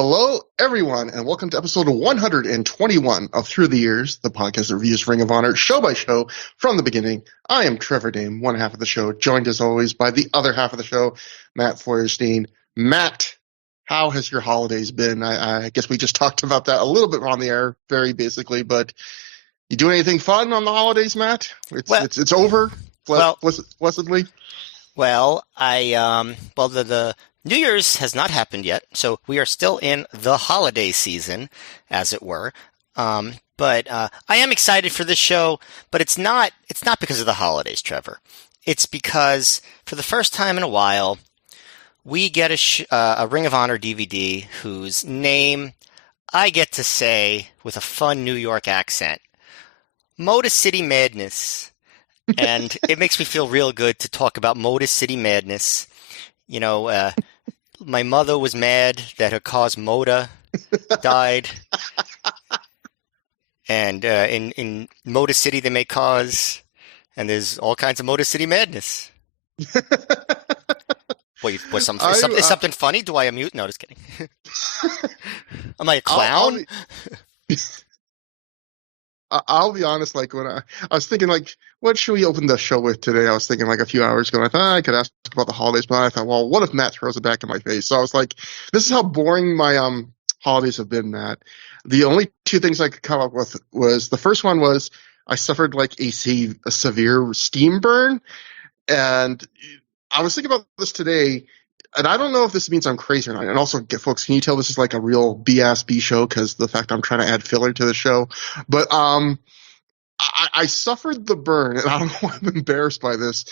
Hello, everyone, and welcome to episode 121 of Through the Years, the podcast that reviews Ring of Honor show by show from the beginning. I am Trevor Dame, one half of the show, joined as always by the other half of the show, Matt Feuerstein. Matt, how has your holidays been? I guess we just talked about that a little bit on the air, very basically, but you doing anything fun on the holidays, Matt? Well, It's over, well, blessedly. the New Year's has not happened yet, so we are still in the holiday season, as it were. But I am excited for this show, but it's not because of the holidays, Trevor. It's because for the first time in a while, we get a Ring of Honor DVD whose name I get to say with a fun New York accent, Motor City Madness. And it makes me feel real good to talk about Motor City Madness. You know, my mother was mad that her car's motor died. And in Motor City, they make cars. And there's all kinds of Motor City madness. Wait, is something funny? Do I amuse? No, just kidding. Am I a clown? I'll be honest, like when I was thinking like, what should we open the show with today? I was thinking like a few hours ago, and I thought I could ask about the holidays, but I thought, well, what if Matt throws it back in my face? So I was like, this is how boring my holidays have been, Matt. The only two things I could come up with was the first one was I suffered like a severe steam burn, and I was thinking about this today. And I don't know if this means I'm crazy or not. And also, folks, can you tell this is like a real B show because the fact I'm trying to add filler to the show? But I suffered the burn, and I don't know why I'm embarrassed by this.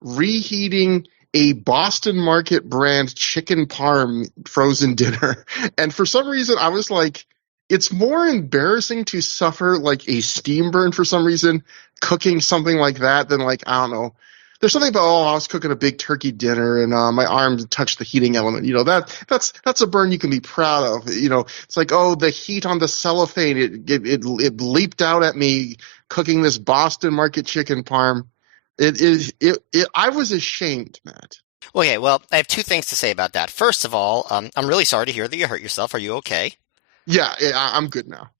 Reheating a Boston Market brand chicken parm frozen dinner, and for some reason, I was like, it's more embarrassing to suffer like a steam burn for some reason cooking something like that than like I don't know. There's something about I was cooking a big turkey dinner and my arms touched the heating element. You know that's a burn you can be proud of. You know it's like the heat on the cellophane it leaped out at me cooking this Boston Market chicken parm. I was ashamed, Matt. Okay, well, I have two things to say about that. First of all, I'm really sorry to hear that you hurt yourself. Are you okay? Yeah, I'm good now.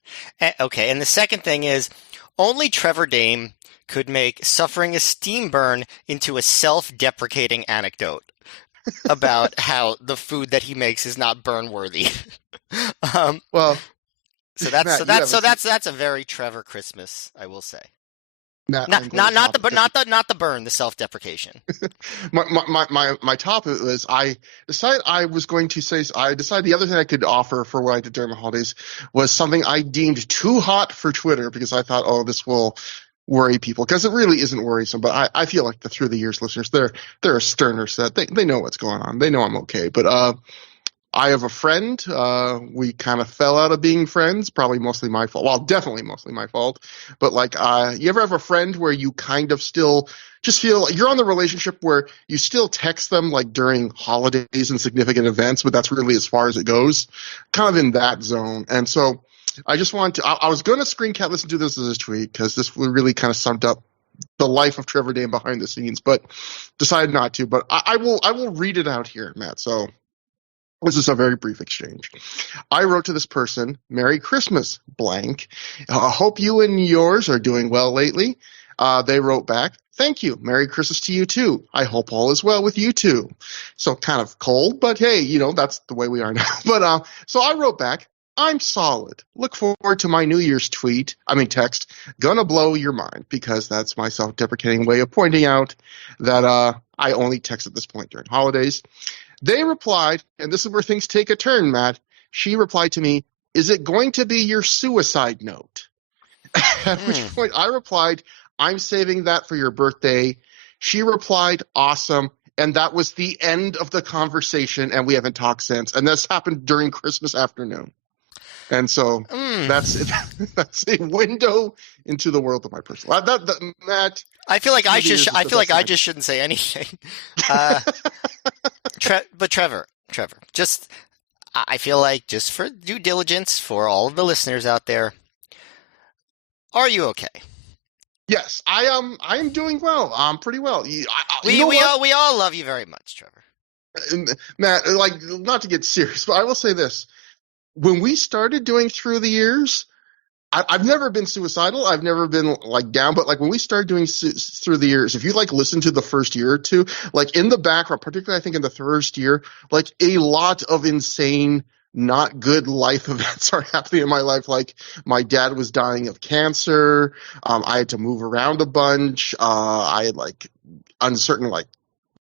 Okay, and the second thing is only Trevor Dame could make suffering a steam burn into a self-deprecating anecdote about how the food that he makes is not burn worthy. um, Well, so that's Matt, so that's so that's a very Trevor Christmas, I will say. Matt, I'm Not going to not not the top but it. not the burn, the self-deprecation. My topic was I decided the other thing I could offer for what I did during the holidays was something I deemed too hot for Twitter because I thought, this will worry people because it really isn't worrisome. But I feel like the Through the Years listeners, they're a sterner set. They know what's going on. They know I'm okay. But I have a friend. We kind of fell out of being friends. Probably mostly my fault. Well, definitely mostly my fault. But like, you ever have a friend where you kind of still just feel like you're on the relationship where you still text them like during holidays and significant events, but that's really as far as it goes, kind of in that zone. And so I just wanted to. I was going to screen cap listen to this as a tweet because this really kind of summed up the life of Trevor Dame behind the scenes, but decided not to. But I will read it out here, Matt. So. This is a very brief exchange. I wrote to this person, Merry Christmas, blank. Hope you and yours are doing well lately. They wrote back, thank you. Merry Christmas to you too. I hope all is well with you too. So kind of cold, but hey, that's the way we are now. But so I wrote back, I'm solid. Look forward to my New Year's text. Gonna blow your mind because that's my self-deprecating way of pointing out that I only text at this point during holidays. They replied, and this is where things take a turn, Matt. She replied to me, is it going to be your suicide note? At which point I replied, I'm saving that for your birthday. She replied, awesome. And that was the end of the conversation, and we haven't talked since. And this happened during Christmas afternoon. And so that's it. That's a window into the world of my personal life. Matt, I feel like I just shouldn't say anything. But Trevor, I feel like just for due diligence for all of the listeners out there, are you okay? Yes, I am doing well. Pretty well. We all love you very much, Trevor. Matt, like, not to get serious, but I will say this. When we started doing Through the Years, I've never been suicidal. I've never been like down, but like when we started doing Through the Years, if you like listen to the first year or two, like in the background, particularly I think in the first year, like a lot of insane, not good life events are happening in my life. Like my dad was dying of cancer. I had to move around a bunch. I had like uncertain like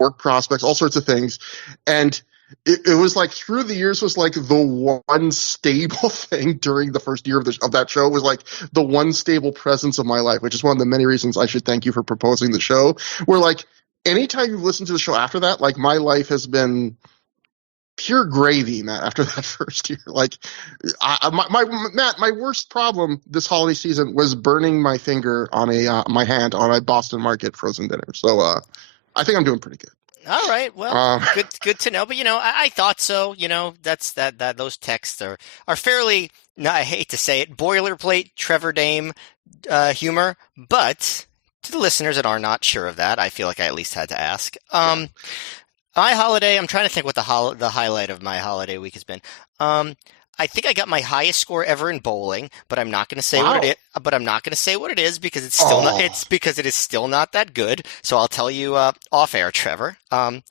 work prospects, all sorts of things. And it was like Through the Years was like the one stable thing during the first year of that show was like the one stable presence of my life, which is one of the many reasons I should thank you for proposing the show. Where like anytime you've listened to the show after that, like my life has been pure gravy, Matt, after that first year. Like Matt, my worst problem this holiday season was burning my finger on my hand on a Boston Market frozen dinner. So I think I'm doing pretty good. All right, well, Um, good to know. But I thought so. That's that those texts are fairly. No, I hate to say it, boilerplate Trevor Dame humor. But to the listeners that are not sure of that, I feel like I at least had to ask. My holiday. I'm trying to think what the highlight of my holiday week has been. I think I got my highest score ever in bowling, but I'm not going to say what it wow. is. But I'm not going to say what it is because it's still not. Oh, It's because it is still not that good. So I'll tell you off air, Trevor. I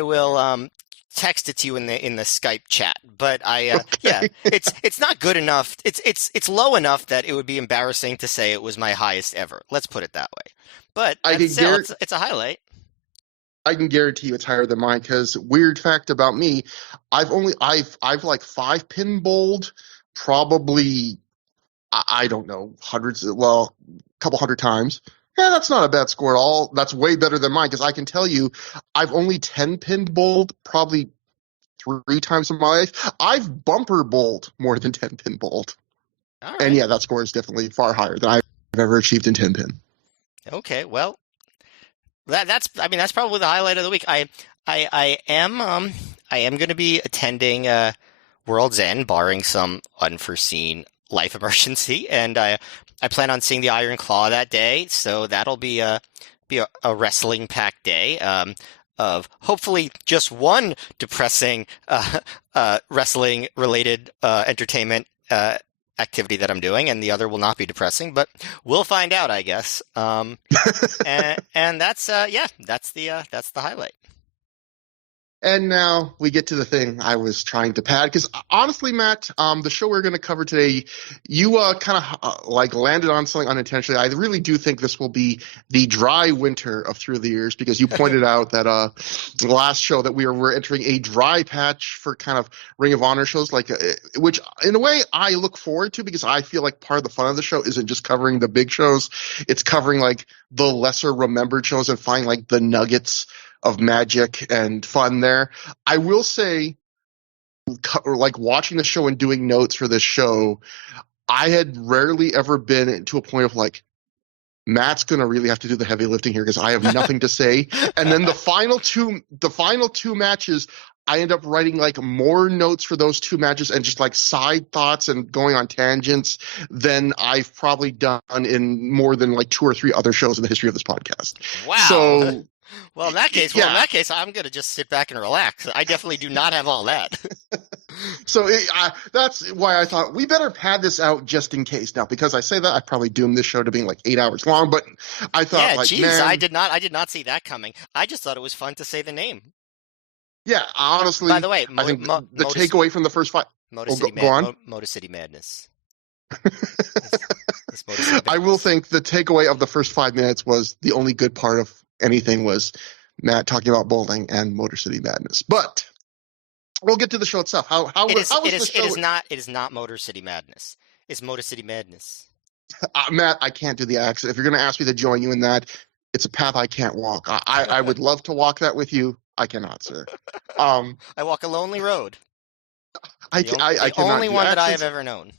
will text it to you in the Skype chat. But yeah, okay. it's not good enough. It's low enough that it would be embarrassing to say it was my highest ever. Let's put it that way. But I that's can still guarantee it's a highlight. I can guarantee you it's higher than mine because weird fact about me, I've like five pin bowled probably I don't know hundreds well a couple hundred times. Yeah, that's not a bad score at all. That's way better than mine because I can tell you I've only 10 pin bowled probably three times in my life. I've bumper bowled more than 10 pin bowled. All And right. yeah, that score is definitely far higher than I've ever achieved in 10 pin. Okay. Well, that's probably the highlight of the week. I am going to be attending World's End, barring some unforeseen life emergency, and I plan on seeing the Iron Claw that day. So that'll be a wrestling packed day. Of hopefully just one depressing wrestling related entertainment activity that I'm doing, and the other will not be depressing, but we'll find out, I guess. And that's yeah, that's the highlight. And now we get to the thing I was trying to pad because honestly, Matt, the show we're going to cover today, you kind of like landed on something unintentionally. I really do think this will be the dry winter of Through the Years because you pointed out that the last show that we're entering a dry patch for kind of Ring of Honor shows, like which in a way I look forward to because I feel like part of the fun of the show isn't just covering the big shows, it's covering like the lesser remembered shows and finding like the nuggets of magic and fun there. I will say, like watching the show and doing notes for this show, I had rarely ever been to a point of like, Matt's gonna really have to do the heavy lifting here because I have nothing to say. And then the final two matches, I end up writing like more notes for those two matches and just like side thoughts and going on tangents than I've probably done in more than like two or three other shows in the history of this podcast. Wow. So Well, in that case, yeah, I'm gonna just sit back and relax. I definitely do not have all that. so that's why I thought we better pad this out just in case. Now, because I say that, I probably doomed this show to being like 8 hours long. But I thought, Yeah, like, geez, man, I did not see that coming. I just thought it was fun to say the name. yeah, By the honestly, way, I think the takeaway from the first five. Oh, go on. Motor City Madness. It's Motor City I will Madness. think the takeaway of the first 5 minutes was the only good part of anything was Matt talking about bowling and Motor City Madness. But we'll get to the show itself. How was the show? It is not Motor City Madness. It's Motor City Madness. Matt, I can't do the accent. If you're going to ask me to join you in that, it's a path I can't walk. I would love to walk that with you. I cannot, sir. Um, I walk a lonely road. I The cannot only do one that I have accents. ever known.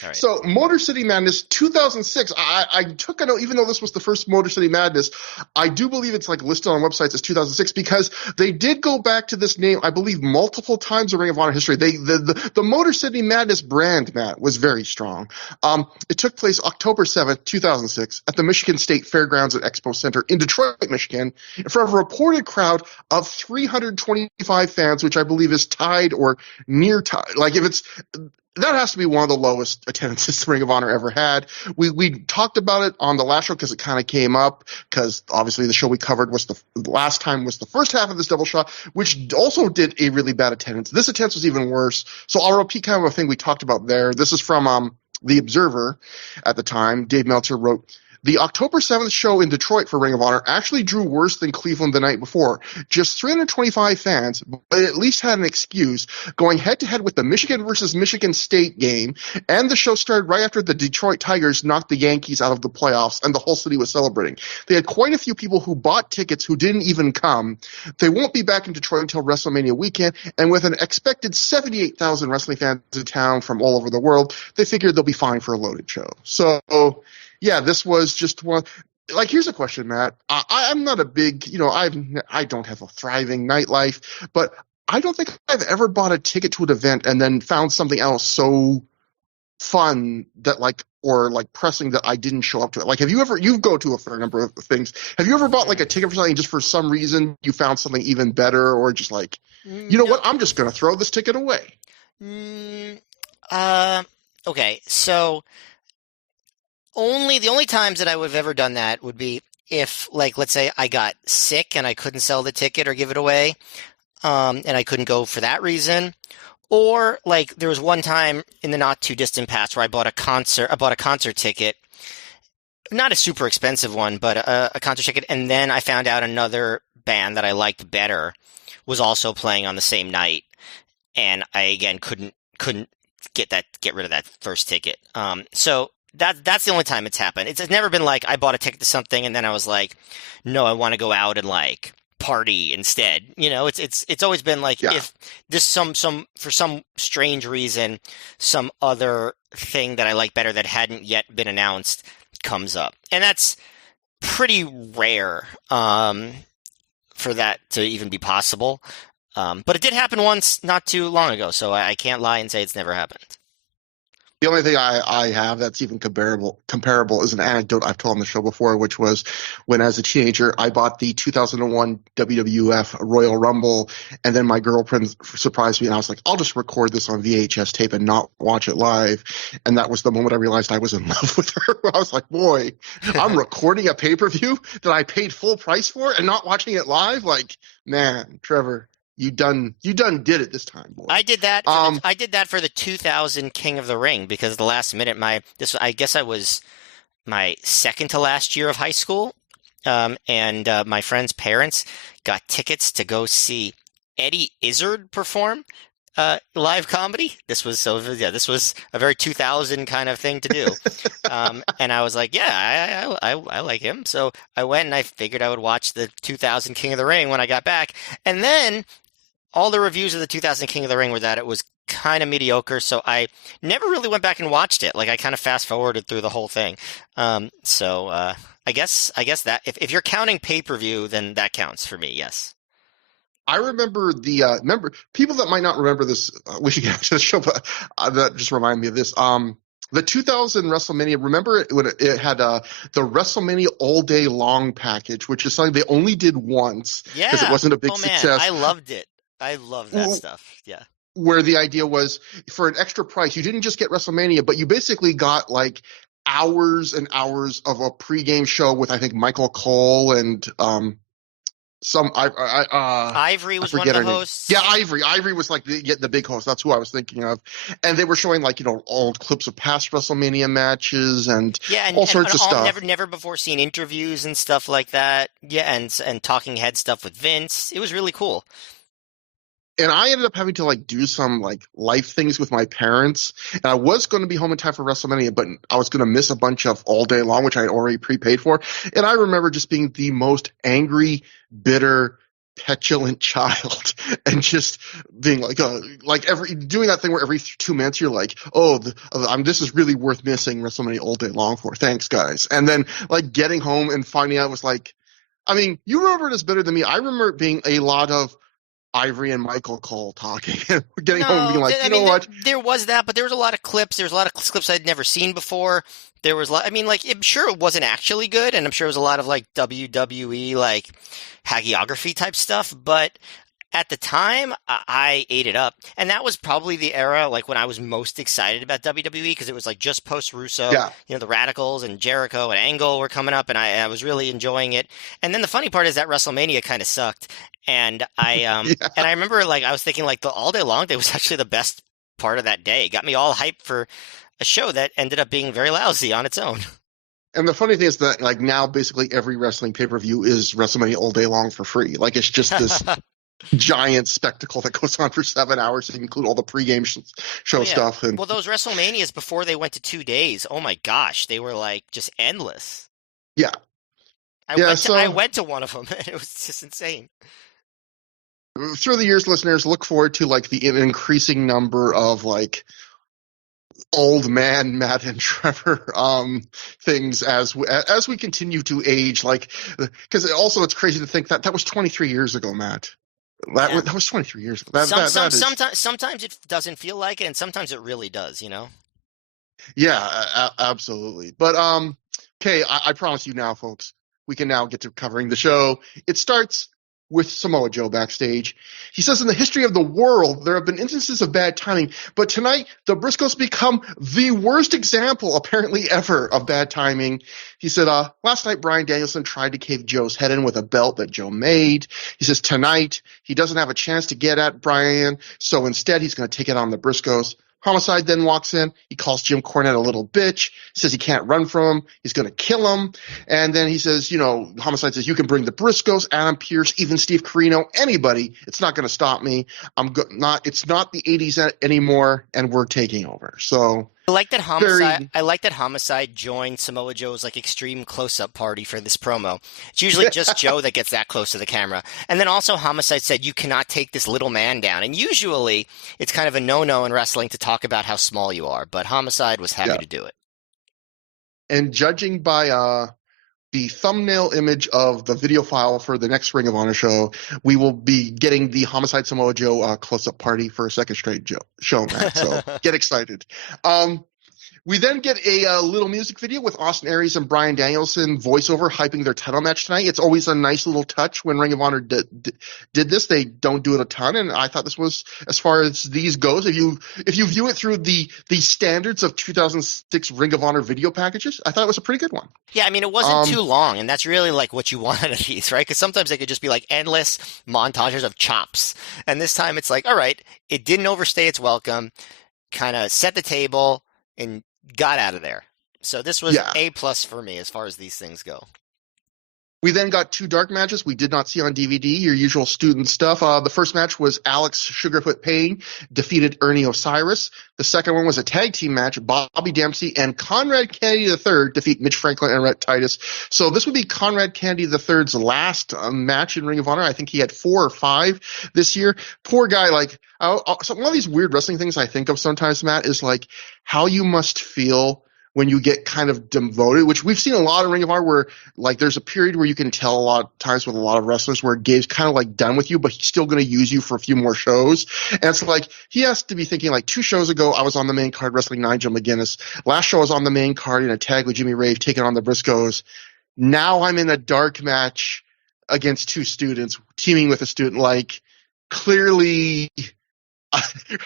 All right. So Motor City Madness 2006, I took a note, even though this was the first Motor City Madness, I do believe it's like listed on websites as 2006 because they did go back to this name, I believe, multiple times in Ring of Honor history. The Motor City Madness brand, Matt, was very strong. It took place October 7th, 2006 at the Michigan State Fairgrounds and Expo Center in Detroit, Michigan, in front of a reported crowd of 325 fans, which I believe is tied or near tied. Like if it's that has to be one of the lowest attendances the Ring of Honor ever had. We talked about it on the last show because it kind of came up because obviously the show we covered was the last time was the first half of this double shot, which also did a really bad attendance. This attendance was even worse. So I'll repeat kind of a thing we talked about there. This is from The Observer at the time. Dave Meltzer wrote, the October 7th show in Detroit for Ring of Honor actually drew worse than Cleveland the night before. Just 325 fans, but at least had an excuse, going head-to-head with the Michigan versus Michigan State game, and the show started right after the Detroit Tigers knocked the Yankees out of the playoffs, and the whole city was celebrating. They had quite a few people who bought tickets who didn't even come. They won't be back in Detroit until WrestleMania weekend, and with an expected 78,000 wrestling fans in town from all over the world, they figured they'll be fine for a loaded show. So yeah, this was just one. Like, here's a question, Matt. I'm not a big, I don't have a thriving nightlife, but I don't think I've ever bought a ticket to an event and then found something else so fun that or pressing that I didn't show up to it. Like, you go to a fair number of things. Have you ever bought like a ticket for something just for some reason you found something even better, or just like, you know what, I'm just going to throw this ticket away? Okay, so the only times that I would have ever done that would be if, like, let's say I got sick and I couldn't sell the ticket or give it away, and I couldn't go for that reason. Or like there was one time in the not too distant past where I bought a concert ticket, not a super expensive one, but a concert ticket, and then I found out another band that I liked better was also playing on the same night, and I again couldn't get rid of that first ticket. So that's the only time it's happened. It's never been like I bought a ticket to something and then I was like, no, I want to go out and like party instead. It's always been like if this for some strange reason, some other thing that I like better that hadn't yet been announced comes up, and that's pretty rare for that to even be possible. But it did happen once not too long ago, so I can't lie and say it's never happened. The only thing I have that's even comparable is an anecdote I've told on the show before, which was when as a teenager I bought the 2001 WWF Royal Rumble, and then my girlfriend surprised me and I was like, I'll just record this on VHS tape and not watch it live. And that was the moment I realized I was in love with her. I was like, boy, I'm recording a pay-per-view that I paid full price for and not watching it live? Like, man, Trevor, You done did it this time, boy. I did that. I did that for the 2000 King of the Ring because the last minute, I guess I was my second to last year of high school, and my friend's parents got tickets to go see Eddie Izzard perform live comedy. This was a very 2000 kind of thing to do, and I was like, yeah, I like him. So I went and I figured I would watch the 2000 King of the Ring when I got back, and then all the reviews of the 2000 King of the Ring were that it was kind of mediocre, so I never really went back and watched it. Like I kind of fast forwarded through the whole thing. So I guess that if you're counting pay-per-view, then that counts for me. Yes. I remember people that might not remember this. We should get to the show, but that just reminded me of this. The 2000 WrestleMania, remember when it had the WrestleMania All Day Long package, which is something they only did once because it wasn't a big success. I loved it. I love that stuff. Yeah. Where the idea was for an extra price, you didn't just get WrestleMania, but you basically got like hours and hours of a pregame show with, I think, Michael Cole and Ivory was one of the hosts. Yeah, Ivory was like the big host. That's who I was thinking of. And they were showing like old clips of past WrestleMania matches and all sorts of stuff. Never before seen interviews and stuff like that. Yeah, and talking head stuff with Vince. It was really cool. And I ended up having to like do some like life things with my parents. And I was going to be home in time for WrestleMania, but I was going to miss a bunch of All Day Long, which I had already prepaid for. And I remember just being the most angry, bitter, petulant child and just being like every doing that thing where every 2 minutes you're like, oh, this is really worth missing WrestleMania all day long for. Thanks, guys. And then like getting home and finding out was like, I mean, you remember this better than me. I remember it being a lot of Ivory and Michael Cole talking and getting home and being like, you know what? There was that, but there was a lot of clips. There's a lot of clips I'd never seen before. There was, I mean, like, I'm sure it wasn't actually good, and I'm sure it was a lot of like WWE, like hagiography type stuff. But at the time, I ate it up, and that was probably the era like when I was most excited about WWE because it was like just post Russo. Yeah. You know, the Radicals and Jericho and Angle were coming up, and I was really enjoying it. And then the funny part is that WrestleMania kind of sucked. And Yeah. and I remember like I was thinking like the All Day Long Day was actually the best part of that day. It got me all hyped for a show that ended up being very lousy on its own. And the funny thing is that like now basically every wrestling pay-per-view is WrestleMania all day long for free. Like it's just this giant spectacle that goes on for 7 hours to include all the pregame show stuff. And well, those WrestleManias before they went to 2 days, oh my gosh, they were like just endless. Yeah. I went to one of them and it was just insane. Through the years, listeners, look forward to like the increasing number of like old man Matt and Trevor things as we continue to age, like because also it's crazy to think that was 23 years ago, Matt. That was 23 years ago. Sometimes it doesn't feel like it, and sometimes it really does. You know. Yeah, absolutely. But okay, I promise you now, folks, we can now get to covering the show. It starts with Samoa Joe backstage. He says, in the history of the world, there have been instances of bad timing, but tonight the Briscoes become the worst example, apparently ever, of bad timing. He said, last night Bryan Danielson tried to cave Joe's head in with a belt that Joe made. He says tonight he doesn't have a chance to get at Bryan, so instead he's going to take it on the Briscoes. Homicide then walks in. He calls Jim Cornette a little bitch. Says he can't run from him. He's going to kill him. And then he says, Homicide says, you can bring the Briscoes, Adam Pearce, even Steve Corino, anybody. It's not going to stop me. It's not the 80s anymore, and we're taking over. So I like that Homicide. I like that Homicide joined Samoa Joe's like extreme close-up party for this promo. It's usually just Joe that gets that close to the camera. And then also Homicide said, "You cannot take this little man down." And usually it's kind of a no-no in wrestling to talk about how small you are, but Homicide was happy to do it. And judging by the thumbnail image of the video file for the next Ring of Honor show, we will be getting the Homicide Samoa Joe close-up party for a second straight show, Matt. So get excited. We then get a little music video with Austin Aries and Bryan Danielson voiceover hyping their title match tonight. It's always a nice little touch when Ring of Honor did this. They don't do it a ton, and I thought this was, as far as these goes, if you view it through the standards of 2006 Ring of Honor video packages, I thought it was a pretty good one. Yeah, I mean, it wasn't too long, and that's really like what you want out of these, right? Because sometimes they could just be like endless montages of chops, and this time it's like, all right, it didn't overstay its welcome, kind of set the table, and got out of there. So this was A+ for me as far as these things go. We then got two dark matches we did not see on DVD, your usual student stuff. The first match was Alex Sugarfoot Payne defeated Ernie Osiris. The second one was a tag team match. Bobby Dempsey and Conrad Kennedy III defeat Mitch Franklin and Rhett Titus. So this would be Conrad Kennedy III's last match in Ring of Honor. I think he had 4 or 5 this year. Poor guy. Like, so one of these weird wrestling things I think of sometimes, Matt, is like how you must feel when you get kind of devoted, which we've seen a lot in Ring of Honor where like there's a period where you can tell a lot of times with a lot of wrestlers where Gabe's kind of like done with you, but he's still going to use you for a few more shows. And it's like he has to be thinking like 2 shows ago I was on the main card wrestling Nigel McGuinness. Last show I was on the main card in a tag with Jimmy Rave taking on the Briscoes. Now I'm in a dark match against 2 students teaming with a student. Like clearly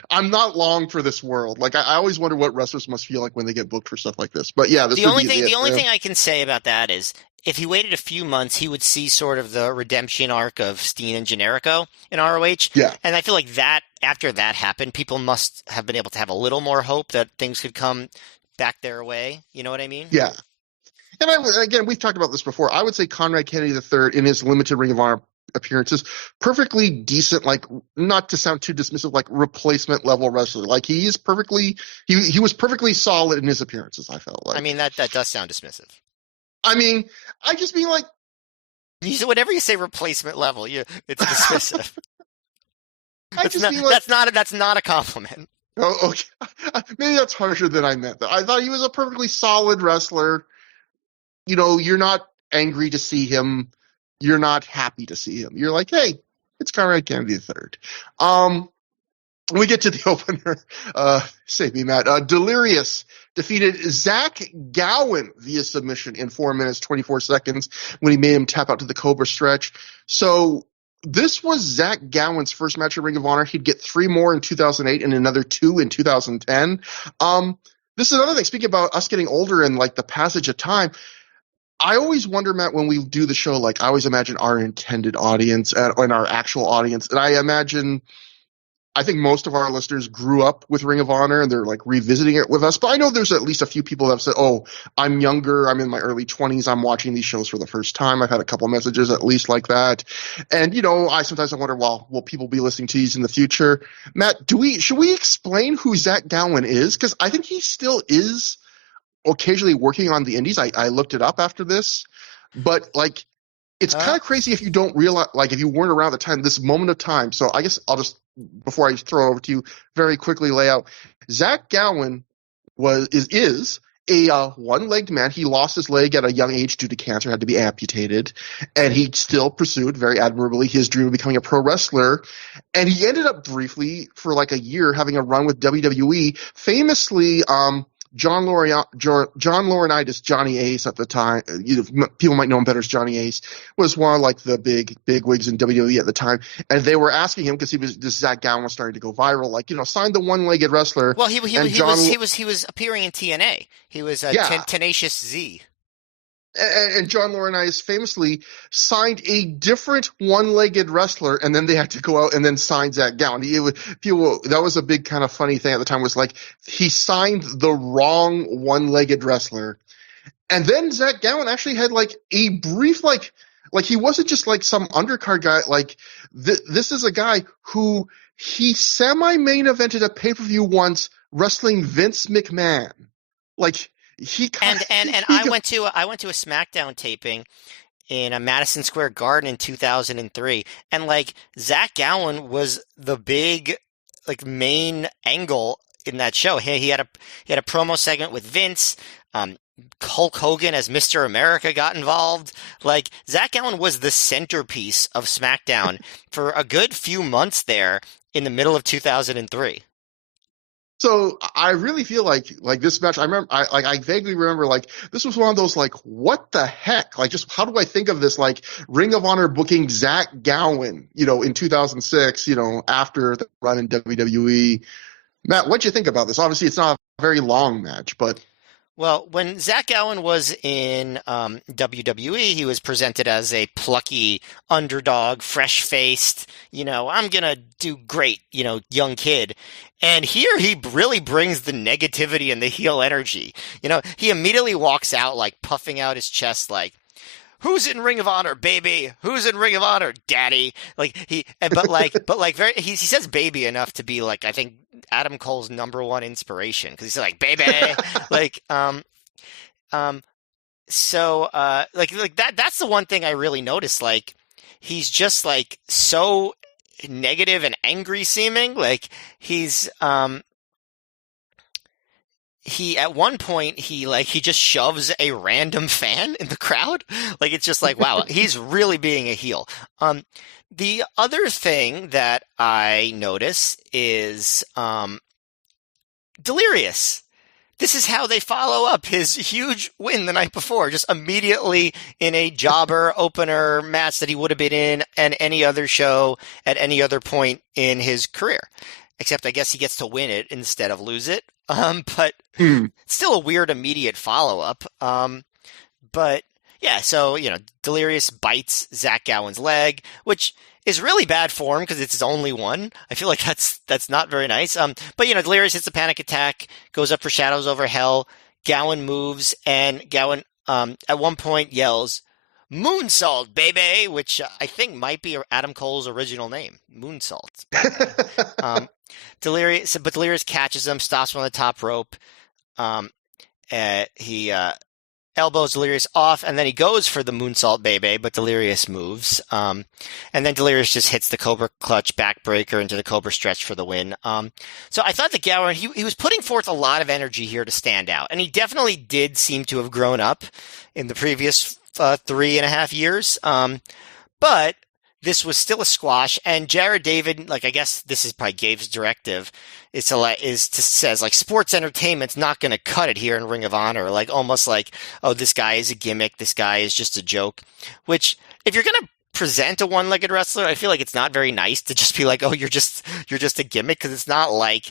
I'm not long for this world. Like I always wonder what wrestlers must feel like when they get booked for stuff like this. But yeah, the only thing I can say about that is if he waited a few months, he would see sort of the redemption arc of Steen and Generico in ROH. Yeah, and I feel like that after that happened, people must have been able to have a little more hope that things could come back their way. You know what I mean? Yeah. And again, we've talked about this before. I would say Conrad Kennedy III in his limited Ring of Honor appearances, perfectly decent, like not to sound too dismissive, like replacement level wrestler. Like he was perfectly solid in his appearances, I felt like. I mean, that does sound dismissive. I mean, I just mean like Whenever you say replacement level, it's dismissive. I That's just not mean like, that's not a compliment. oh, okay. Maybe that's harsher than I meant. I thought he was a perfectly solid wrestler. You're not angry to see him. You're not happy to see him. You're like, hey, it's Conrad Kennedy III. We get to the opener. Save me, Matt. Delirious defeated Zach Gowen via submission in 4 minutes, 24 seconds when he made him tap out to the Cobra stretch. So this was Zach Gowen's first match at Ring of Honor. He'd get 3 more in 2008 and another 2 in 2010. This is another thing. Speaking about us getting older and like the passage of time, I always wonder, Matt, when we do the show, like I always imagine our intended audience and our actual audience. And I think most of our listeners grew up with Ring of Honor and they're like revisiting it with us. But I know there's at least a few people that have said, oh, I'm younger. I'm in my early 20s. I'm watching these shows for the first time. I've had a couple messages at least like that. And, I sometimes wonder, well, will people be listening to these in the future? Matt, should we explain who Zach Gowen is? Because I think he still is occasionally working on the indies. I looked it up after this. But like, it's kind of crazy if you don't realize, like if you weren't around at the time, this moment of time. So I guess I'll just, before I throw it over to you, very quickly lay out. Zach Gowen is a one-legged man. He lost his leg at a young age due to cancer, had to be amputated, and he still pursued very admirably his dream of becoming a pro wrestler. And he ended up briefly for like a year having a run with WWE, famously John Laurinaitis, Johnny Ace at the time, people might know him better as Johnny Ace, was one of like the big wigs in WWE at the time. And they were asking him because this Zach Gowen was starting to go viral, like, sign the one-legged wrestler. Well, he was appearing in TNA. He was Tenacious Z. And John Laurinaitis famously signed a different one-legged wrestler, and then they had to go out and then sign Zach Gowen. That was a big kind of funny thing at the time, was like he signed the wrong one-legged wrestler. And then Zach Gowen actually had like a brief like he wasn't just like some undercard guy. Like this is a guy who he semi-main evented a pay-per-view once wrestling Vince McMahon. Like I went to a SmackDown taping in a Madison Square Garden in 2003, and like Zach Gowen was the big like main angle in that show. He had a promo segment with Vince. Hulk Hogan as Mr. America got involved. Like Zach Gowen was the centerpiece of SmackDown for a good few months there in the middle of 2003. So I really feel like this match, I vaguely remember like this was one of those like, what the heck? Like, just how do I think of this? Like Ring of Honor booking Zach Gowen, in 2006, after the run in WWE. Matt, what'd you think about this? Obviously, it's not a very long match, but. Well, when Zach Gowen was in WWE, he was presented as a plucky underdog, fresh-faced, I'm going to do great, young kid. And here he really brings the negativity and the heel energy. He immediately walks out like puffing out his chest like, who's in Ring of Honor, baby? Who's in Ring of Honor, daddy? Like he says baby enough to be like, I think Adam Cole's #1 inspiration, because he's like, baby, so that's the one thing I really noticed. Like he's just like so negative and angry seeming. Like he's he at one point he just shoves a random fan in the crowd. Like it's just like, wow, he's really being a heel. The other thing that I notice is Delirious. This is how they follow up his huge win the night before, just immediately in a jobber opener match that he would have been in any other show at any other point in his career. Except I guess he gets to win it instead of lose it. But still a weird immediate follow-up. But yeah, so, Delirious bites Zach Gowen's leg, which is really bad form because it's his only one. I feel like that's not very nice. But Delirious hits a panic attack, goes up for Shadows over Hell. Gowen moves, and Gowen at one point yells, "Moonsault, baby," which I think might be Adam Cole's original name, Moonsault. Delirious catches him, stops him on the top rope. He elbows Delirious off, and then he goes for the moonsault Bebe, but Delirious moves. And then Delirious just hits the Cobra Clutch backbreaker into the Cobra Stretch for the win. So I thought that Gowan, he was putting forth a lot of energy here to stand out, and he definitely did seem to have grown up in the previous 3.5 years. But this was still a squash, and Jared David, like I guess this is probably Gabe's directive, says like sports entertainment's not going to cut it here in Ring of Honor, like almost like, oh, this guy is a gimmick, this guy is just a joke. Which, if you're going to present a one-legged wrestler, I feel like it's not very nice to just be like, oh, you're just a gimmick, because it's not like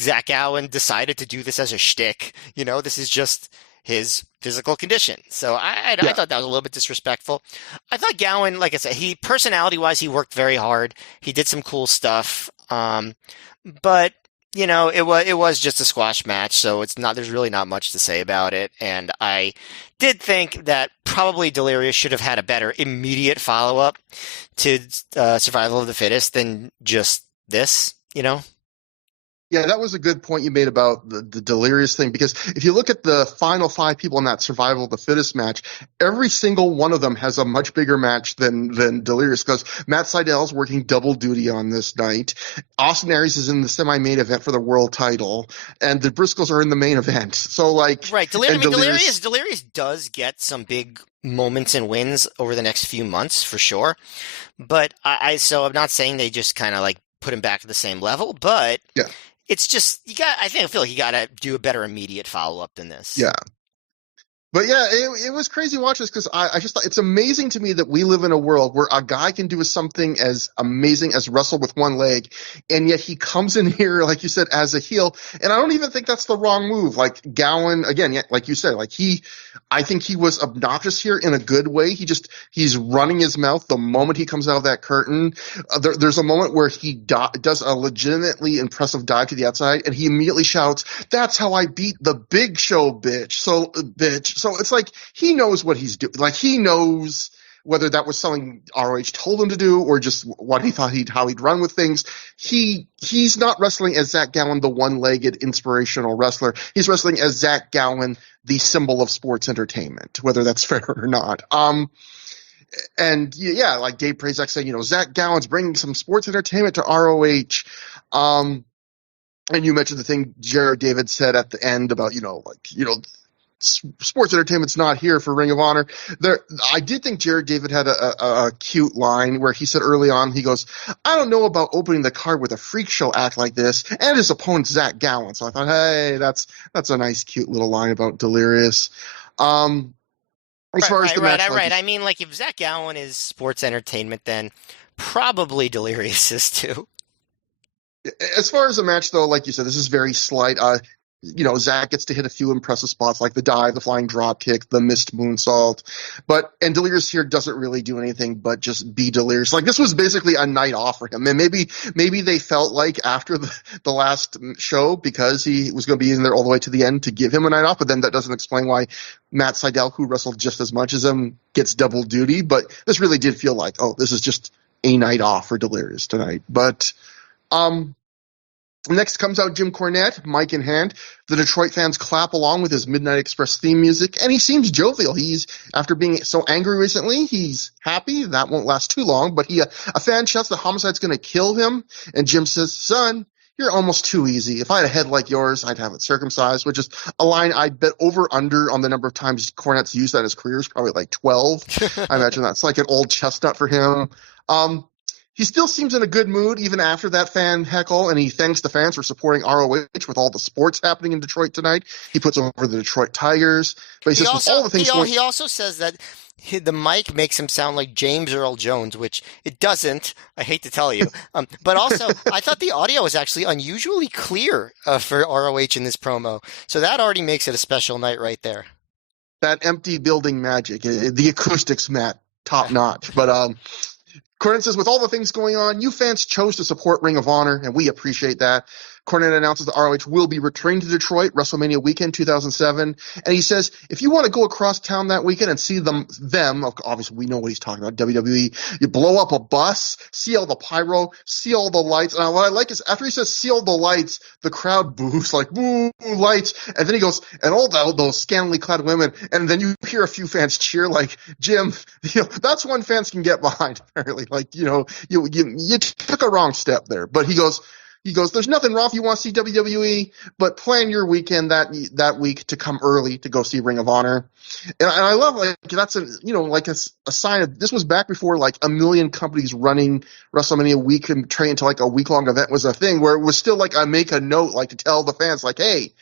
Zach Allen decided to do this as a shtick. This is just his physical condition. So I thought that was a little bit disrespectful. I thought Gowan, like I said, personality-wise, he worked very hard. He did some cool stuff. But it was just a squash match, so there's really not much to say about it. And I did think that probably Delirious should have had a better immediate follow-up to Survival of the Fittest than just this. Yeah, that was a good point you made about the Delirious thing, because if you look at the final 5 people in that Survival of the Fittest match, every single one of them has a much bigger match than Delirious, because Matt Seidel's working double duty on this night. Austin Aries is in the semi-main event for the world title, and the Briscoes are in the main event. So right, Delirious does get some big moments and wins over the next few months for sure. But so I'm not saying they just kind of like put him back to the same level, but yeah. It's just I feel like you got to do a better immediate follow up than this. Yeah. But yeah, it was crazy watching this, because I just thought it's amazing to me that we live in a world where a guy can do something as amazing as wrestle with one leg, and yet he comes in here, like you said, as a heel. And I don't even think that's the wrong move. Like Gowan, again, yeah, like you said, I think he was obnoxious here in a good way. He's running his mouth the moment he comes out of that curtain. There's a moment where he does a legitimately impressive dive to the outside, and he immediately shouts, "That's how I beat the Big Show, bitch." So it's like he knows what he's doing. Like he knows whether that was something ROH told him to do or just what he thought how he'd run with things. He's not wrestling as Zach Gowan, the one-legged inspirational wrestler. He's wrestling as Zach Gowan, the symbol of sports entertainment, whether that's fair or not. And yeah, like Dave Prazak said, Zach Gowan's bringing some sports entertainment to ROH. And you mentioned the thing Jared David said at the end about, sports entertainment's not here for Ring of Honor. I did think Jared David had a cute line where he said early on, he goes, "I don't know about opening the card with a freak show act like this," and his opponent Zach Gowan. So I thought, hey, that's a nice, cute little line about Delirious. As far as the match, right. I mean, like if Zach Gowan is sports entertainment, then probably Delirious is too. As far as the match, though, like you said, this is very slight. Zach gets to hit a few impressive spots like the dive, the flying drop kick, the missed moonsault. And Delirious here doesn't really do anything but just be Delirious. Like this was basically a night off for him. And maybe they felt like after the last show, because he was going to be in there all the way to the end, to give him a night off. But then that doesn't explain why Matt Seidel, who wrestled just as much as him, gets double duty. But this really did feel like, oh, this is just a night off for Delirious tonight. But next comes out Jim Cornette, mic in hand. The Detroit fans clap along with his Midnight Express theme music, and he seems jovial. After being so angry recently, he's happy. That won't last too long, but a fan shouts that Homicide's going to kill him, and Jim says, "Son, you're almost too easy. If I had a head like yours, I'd have it circumcised," which is a line I bet over-under on the number of times Cornette's used that in his career is probably like 12. I imagine that's like an old chestnut for him. He still seems in a good mood even after that fan heckle, and he thanks the fans for supporting ROH with all the sports happening in Detroit tonight. He puts over the Detroit Tigers. But he also says that the mic makes him sound like James Earl Jones, which it doesn't. I hate to tell you. But also, I thought the audio was actually unusually clear for ROH in this promo. So that already makes it a special night right there. That empty building magic. The acoustics, Matt, top notch. But Cornette says, with all the things going on, you fans chose to support Ring of Honor, and we appreciate that. Cornette announces that ROH will be returning to Detroit WrestleMania weekend 2007, and he says if you want to go across town that weekend and see them, obviously we know what he's talking about, WWE, you blow up a bus, see all the pyro, see all the lights. And what I like is after he says see all the lights, the crowd boos like boo lights, and then he goes and all those scantily clad women, and then you hear a few fans cheer like Jim. That's one fans can get behind apparently. Like you took a wrong step there, but he goes, there's nothing wrong if you want to see WWE, but plan your weekend that week to come early to go see Ring of Honor. And I love, like, that's a sign of, this was back before like a million companies running WrestleMania week and train into like a week-long event was a thing, where it was still like make a note, like to tell the fans like, hey,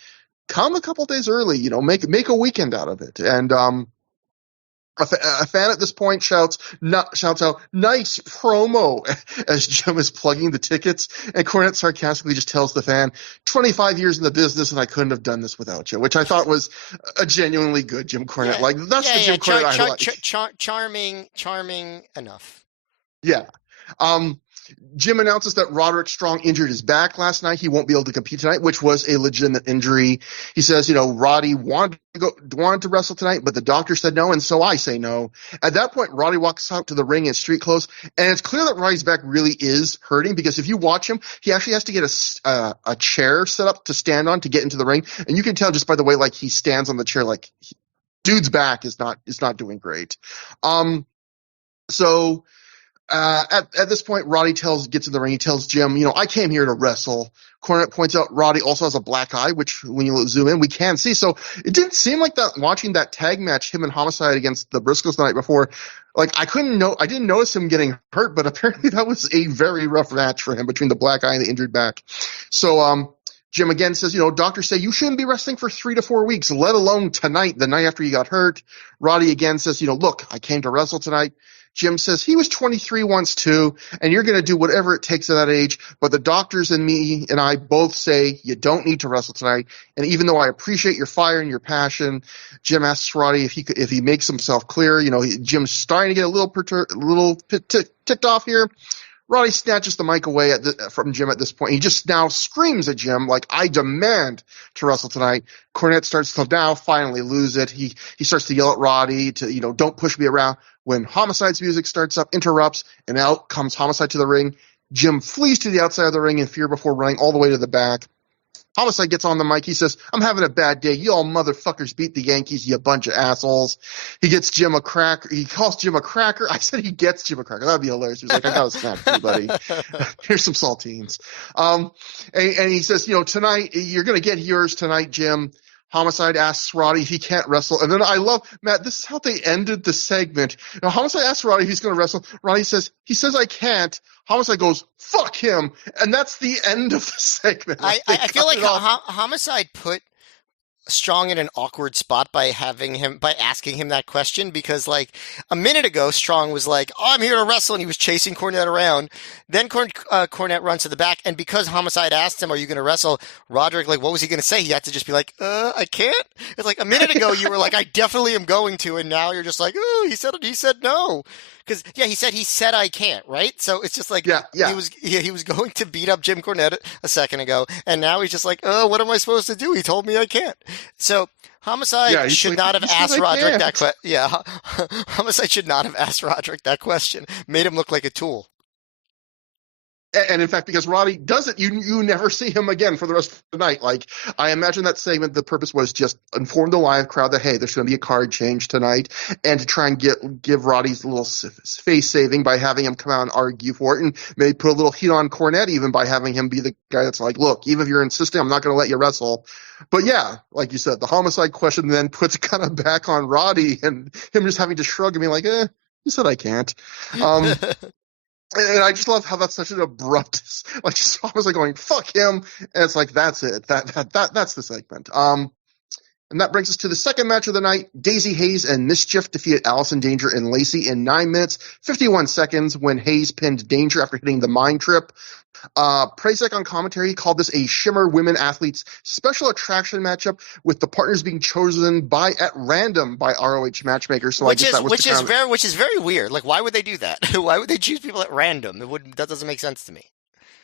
come a couple days early, make a weekend out of it. And a fan at this point shouts out, nice promo, as Jim is plugging the tickets. And Cornette sarcastically just tells the fan, 25 years in the business and I couldn't have done this without you, which I thought was a genuinely good Jim Cornette. Yeah. Like, that's the Jim Cornette I like. Charming enough. Yeah. Jim announces that Roderick Strong injured his back last night. He won't be able to compete tonight, which was a legitimate injury. He says, Roddy wanted to wrestle tonight, but the doctor said no, and so I say no. At that point, Roddy walks out to the ring in street clothes, and it's clear that Roddy's back really is hurting, because if you watch him, he actually has to get a chair set up to stand on to get into the ring, and you can tell just by the way like he stands on the chair, like dude's back is not doing great. So. At this point, Roddy gets in the ring. He tells Jim, I came here to wrestle. Cornette points out Roddy also has a black eye, which when you zoom in, we can see. So it didn't seem like that watching that tag match, him and Homicide against the Briscoes the night before. Like I didn't notice him getting hurt, but apparently that was a very rough match for him between the black eye and the injured back. So Jim again says, doctors say you shouldn't be wrestling for 3 to 4 weeks, let alone tonight, the night after you got hurt. Roddy again says, look, I came to wrestle tonight. Jim says he was 23 once too, and you're going to do whatever it takes at that age. But the doctors and me and I both say you don't need to wrestle tonight. And even though I appreciate your fire and your passion, Jim asks Roddy if he makes himself clear. Jim's starting to get a little ticked off here. Roddy snatches the mic away from Jim at this point. He just now screams at Jim like, I demand to wrestle tonight. Cornette starts to now finally lose it. He starts to yell at Roddy to, don't push me around. When Homicide's music starts up, interrupts, and out comes Homicide to the ring. Jim flees to the outside of the ring in fear before running all the way to the back. Homicide gets on the mic. He says, I'm having a bad day. You all motherfuckers beat the Yankees, you bunch of assholes. He gets Jim a cracker. He calls Jim a cracker. I said he gets Jim a cracker. That would be hilarious. He was like, I got a snack for you, buddy. Here's some saltines. And he says, tonight, you're going to get yours tonight, Jim. Homicide asks Roddy if he can't wrestle. And then I love, Matt, this is how they ended the segment. Homicide asks Roddy if he's going to wrestle. Roddy says, I can't. Homicide goes, fuck him. And that's the end of the segment. I feel like Homicide put Strong in an awkward spot by asking him that question, because like a minute ago Strong was like, oh, I'm here to wrestle, and he was chasing Cornette around. Then Cornette runs to the back, and because Homicide asked him, are you going to wrestle, Roderick, like, what was he going to say? He had to just be like, I can't. It's like a minute ago you were like, I definitely am going to, and now you're just like, oh, he said no. Because he said I can't, right? So it's just like he was going to beat up Jim Cornette a second ago, and now he's just like, oh, what am I supposed to do? He told me I can't. So Homicide should not have asked Roderick that question. Yeah, Homicide should not have asked Roderick that question. Made him look like a tool. And in fact, because Roddy does it, you never see him again for the rest of the night. Like, I imagine that segment, the purpose was just inform the live crowd that, hey, there's going to be a card change tonight, and to try and give Roddy's a little face saving by having him come out and argue for it, and maybe put a little heat on Cornette even by having him be the guy that's like, look, even if you're insisting, I'm not going to let you wrestle. But yeah, like you said, the Homicide question then puts it kind of back on Roddy, and him just having to shrug and be like, he said I can't. And I just love how that's such an abrupt, like, just almost like going, fuck him. And it's like, that's it. That's the segment. And that brings us to the second match of the night. Daisy Hayes and Mischief defeated Allison Danger and Lacey in 9 minutes, 51 seconds when Hayes pinned Danger after hitting the mind trip. Prazek on commentary called this a Shimmer Women Athletes special attraction matchup, with the partners being chosen at random by ROH matchmakers. So which is very weird. Like, why would they do that? Why would they choose people at random? That doesn't make sense to me.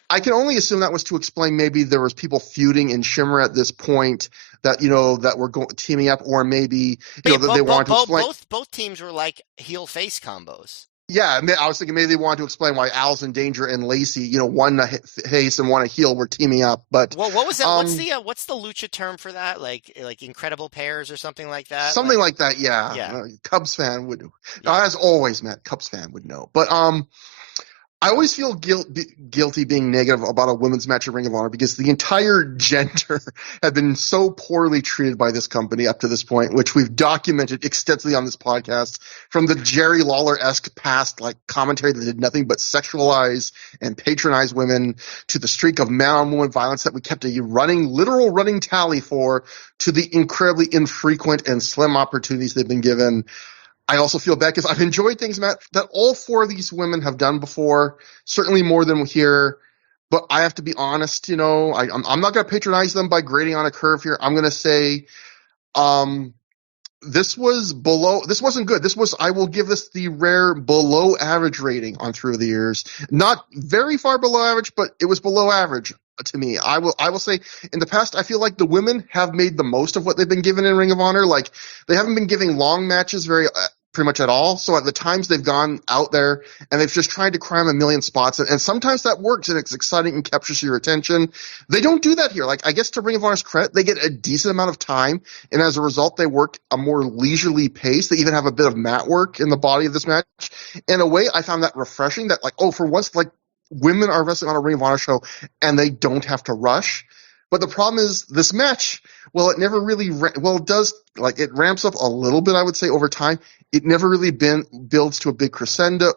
I can only assume that was to explain maybe there was people feuding in Shimmer at this point that that were teaming up, or maybe But yeah, that they wanted to explain. both teams were like heel face combos. Yeah, I was thinking maybe they wanted to explain why Allison Danger and Lacey, one a face and one a heel, were teaming up. But Well, what was that? What's the lucha term for that? Like incredible pairs or something like that? something like that, yeah. Yeah, Cubs fan would, yeah. as always, Matt, Cubs fan would know. But I always feel guilty being negative about a women's match at Ring of Honor because the entire gender had been so poorly treated by this company up to this point, which we've documented extensively on this podcast, from the Jerry Lawler-esque past like commentary that did nothing but sexualize and patronize women, to the streak of man-on-woman violence that we kept a literal running tally for, to the incredibly infrequent and slim opportunities they've been given. I also feel bad because I've enjoyed things, Matt, that all four of these women have done before, certainly more than here. But I have to be honest, I'm not going to patronize them by grading on a curve here. I'm going to say this wasn't good. I will give this the rare below average rating on Through the Years. Not very far below average, but it was below average to me. I will say in the past, I feel like the women have made the most of what they've been given in Ring of Honor. Like, they haven't been giving long matches pretty much at all. So at the times they've gone out there and they've just tried to cram a million spots, and sometimes that works and it's exciting and captures your attention. They don't do that here. Like, I guess to Ring of Honor's credit, they get a decent amount of time, and as a result, they work a more leisurely pace. They even have a bit of mat work in the body of this match. In a way, I found that refreshing, that for once, like, women are wrestling on a Ring of Honor show and they don't have to rush. But the problem is this match, it never really, it does, like, it ramps up a little bit, I would say, over time. It never really builds to a big crescendo.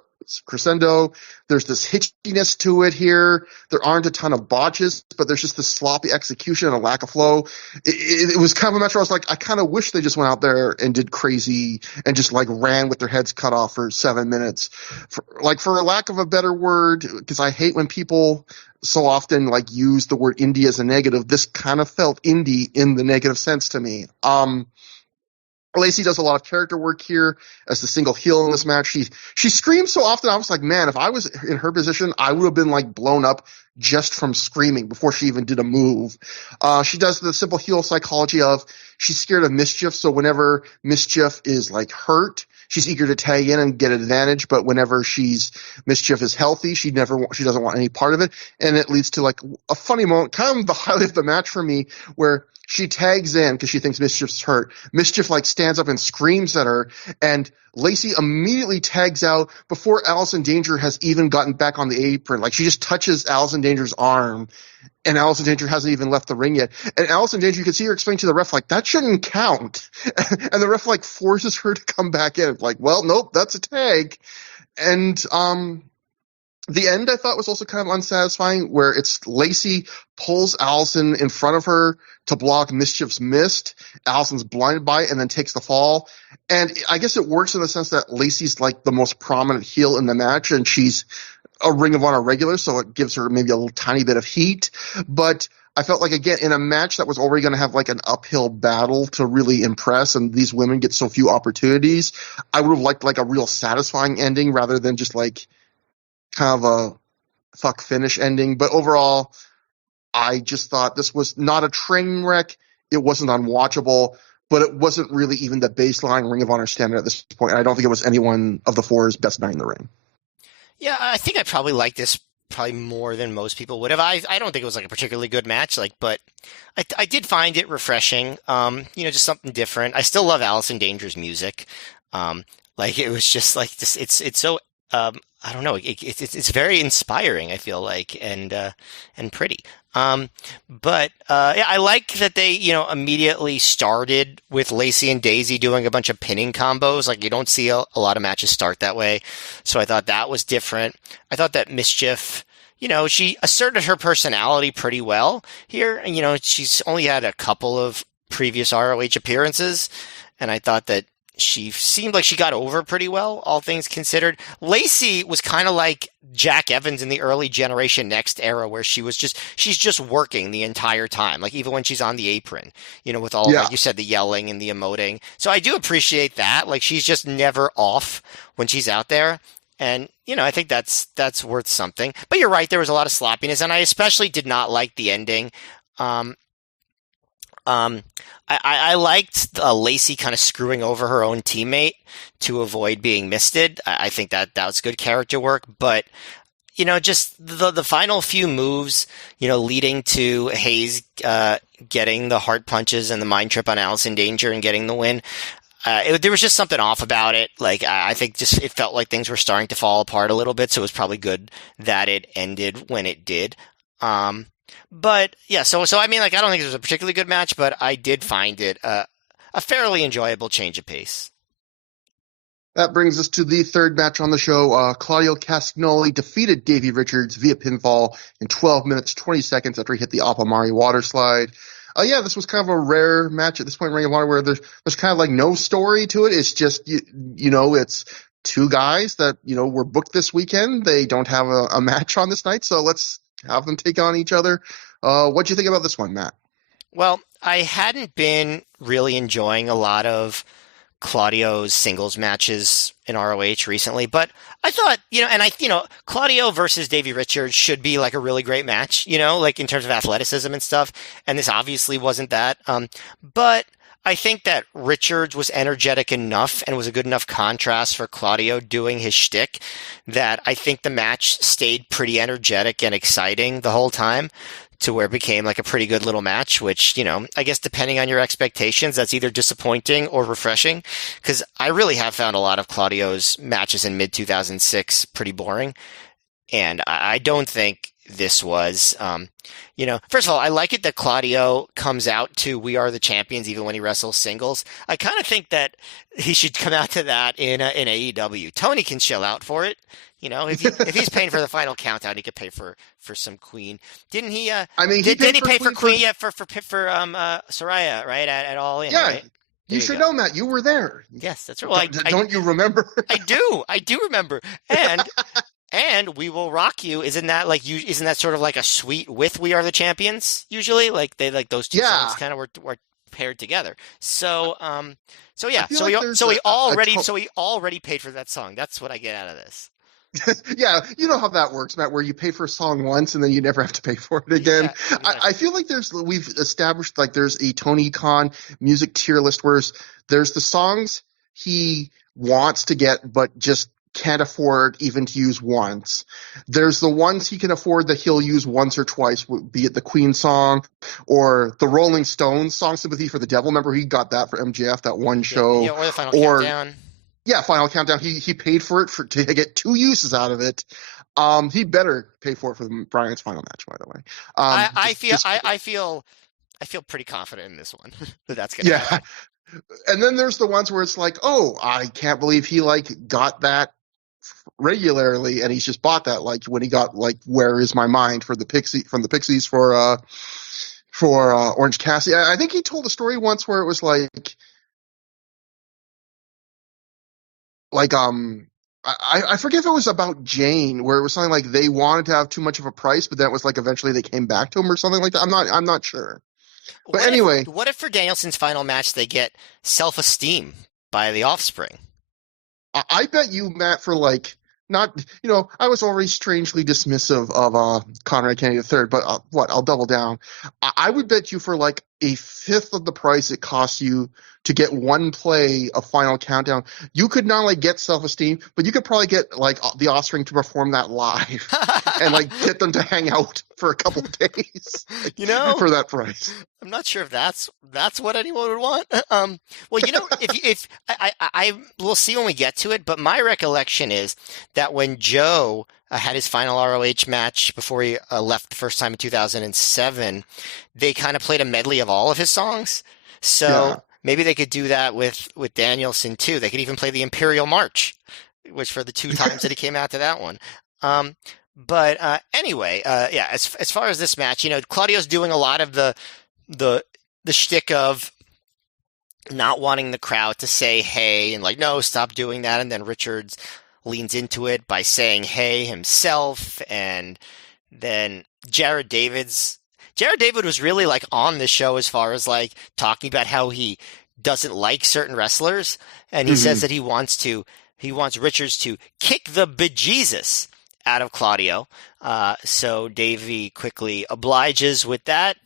There's this hitchiness to it here. There aren't a ton of botches, but there's just this sloppy execution and a lack of flow. It was kind of a match where I was like, I kind of wish they just went out there and did crazy and just like ran with their heads cut off for 7 minutes. For lack of a better word, because I hate when people so often like use the word indie as a negative, this kind of felt indie in the negative sense to me. Lacey does a lot of character work here as the single heel in this match. She screams so often. I was like, man, if I was in her position, I would have been like blown up just from screaming before she even did a move. She does the simple heel psychology of she's scared of Mischief. So whenever Mischief is like hurt, she's eager to tag in and get an advantage. But whenever Mischief is healthy, she doesn't want any part of it. And it leads to like a funny moment, kind of the highlight of the match for me, where she tags in because she thinks Mischief's hurt. Mischief like stands up and screams at her, and Lacey immediately tags out before Allison Danger has even gotten back on the apron. Like, she just touches Allison Danger's arm, and Allison Danger hasn't even left the ring yet. And Allison Danger, you can see her explaining to the ref, like, that shouldn't count. And the ref like forces her to come back in. Like, well, nope, that's a tag. And the end I thought was also kind of unsatisfying, where it's Lacey pulls Allison in front of her to block Mischief's mist. Allison's blinded by it and then takes the fall. And I guess it works in the sense that Lacey's like the most prominent heel in the match, and she's a Ring of Honor regular, so it gives her maybe a little tiny bit of heat. But I felt like, again, in a match that was already going to have like an uphill battle to really impress, and these women get so few opportunities, I would have liked like a real satisfying ending rather than just like kind of a fuck finish ending. But overall, I just thought this was not a train wreck. It wasn't unwatchable, but it wasn't really even the baseline Ring of Honor standard at this point. And I don't think it was anyone of the four's best night in the ring. Yeah, I think I probably like this probably more than most people would have. I don't think it was like a particularly good match, but I did find it refreshing. Just something different. I still love Allison Danger's music. It was just like this. It's so I don't know. It's very inspiring, I feel like, and pretty. I like that they, immediately started with Lacey and Daisy doing a bunch of pinning combos. Like, you don't see a lot of matches start that way. So I thought that was different. I thought that Mischief, she asserted her personality pretty well here. She's only had a couple of previous ROH appearances, and I thought that she seemed like she got over pretty well, all things considered. Lacey was kind of like Jack Evans in the early Generation Next era, where she's just working the entire time, like even when she's on the apron, with all, like you said, the yelling and the emoting. So I do appreciate that. Like, she's just never off when she's out there. And, I think that's worth something. But you're right, there was a lot of sloppiness, and I especially did not like the ending. Um, um, I liked Lacey kind of screwing over her own teammate to avoid being misted. I think that was good character work, but just the final few moves, leading to Hayes getting the heart punches and the mind trip on Allison Danger and getting the win. There was just something off about it. Like I think just it felt like things were starting to fall apart a little bit, so it was probably good that it ended when it did. Um, but yeah, so I mean, like I don't think it was a particularly good match, but I did find it a fairly enjoyable change of pace. That brings us to the third match on the show. Claudio Castagnoli defeated Davey Richards via pinfall in 12 minutes, 20 seconds after he hit the Apamari water slide. Yeah, this was kind of a rare match at this point in Ring of Honor where there's kind of like no story to it. It's just, it's two guys that, were booked this weekend. They don't have a match on this night, so let's have them take on each other. What'd you think about this one, Matt? Well, I hadn't been really enjoying a lot of Claudio's singles matches in ROH recently, but I thought, Claudio versus Davey Richards should be like a really great match, like in terms of athleticism and stuff. And this obviously wasn't that. But I think that Richards was energetic enough and was a good enough contrast for Claudio doing his shtick that I think the match stayed pretty energetic and exciting the whole time, to where it became like a pretty good little match, which, I guess depending on your expectations, that's either disappointing or refreshing, because I really have found a lot of Claudio's matches in mid 2006 pretty boring. And I don't think this was, first of all, I like it that Claudio comes out to "We Are the Champions" even when he wrestles singles. I kind of think that he should come out to that in AEW. Tony can chill out for it. If he's paying for the final countdown, he could pay for some Queen. Didn't he? I mean, did he pay for Queen? Yeah, for Soraya, right? At All In. Yeah, right? you should know, Matt. You were there. Yes, that's right. Well, don't you remember? I do remember. And "We Will Rock You," isn't that sort of like a suite with "We Are the Champions"? Usually, like they like those two songs kind of were paired together. So yeah, so he already paid for that song. That's what I get out of this. Yeah, you know how that works, Matt, where you pay for a song once and then you never have to pay for it again. Yeah. I feel like we've established like there's a Tony Khan music tier list where there's the songs he wants to get but just can't afford even to use once. There's the ones he can afford that he'll use once or twice, be it the Queen song or the Rolling Stones song "Sympathy for the Devil." Remember, he got that for MJF, that one show. Yeah, or the Final Countdown. Yeah, Final Countdown. He paid for it to get two uses out of it. He better pay for it for Bryan's final match, by the way. I feel pretty confident in this one that that's gonna happen. And then there's the ones where it's like, oh, I can't believe he got that regularly, and he's just bought that, like when he got "Where Is My Mind" from the Pixies for Orange Cassidy. I think he told a story once where it was I forget if it was about Jane, where it was something like they wanted to have too much of a price, but that was eventually they came back to him or something like that. I'm not sure. But anyway, what if for Danielson's final match they get "Self-Esteem" by The Offspring? I bet you, Matt, for not, I was already strangely dismissive of Conrad Kennedy III, but I'll double down. I would bet you for a fifth of the price it costs you to get one play of Final Countdown, you could not only get Self-Esteem, but you could probably get the Offspring to perform that live and get them to hang out for a couple of days, for that price. I'm not sure if that's what anyone would want. Well, if I we'll see when we get to it, but my recollection is that when Joe had his final ROH match before he left the first time in 2007, they kind of played a medley of all of his songs. So maybe they could do that with Danielson too. They could even play the Imperial March, which for the two times that he came out to that one. But anyway, as far as this match, Claudio's doing a lot of the shtick of not wanting the crowd to say "hey" and no, stop doing that, and then Richards leans into it by saying "hey" himself, and then Jared David was really on the show as far as talking about how he doesn't like certain wrestlers, and he says that he wants to he wants Richards to kick the bejesus out of Claudio. So Davey quickly obliges with that.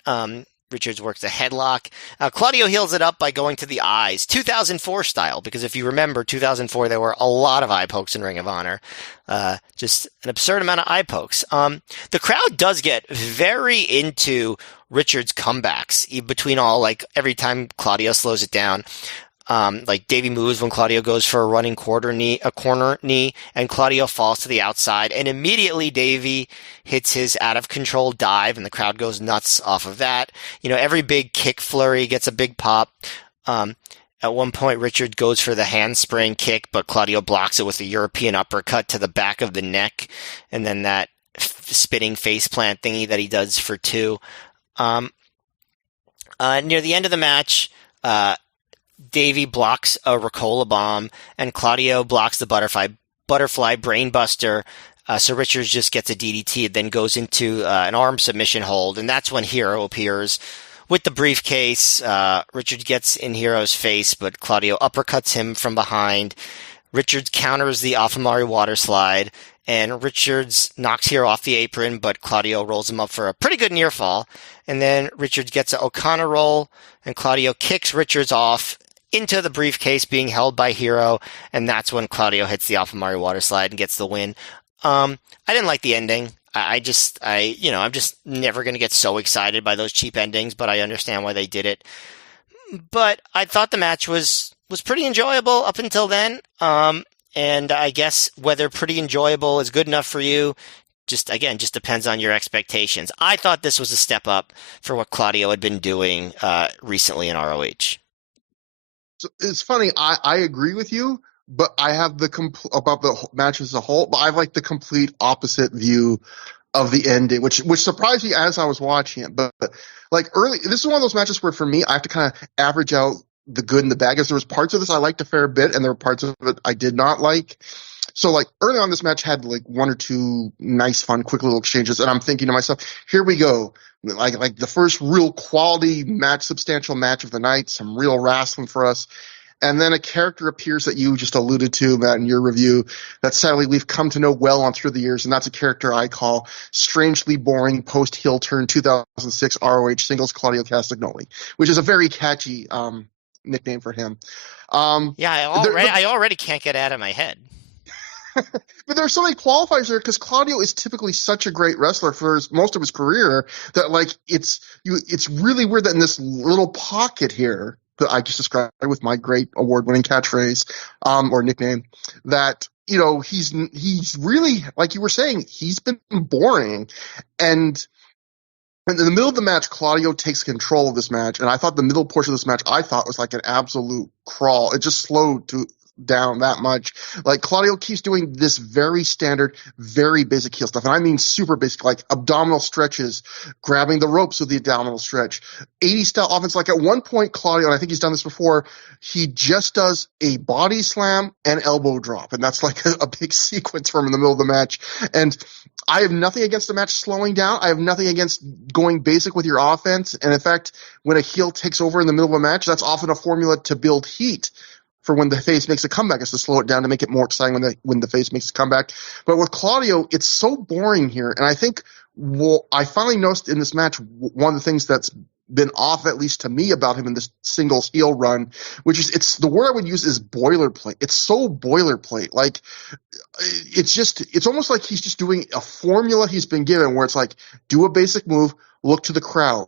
Richards works a headlock. Claudio heals it up by going to the eyes, 2004 style, because if you remember, 2004, there were a lot of eye pokes in Ring of Honor. Just an absurd amount of eye pokes. The crowd does get very into Richards' comebacks between all, like every time Claudio slows it down. Like Davey moves when Claudio goes for a running corner knee, and Claudio falls to the outside, and immediately Davey hits his out of control dive, and the crowd goes nuts off of that. Every big kick flurry gets a big pop. At one point, Richard goes for the handspring kick, but Claudio blocks it with a European uppercut to the back of the neck, and then that spinning faceplant thingy that he does for 2. Near the end of the match, Davey blocks a Ricola bomb, and Claudio blocks the butterfly brainbuster. So Richards just gets a DDT and then goes into an arm submission hold, and that's when Hero appears with the briefcase. Richards gets in Hero's face, but Claudio uppercuts him from behind. Richards counters the Alphamari water slide, and Richards knocks Hero off the apron, but Claudio rolls him up for a pretty good near fall. And then Richards gets an O'Connor roll, and Claudio kicks Richards off into the briefcase being held by Hero, and that's when Claudio hits the Alphamari water slide and gets the win. I didn't like the ending. I'm just never going to get so excited by those cheap endings, but I understand why they did it. But I thought the match was pretty enjoyable up until then. And I guess whether pretty enjoyable is good enough for you, just depends on your expectations. I thought this was a step up for what Claudio had been doing recently in ROH. So it's funny. I agree with you, but I have about the match as a whole. But I have like the complete opposite view of the ending, which surprised me as I was watching it. But like early, this is one of those matches where for me I have to kind of average out the good and the bad. Because there was parts of this I liked a fair bit, and there were parts of it I did not like. So like early on, this match had like 1 or 2 nice, fun, quick little exchanges, and I'm thinking to myself, here we go. Like the first real quality match, substantial match of the night, some real wrestling for us. And then a character appears that you just alluded to, Matt, in your review, that sadly we've come to know well on through the years, and that's a character I call strangely boring post-heel turn 2006 ROH singles Claudio Castagnoli, which is a very catchy nickname for him. I already can't get out of my head. But there are so many qualifiers there because Claudio is typically such a great wrestler for most of his career that like it's really weird that in this little pocket here that I just described with my great award-winning catchphrase or nickname that he's really, like you were saying, he's been boring. And in the middle of the match, Claudio takes control of this match, and I thought the middle portion of this match was like an absolute crawl. It just slowed down that much. Like Claudio keeps doing this very standard, very basic heel stuff, and I mean super basic, like abdominal stretches, grabbing the ropes with the abdominal stretch, 80s style offense. Like at one point, Claudio, and I think he's done this before, he just does a body slam and elbow drop, and that's like a big sequence for him in the middle of the match. And I have nothing against the match slowing down. I have nothing against going basic with your offense. And in fact, when a heel takes over in the middle of a match, that's often a formula to build heat for when the face makes a comeback, is to slow it down to make it more exciting when the face makes a comeback. But with Claudio, it's so boring here. And I think I finally noticed in this match one of the things that's been off, at least to me, about him in this singles heel run, which is, it's the word I would use is boilerplate. It's so boilerplate. Like it's almost like he's just doing a formula he's been given where it's like, do a basic move, look to the crowd,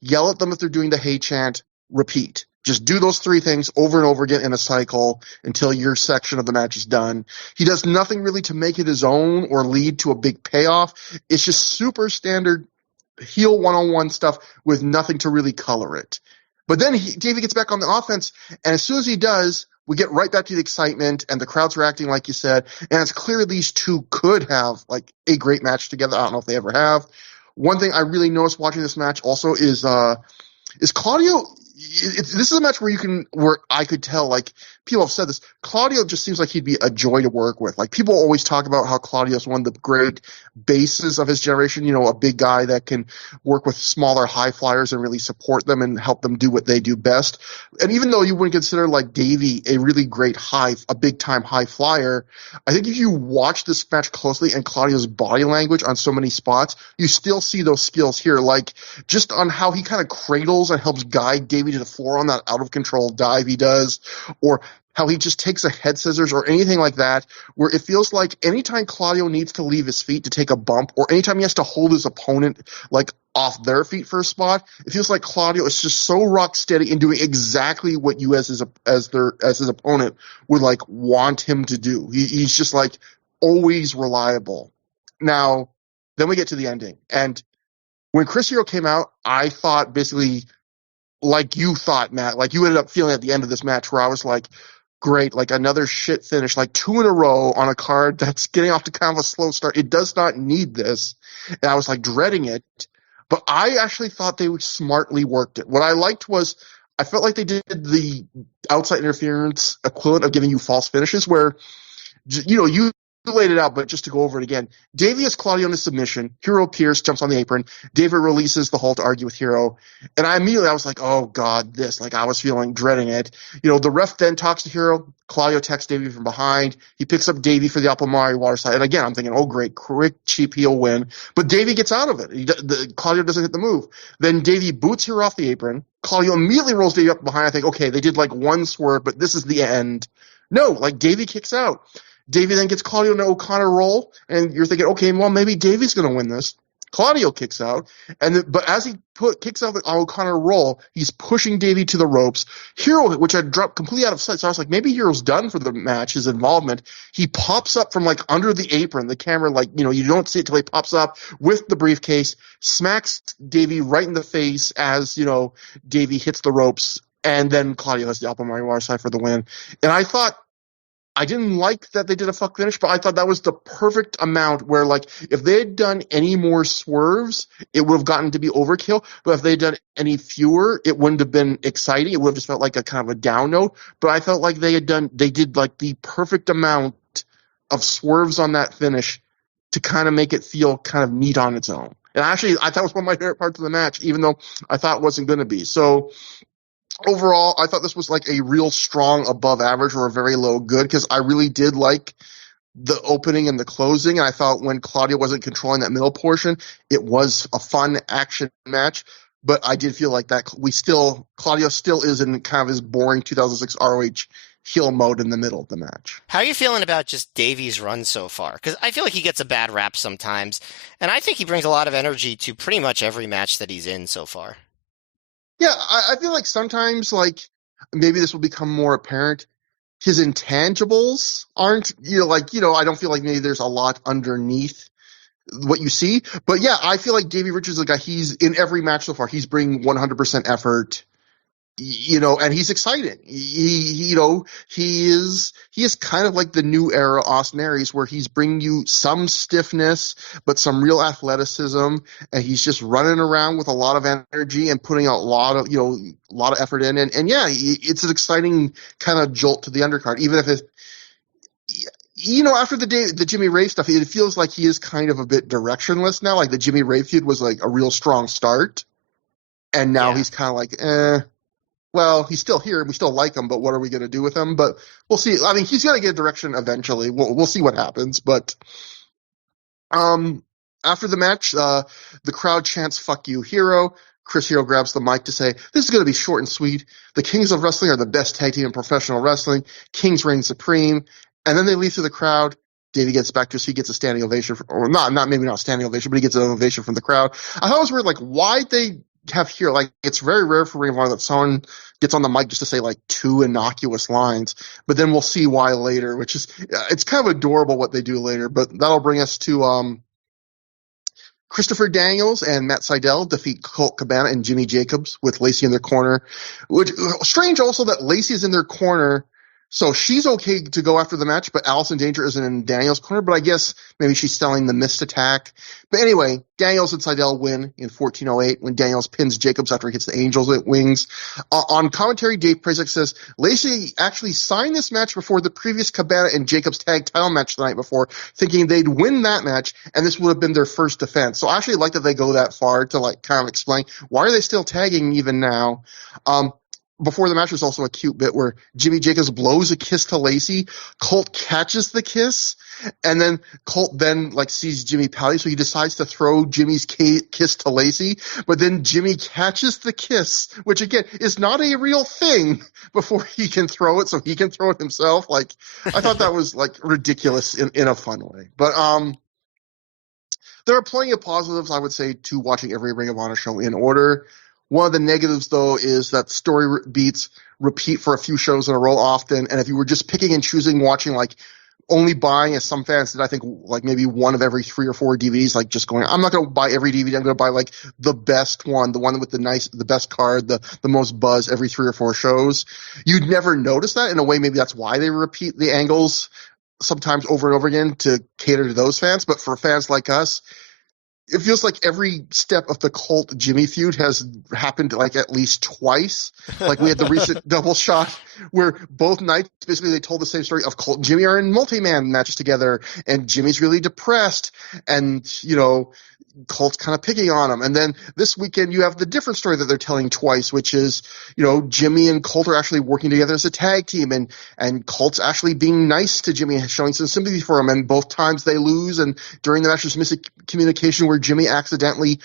yell at them if they're doing the hey chant, repeat. Just do those 3 things over and over again in a cycle until your section of the match is done. He does nothing really to make it his own or lead to a big payoff. It's just super standard heel one-on-one stuff with nothing to really color it. But then Davey gets back on the offense, and as soon as he does, we get right back to the excitement, and the crowd's reacting like you said, and it's clear these two could have like a great match together. I don't know if they ever have. One thing I really noticed watching this match also is Claudio – this is a match where I could tell, like, people have said this, Claudio just seems like he'd be a joy to work with. Like, people always talk about how Claudio's one of the great bases of his generation, a big guy that can work with smaller high flyers and really support them and help them do what they do best. And even though you wouldn't consider, like, Davey a really great a big time high flyer, I think if you watch this match closely and Claudio's body language on so many spots, you still see those skills here, like just on how he kind of cradles and helps guide Davey to the floor on that out of control dive he does, or how he just takes a head scissors or anything like that, where it feels like anytime Claudio needs to leave his feet to take a bump, or anytime he has to hold his opponent like off their feet for a spot, it feels like Claudio is just so rock steady and doing exactly what you as his opponent would like want him to do. He's just like always reliable. Now, then we get to the ending, and when Chris Hero came out, I thought basically like you thought, Matt, like you ended up feeling at the end of this match where I was like, great, like another shit finish, like 2 in a row on a card that's getting off to kind of a slow start. It does not need this. And I was like dreading it. But I actually thought they smartly worked it. What I liked was I felt like they did the outside interference equivalent of giving you false finishes where, you laid it out, but just to go over it again, Davey has Claudio in a submission. Hero Pierce jumps on the apron. David releases the hold to argue with Hero. And I was like, oh, God, this. Like, I was dreading it. The ref then talks to Hero. Claudio texts Davey from behind. He picks up Davey for the Alpamari water slide. And again, I'm thinking, oh, great, quick, cheap heel win. But Davey gets out of it. Claudio doesn't hit the move. Then Davey boots Hero off the apron. Claudio immediately rolls Davey up behind. I think, okay, they did like one swerve, but this is the end. No, like Davey kicks out. Davey then gets Claudio in an O'Connor roll, and you're thinking, okay, well, maybe Davey's going to win this. Claudio kicks out, but as he kicks out the O'Connor roll, he's pushing Davey to the ropes. Hero, which had dropped completely out of sight, so I was like, maybe Hero's done for the match, his involvement. He pops up from like under the apron, the camera, like, you don't see it till he pops up with the briefcase, smacks Davey right in the face as, Davey hits the ropes, and then Claudio has the Alpamari water slide for the win. And I didn't like that they did a fuck finish, but I thought that was the perfect amount where, like, if they had done any more swerves, it would have gotten to be overkill. But if they had done any fewer, it wouldn't have been exciting. It would have just felt like a kind of a down note. But I felt like they did like the perfect amount of swerves on that finish to kind of make it feel kind of neat on its own. And actually, I thought it was one of my favorite parts of the match, even though I thought it wasn't going to be. So overall, I thought this was like a real strong above average or a very low good because I really did like the opening and the closing. And I thought when Claudio wasn't controlling that middle portion, it was a fun action match. But I did feel like that Claudio still is in kind of his boring 2006 ROH heel mode in the middle of the match. How are you feeling about just Davey's run so far? Because I feel like he gets a bad rap sometimes, and I think he brings a lot of energy to pretty much every match that he's in so far. Yeah, I feel like sometimes, like, maybe this will become more apparent. His intangibles aren't, I don't feel like maybe there's a lot underneath what you see. But yeah, I feel like Davey Richards is a guy, he's in every match so far, he's bringing 100% effort. And he's exciting. He is kind of like the new era Austin Aries, where he's bringing you some stiffness, but some real athleticism, and he's just running around with a lot of energy and putting a lot of effort in. And yeah, it's an exciting kind of jolt to the undercard, even if after the Jimmy Rave stuff, it feels like he is kind of a bit directionless now. Like the Jimmy Rave feud was like a real strong start, and now he's kind of like, well, he's still here. We still like him, but what are we going to do with him? But we'll see. I mean, he's going to get a direction eventually. We'll see what happens. But after the match, the crowd chants "Fuck you, Hero." Chris Hero grabs the mic to say, "This is going to be short and sweet. The Kings of Wrestling are the best tag team in professional wrestling. Kings reign supreme." And then they leave through the crowd. Davey gets back to us. He gets a standing ovation, maybe not a standing ovation, but he gets an ovation from the crowd. I thought it was weird, like, why'd they have here, like, it's very rare for Ring of Honor that someone gets on the mic just to say like 2 innocuous lines, but then we'll see why later, which is, it's kind of adorable what they do later. But that'll bring us to Christopher Daniels and Matt Sydal defeat Colt Cabana and Jimmy Jacobs with Lacey in their corner, which strange also that Lacey is in their corner So she's okay to go after the match, but Allison Danger isn't in Daniel's corner. But I guess maybe she's selling the missed attack. But anyway, Daniels and Seidel win in 14:08 when Daniels pins Jacobs after he hits the Angels at Wings. On commentary, Dave Prazak says Lacey actually signed this match before the previous Cabana and Jacobs tag title match the night before, thinking they'd win that match and this would have been their first defense. So I actually like that they go that far to like kind of explain why are they still tagging even now. Before the match, there's also a cute bit where Jimmy Jacobs blows a kiss to Lacey. Colt catches the kiss, and then Colt then like sees Jimmy pouting, so he decides to throw Jimmy's kiss to Lacey. But then Jimmy catches the kiss, which again is not a real thing, before he can throw it, so he can throw it himself. Like I thought that was like ridiculous in a fun way. But there are plenty of positives, I would say, to watching every Ring of Honor show in order. One of the negatives, though, is that story beats repeat for a few shows in a row often. And if you were just picking and choosing, watching, like only buying, as some fans did, I think, like maybe one of every 3 or 4 DVDs, like just going, I'm not going to buy every DVD. I'm going to buy like the best one, the one with the best card, the most buzz every 3 or 4 shows. You'd never notice that. In a way, maybe that's why they repeat the angles sometimes over and over again to cater to those fans. But for fans like us, it feels like every step of the Colt Jimmy feud has happened like at least twice. Like we had the recent double shot where both nights basically they told the same story of Colt and Jimmy are in multi-man matches together and Jimmy's really depressed and, you know, Colt's kind of picking on him. And then this weekend you have the different story that they're telling twice, which is, you know, Jimmy and Colt are actually working together as a tag team and Colt's actually being nice to Jimmy and showing some sympathy for him. And both times they lose. And during the match there's miscommunication where Jimmy accidentally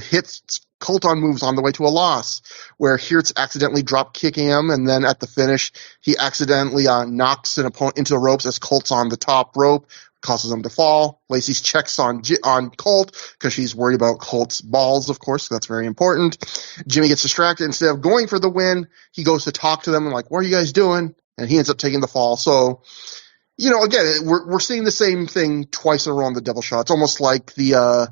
hits Colt on moves on the way to a loss, where Hirt's accidentally drop kicking him, and then at the finish he accidentally knocks an opponent into the ropes as Colt's on the top rope, causes him to fall. Lacey checks on Colt because she's worried about Colt's balls, of course. So that's very important. Jimmy gets distracted. Instead of going for the win, he goes to talk to them and like, what are you guys doing? And he ends up taking the fall. So, you know, again, we're seeing the same thing twice in a row on the double shot. It's almost like the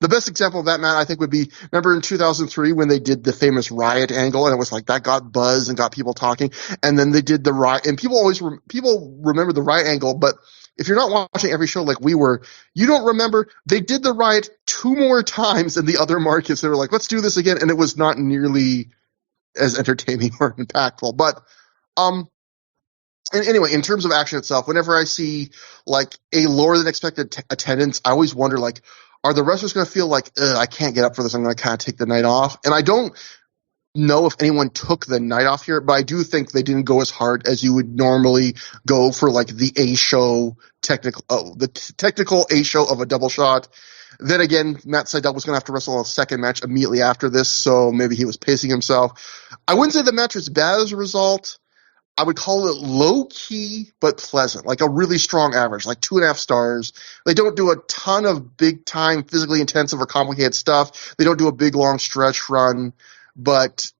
best example of that, Matt, I think would be, remember in 2003 when they did the famous riot angle, and it was like that got buzz and got people talking, and then they did the riot, and people remember the riot angle, but if you're not watching every show like we were, you don't remember they did the riot 2 more times in the other markets. They were like, let's do this again, and it was not nearly as entertaining or impactful. But and anyway, in terms of action itself, whenever I see like a lower than expected attendance, I always wonder, like, are the wrestlers going to feel like, I can't get up for this, I'm going to kind of take the night off? And I don't know if anyone took the night off here, but I do think they didn't go as hard as you would normally go for like the technical A show of a double shot. Then again, Matt Sydal was going to have to wrestle a second match immediately after this, so maybe he was pacing himself. I wouldn't say the match was bad as a result. I would call it low-key but pleasant, like a really strong average, like 2.5 stars. They don't do a ton of big-time, physically intensive or complicated stuff. They don't do a big, long stretch run. But,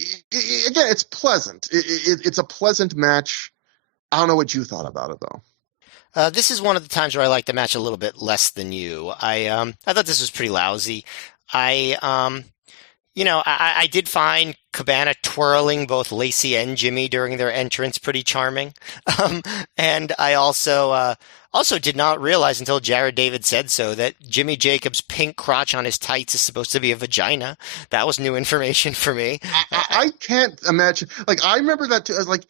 again, it's pleasant. It's a pleasant match. I don't know what you thought about it, though. This is one of the times where I like the match a little bit less than you. I thought this was pretty lousy. I did find Cabana twirling both Lacey and Jimmy during their entrance pretty charming. And I also did not realize until Jared David said so that Jimmy Jacobs' pink crotch on his tights is supposed to be a vagina. That was new information for me. I can't imagine. Like, I remember that too. I was like,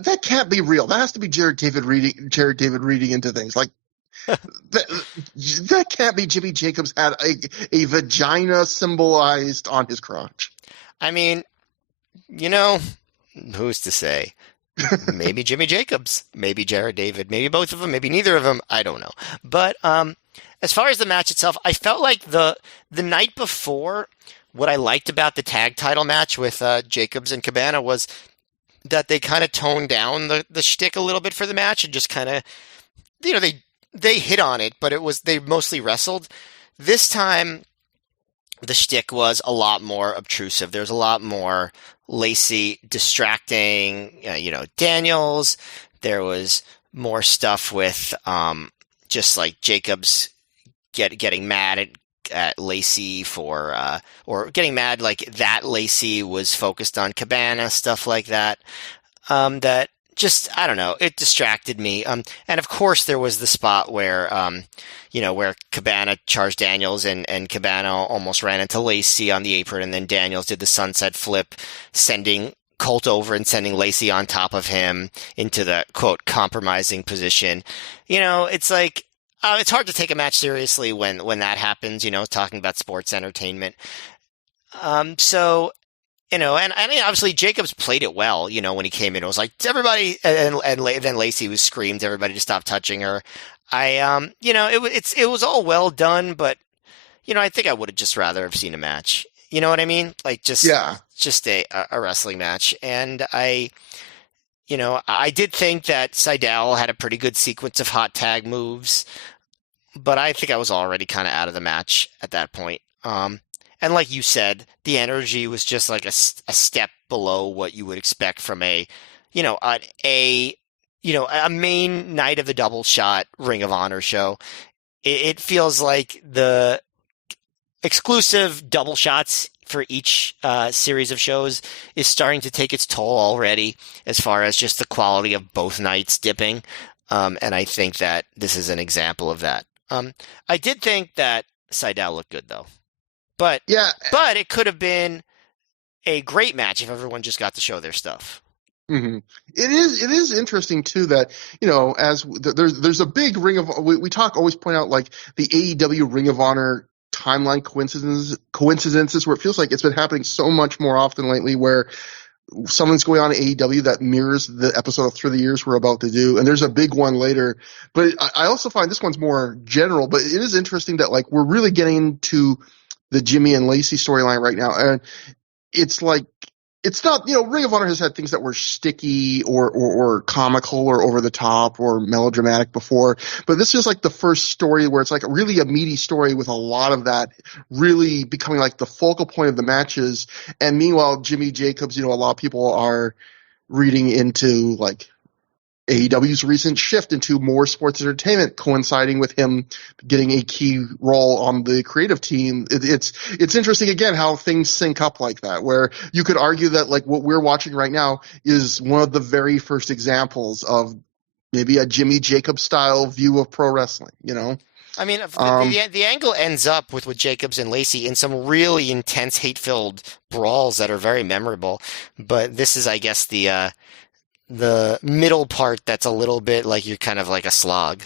that can't be real. That has to be Jared David reading into things. Like, that can't be Jimmy Jacobs had a vagina symbolized on his crotch. I mean, who's to say? Maybe Jimmy Jacobs, maybe Jared David, maybe both of them, maybe neither of them. I don't know. But as far as the match itself, I felt like the night before, what I liked about the tag title match with Jacobs and Cabana was that they kind of toned down the shtick a little bit for the match and just kind of, they hit on it, but they mostly wrestled. This time, the shtick was a lot more obtrusive. There's a lot more Lacey distracting, Daniels. There was more stuff with just like Jacobs getting mad at Lacey or getting mad like that Lacey was focused on Cabana, stuff like that. that just, I don't know, it distracted me. And of course there was the spot where where Cabana charged Daniels, and Cabana almost ran into Lacey on the apron, and then Daniels did the sunset flip, sending Colt over and sending Lacey on top of him into the quote compromising position. It's like it's hard to take a match seriously when that happens, talking about sports entertainment. So and I mean, obviously Jacobs played it well, when he came in. It was like everybody, and then Lacey was screamed, everybody to stop touching her. It was all well done, but I think I would have just rather have seen a match. You know what I mean? Like Yeah. just a wrestling match. And I did think that Seidel had a pretty good sequence of hot tag moves, but I think I was already kind of out of the match at that point. And like you said, the energy was just like a step below what you would expect from a main night of the double shot Ring of Honor show. It feels like the exclusive double shots for each series of shows is starting to take its toll already, as far as just the quality of both nights dipping. And I think that this is an example of that. I did think that Seidel looked good though. But Yeah. it could have been a great match if everyone just got to show their stuff. Mm-hmm. It is interesting too that there's a big Ring of we talk always point out like the AEW Ring of Honor timeline coincidences where it feels like it's been happening so much more often lately where something's going on at AEW that mirrors the episode of Through the Years we're about to do, and there's a big one later. But I also find this one's more general, but it is interesting that like we're really getting to the Jimmy and Lacey storyline right now, and it's like it's not, Ring of Honor has had things that were sticky or comical or over the top or melodramatic before, but this is like the first story where it's like really a meaty story with a lot of that really becoming like the focal point of the matches. And meanwhile, Jimmy Jacobs, a lot of people are reading into like AEW's recent shift into more sports entertainment, coinciding with him getting a key role on the creative team. It's interesting again how things sync up like that, where you could argue that like what we're watching right now is one of the very first examples of maybe a Jimmy Jacobs style view of pro wrestling. I mean, the angle ends up with Jacobs and Lacey in some really intense, hate-filled brawls that are very memorable. But this is, I guess, the middle part that's a little bit like you're kind of like a slog.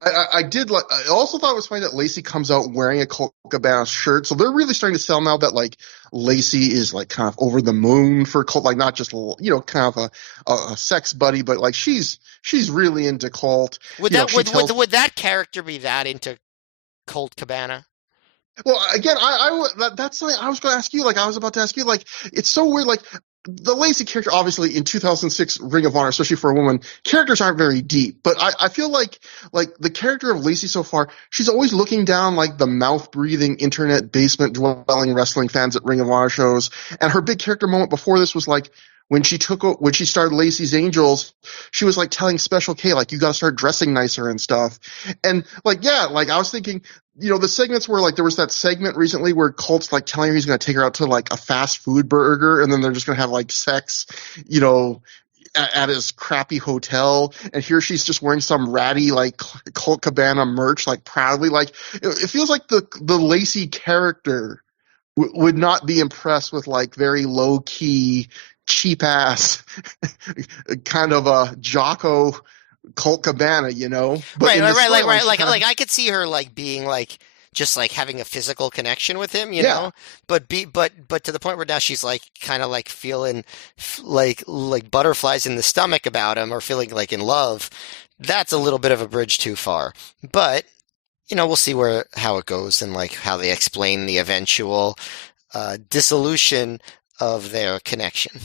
I did like. I also thought it was funny that Lacey comes out wearing a Colt Cabana shirt, so they're really starting to sell now that like Lacey is like kind of over the moon for Colt, like not just kind of a sex buddy, but like she's really into Colt. Would that character be that into Colt Cabana? Well, again, that's like I was going to ask you. Like I was about to ask you. Like it's so weird. Like the Lacey character, obviously in 2006 Ring of Honor, especially for a woman, characters aren't very deep. But I feel like the character of Lacey so far, she's always looking down like the mouth breathing internet basement dwelling wrestling fans at Ring of Honor shows. And her big character moment before this was like when she started Lacey's Angels, she was like telling Special K like you got to start dressing nicer and stuff. And like like I was thinking, the segments where like there was that segment recently where Colt's like telling her he's going to take her out to like a fast food burger and then they're just going to have like sex, at his crappy hotel. And here she's just wearing some ratty like Colt Cabana merch, like proudly. Like it feels like the Lacey character would not be impressed with like very low key, cheap ass kind of a Jocko Colt Cabana, but right. Like I could see her like being like just like having a physical connection with him, know, but to the point where now she's like kind of like feeling like butterflies in the stomach about him or feeling like in love. That's a little bit of a bridge too far, but we'll see how it goes and like how they explain the eventual dissolution of their connection.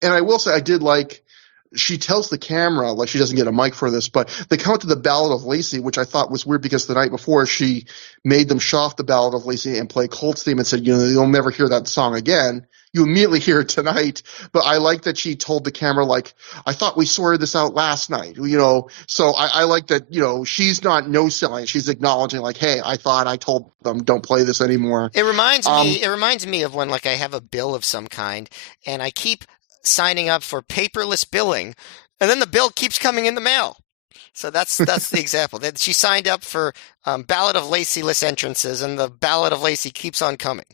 And I will say I did like she tells the camera, like she doesn't get a mic for this, but they come to the Ballad of Lacey, which I thought was weird because the night before she made them shut off the Ballad of Lacey and play Colt's theme and said, you'll never hear that song again. You immediately hear it tonight. But I like that she told the camera, like, I thought we sorted this out last night, So I like that, she's not no-selling. She's acknowledging like, hey, I thought I told them don't play this anymore. It reminds me of when like I have a bill of some kind and I keep signing up for paperless billing, and then the bill keeps coming in the mail. So that's the example. That she signed up for Ballad of Lacey-less entrances, and the Ballad of Lacey keeps on coming.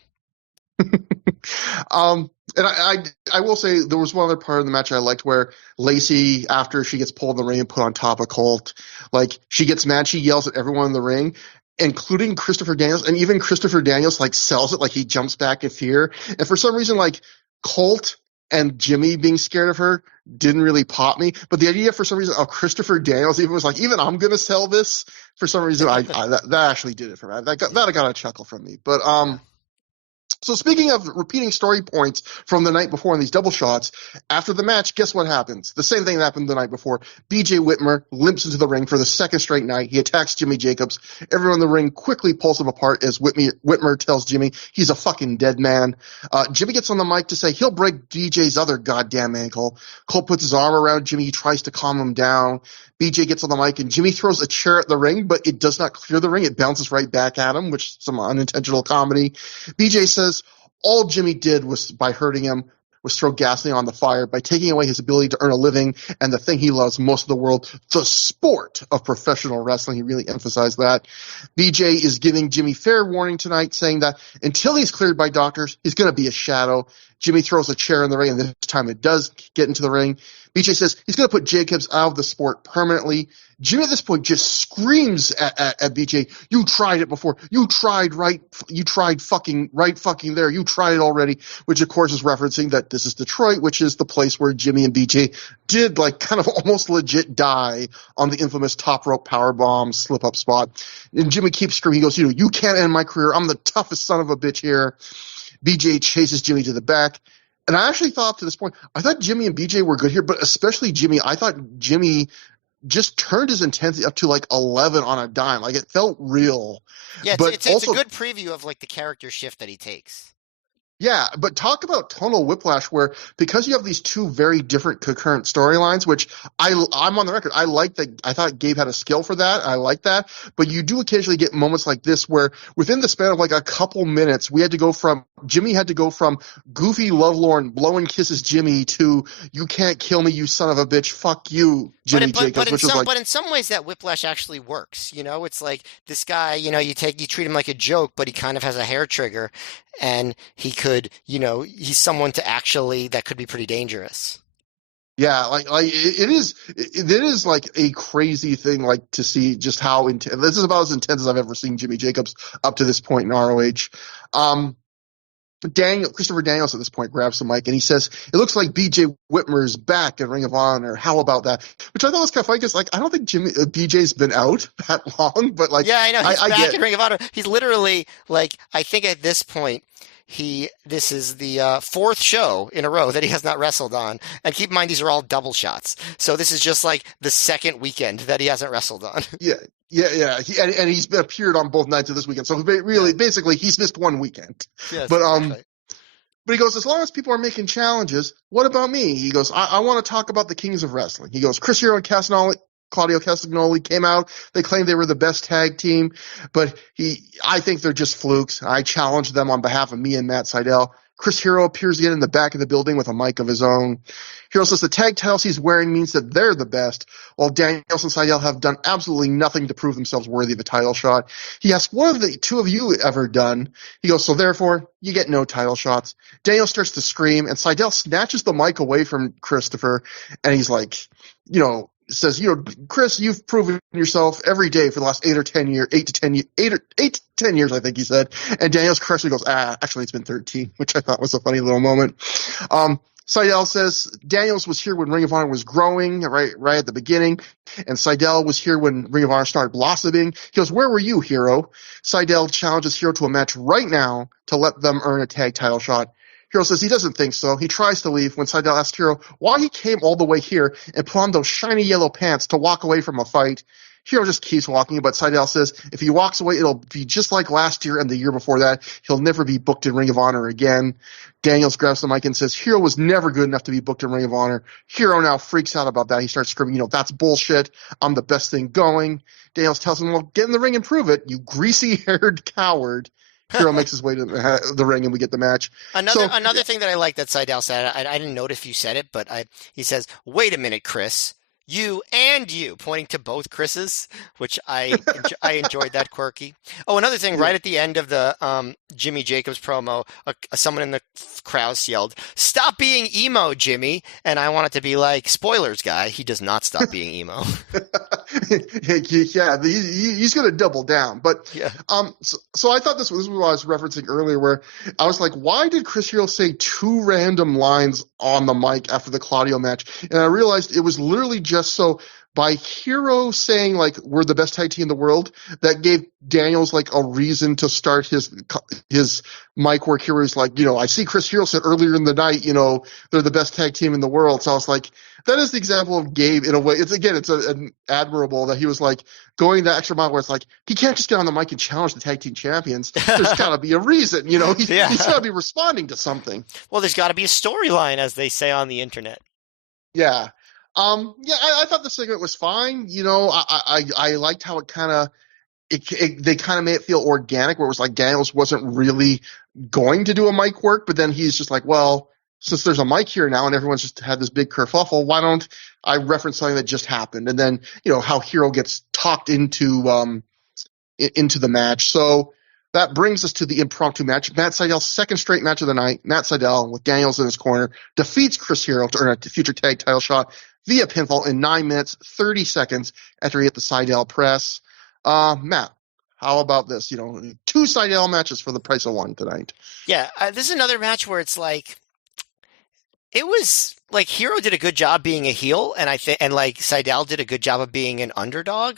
And I will say there was one other part of the match I liked where Lacey, after she gets pulled in the ring and put on top of Colt, like she gets mad, she yells at everyone in the ring, including Christopher Daniels, and even Christopher Daniels like sells it, like he jumps back in fear. And for some reason, like Colt and Jimmy being scared of her didn't really pop me. But the idea for some reason of Christopher Daniels even was like, even I'm gonna sell this. For some reason, that actually did it for me. That got a chuckle from me. But So speaking of repeating story points from the night before in these double shots, after the match, guess what happens? The same thing that happened the night before. BJ Whitmer limps into the ring for the second straight night. He attacks Jimmy Jacobs. Everyone in the ring quickly pulls him apart as Whitmer tells Jimmy he's a fucking dead man. Jimmy gets on the mic to say he'll break BJ's other goddamn ankle. Cole puts his arm around Jimmy. He tries to calm him down. BJ gets on the mic, and Jimmy throws a chair at the ring, but it does not clear the ring. It bounces right back at him, which is some unintentional comedy. BJ says all Jimmy did was, by hurting him, was throw gasoline on the fire by taking away his ability to earn a living and the thing he loves most of the world, the sport of professional wrestling. He really emphasized that. BJ is giving Jimmy fair warning tonight, saying that until he's cleared by doctors, he's going to be a shadow. Jimmy throws a chair in the ring, and this time it does get into the ring. BJ says he's going to put Jacobs out of the sport permanently. Jimmy at this point just screams at BJ, "You tried it before. You tried fucking there. You tried it already," which of course is referencing that this is Detroit, which is the place where Jimmy and BJ did like kind of almost legit die on the infamous top rope powerbomb slip up spot. And Jimmy keeps screaming. He goes, "You can't end my career. I'm the toughest son of a bitch here." BJ chases Jimmy to the back. And I actually thought to this point, I thought Jimmy and BJ were good here, but especially Jimmy. I thought Jimmy just turned his intensity up to like 11 on a dime. Like it felt real. Yeah, but it's a good preview of like the character shift that he takes. Yeah, but talk about tonal whiplash where because you have these two very different concurrent storylines, which I'm on the record, I like that. I thought Gabe had a skill for that. I like that. But you do occasionally get moments like this where within the span of like a couple minutes, Jimmy had to go from goofy lovelorn blowing kisses Jimmy to "you can't kill me, you son of a bitch, fuck you, Jimmy Jacobs," but in some ways that whiplash actually works. It's like this guy, you treat him like a joke, but he kind of has a hair trigger. And he could, he's someone that could be pretty dangerous. Yeah, like it is like a crazy thing, like to see just how intense. This is about as intense as I've ever seen Jimmy Jacobs up to this point in ROH. Christopher Daniels at this point grabs the mic and he says, "It looks like BJ Whitmer's back in Ring of Honor. How about that?" Which I thought was kind of funny because, like, I don't think BJ's been out that long, but like, yeah, I know he's back in Ring of Honor. He's literally like, I think at this point, this is the fourth show in a row that he has not wrestled on. And keep in mind, these are all double shots. So this is just like the second weekend that he hasn't wrestled on. Yeah. And he's appeared on both nights of this weekend. So basically, he's missed one weekend. Yes, but exactly. But he goes, as long as people are making challenges, what about me? He goes, I want to talk about the kings of wrestling. He goes, Chris Hero and Claudio Castagnoli came out. They claimed they were the best tag team, but I think they're just flukes. I challenged them on behalf of me and Matt Sydal. Chris Hero appears again in the back of the building with a mic of his own. Hero says the tag titles he's wearing means that they're the best, while Danielson and Sydal have done absolutely nothing to prove themselves worthy of a title shot. He asks, "What have the two of you ever done?" He goes, "So therefore, you get no title shots." Daniel starts to scream, and Sydal snatches the mic away from Christopher, and he's like, says, "Chris, you've proven yourself every day for the last 8 to 10 years, I think he said." And Daniels correctly goes, "Actually, it's been 13, which I thought was a funny little moment. Sydal says Daniels was here when Ring of Honor was growing, right at the beginning, and Sydal was here when Ring of Honor started blossoming. He goes, "Where were you, Hero?" Sydal challenges Hero to a match right now to let them earn a tag title shot. Hero says he doesn't think so. He tries to leave when Sydal asks Hero why he came all the way here and put on those shiny yellow pants to walk away from a fight. Hero just keeps walking, but Sydal says if he walks away, it'll be just like last year and the year before that. He'll never be booked in Ring of Honor again. Daniels grabs the mic and says Hero was never good enough to be booked in Ring of Honor. Hero now freaks out about that. He starts screaming, "That's bullshit. I'm the best thing going." Daniels tells him, "Well, get in the ring and prove it, you greasy-haired coward." Hero makes his way to the ring, and we get the match. Another So another thing that I like that Seidel said, I didn't note if you said it, but he says, "Wait a minute, Chris, you and you," pointing to both Chris's, which I enjoyed that quirky. Oh, another thing, yeah, right at the end of the Jimmy Jacobs promo, someone in the crowd yelled, "Stop being emo, Jimmy!" And I wanted to be like, spoilers, guy, he does not stop being emo. yeah, he's going to double down. But Yeah. so I thought this was what I was referencing earlier, where I was like, why did Chris Hero say two random lines on the mic after the Claudio match? And I realized it was literally just so by Hero saying like we're the best tag team in the world, that gave Daniels like a reason to start his mic work. Hero's like, I see Chris Hero said earlier in the night, they're the best tag team in the world. So I was like, that is the example of Gabe in a way. It's an admirable that he was like going the extra mile where it's like, he can't just get on the mic and challenge the tag team champions. There's got to be a reason, he's got to be responding to something. Well, there's got to be a storyline, as they say on the internet. Yeah. I thought the segment was fine. I liked how it kind of, they kind of made it feel organic, where it was like Daniels wasn't really going to do a mic work, but then he's just like, well, since there's a mic here now and everyone's just had this big kerfuffle, why don't I reference something that just happened? And then, how Hero gets talked into the match. So that brings us to the impromptu match. Matt Seidel's second straight match of the night. Matt Seidel, with Daniels in his corner, defeats Chris Hero to earn a future tag title shot via pinfall in 9 minutes, 30 seconds after he hit the Seidel press. Matt, how about this? 2 Seidel matches for the price of 1 tonight. Yeah, this is another match where it's like, it was like Hero did a good job being a heel, and like Seidel did a good job of being an underdog.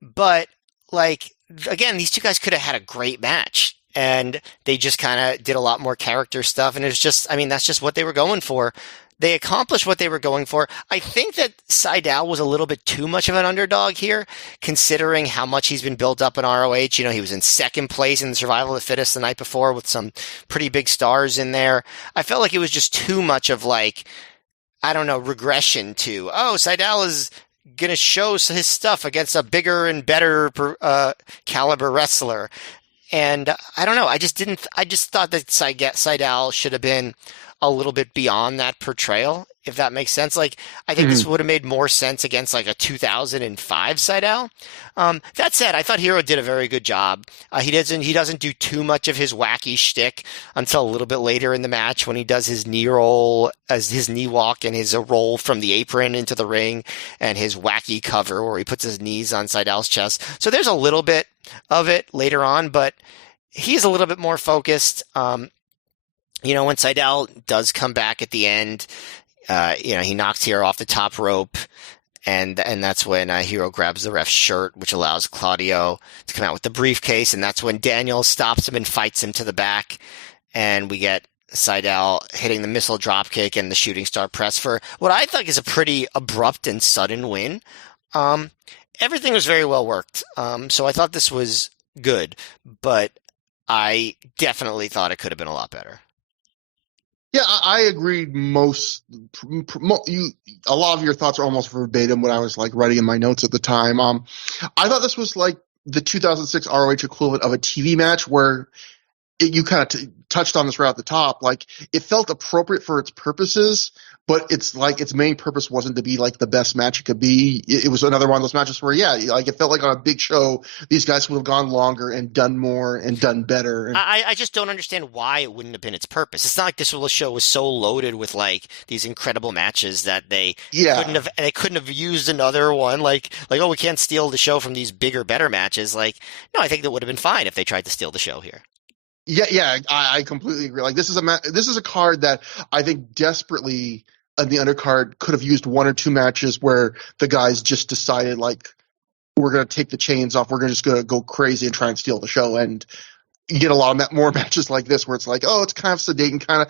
But like, again, these two guys could have had a great match, and they just kind of did a lot more character stuff. And it's just, that's just what they were going for. They accomplished what they were going for. I think that Seidel was a little bit too much of an underdog here, considering how much he's been built up in ROH. He was in second place in the Survival of the Fittest the night before with some pretty big stars in there. I felt like it was just too much of like, I don't know, regression to, Seidel is going to show his stuff against a bigger and better caliber wrestler. And I don't know. I just thought that Seidel should have been a little bit beyond that portrayal, if that makes sense. Like, I think this would have made more sense against like a 2005 Seidel. That said, I thought Hero did a very good job. He doesn't do too much of his wacky shtick until a little bit later in the match, when he does his knee roll, as his knee walk, and his roll from the apron into the ring, and his wacky cover where he puts his knees on Seidel's chest. So there's a little bit of it later on, but he's a little bit more focused. When Seidel does come back at the end, he knocks Hero off the top rope, and that's when Hero grabs the ref's shirt, which allows Claudio to come out with the briefcase, and that's when Daniel stops him and fights him to the back, and we get Seidel hitting the missile dropkick and the shooting star press for what I think is a pretty abrupt and sudden win. Everything was very well worked, so I thought this was good, but I definitely thought it could have been a lot better. Yeah, I agreed. A lot of your thoughts are almost verbatim what I was like writing in my notes at the time. I thought this was like the 2006 ROH equivalent of a TV match, where you kind of touched on this right at the top. Like, it felt appropriate for its purposes, but it's like its main purpose wasn't to be like the best match it could be. It was another one of those matches where, like, it felt like on a big show, these guys would have gone longer and done more and done better. I just don't understand why it wouldn't have been its purpose. It's not like this show was so loaded with like these incredible matches that they couldn't have used another one. Like, oh, we can't steal the show from these bigger, better matches. Like, no, I think that would have been fine if they tried to steal the show here. Yeah, I completely agree. Like, this is a card that I think desperately on the undercard could have used 1 or 2 matches where the guys just decided, like, we're going to take the chains off, we're just going to go crazy and try and steal the show. And you get a lot of more matches like this where it's like, oh, it's kind of sedate and kind of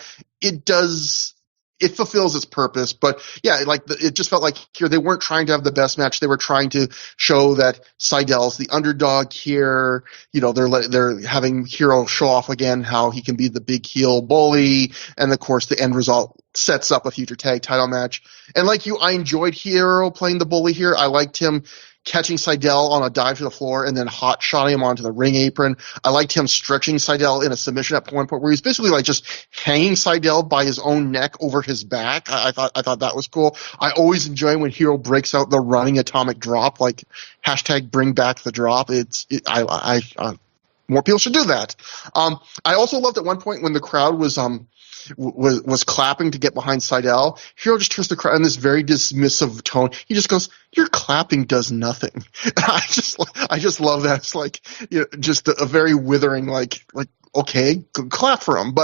it fulfills its purpose. But yeah, like, it just felt like here they weren't trying to have the best match. They were trying to show that Seidel's the underdog here. They're having Hero show off again how he can be the big heel bully, and of course the end result sets up a future tag title match. And like you, I enjoyed Hero playing the bully here. I liked him catching Seidel on a dive to the floor and then hot shotting him onto the ring apron. I liked him stretching Seidel in a submission at one point where he's basically like just hanging Seidel by his own neck over his back. I thought that was cool. I always enjoy when Hero breaks out the running atomic drop, like hashtag bring back the drop. More people should do that. I also loved at one point when the crowd was clapping to get behind Seidel. Hero just turns the crowd in this very dismissive tone. He just goes, "Your clapping does nothing." I just love that. It's like, just a very withering, like okay, clap for him.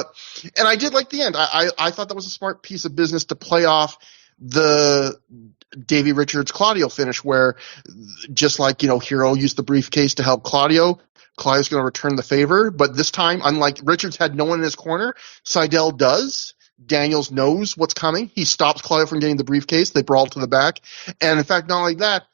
And I did like the end. I thought that was a smart piece of business to play off the Davey Richards Claudio finish, where just like Hero used the briefcase to help Claudio's going to return the favor, but this time, unlike Richards had no one in his corner, Seidel does. Daniels knows what's coming. He stops Claudio from getting the briefcase. They brawl to the back. And in fact, not only that,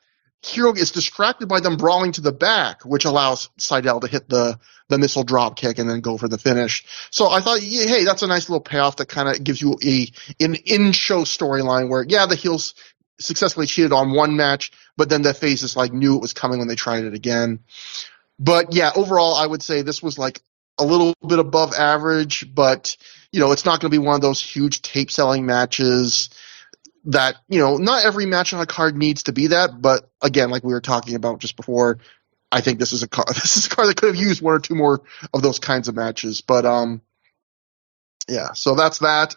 Hero is distracted by them brawling to the back, which allows Seidel to hit the missile drop kick and then go for the finish. So I thought, hey, that's a nice little payoff that kind of gives you an in-show storyline where, the heels successfully cheated on one match, but then the faces knew it was coming when they tried it again. But yeah, overall, I would say this was like a little bit above average, but it's not going to be one of those huge tape selling matches that, not every match on a card needs to be that. But again, like we were talking about just before, I think this is a card that could have used one or two more of those kinds of matches. But yeah, so that's that.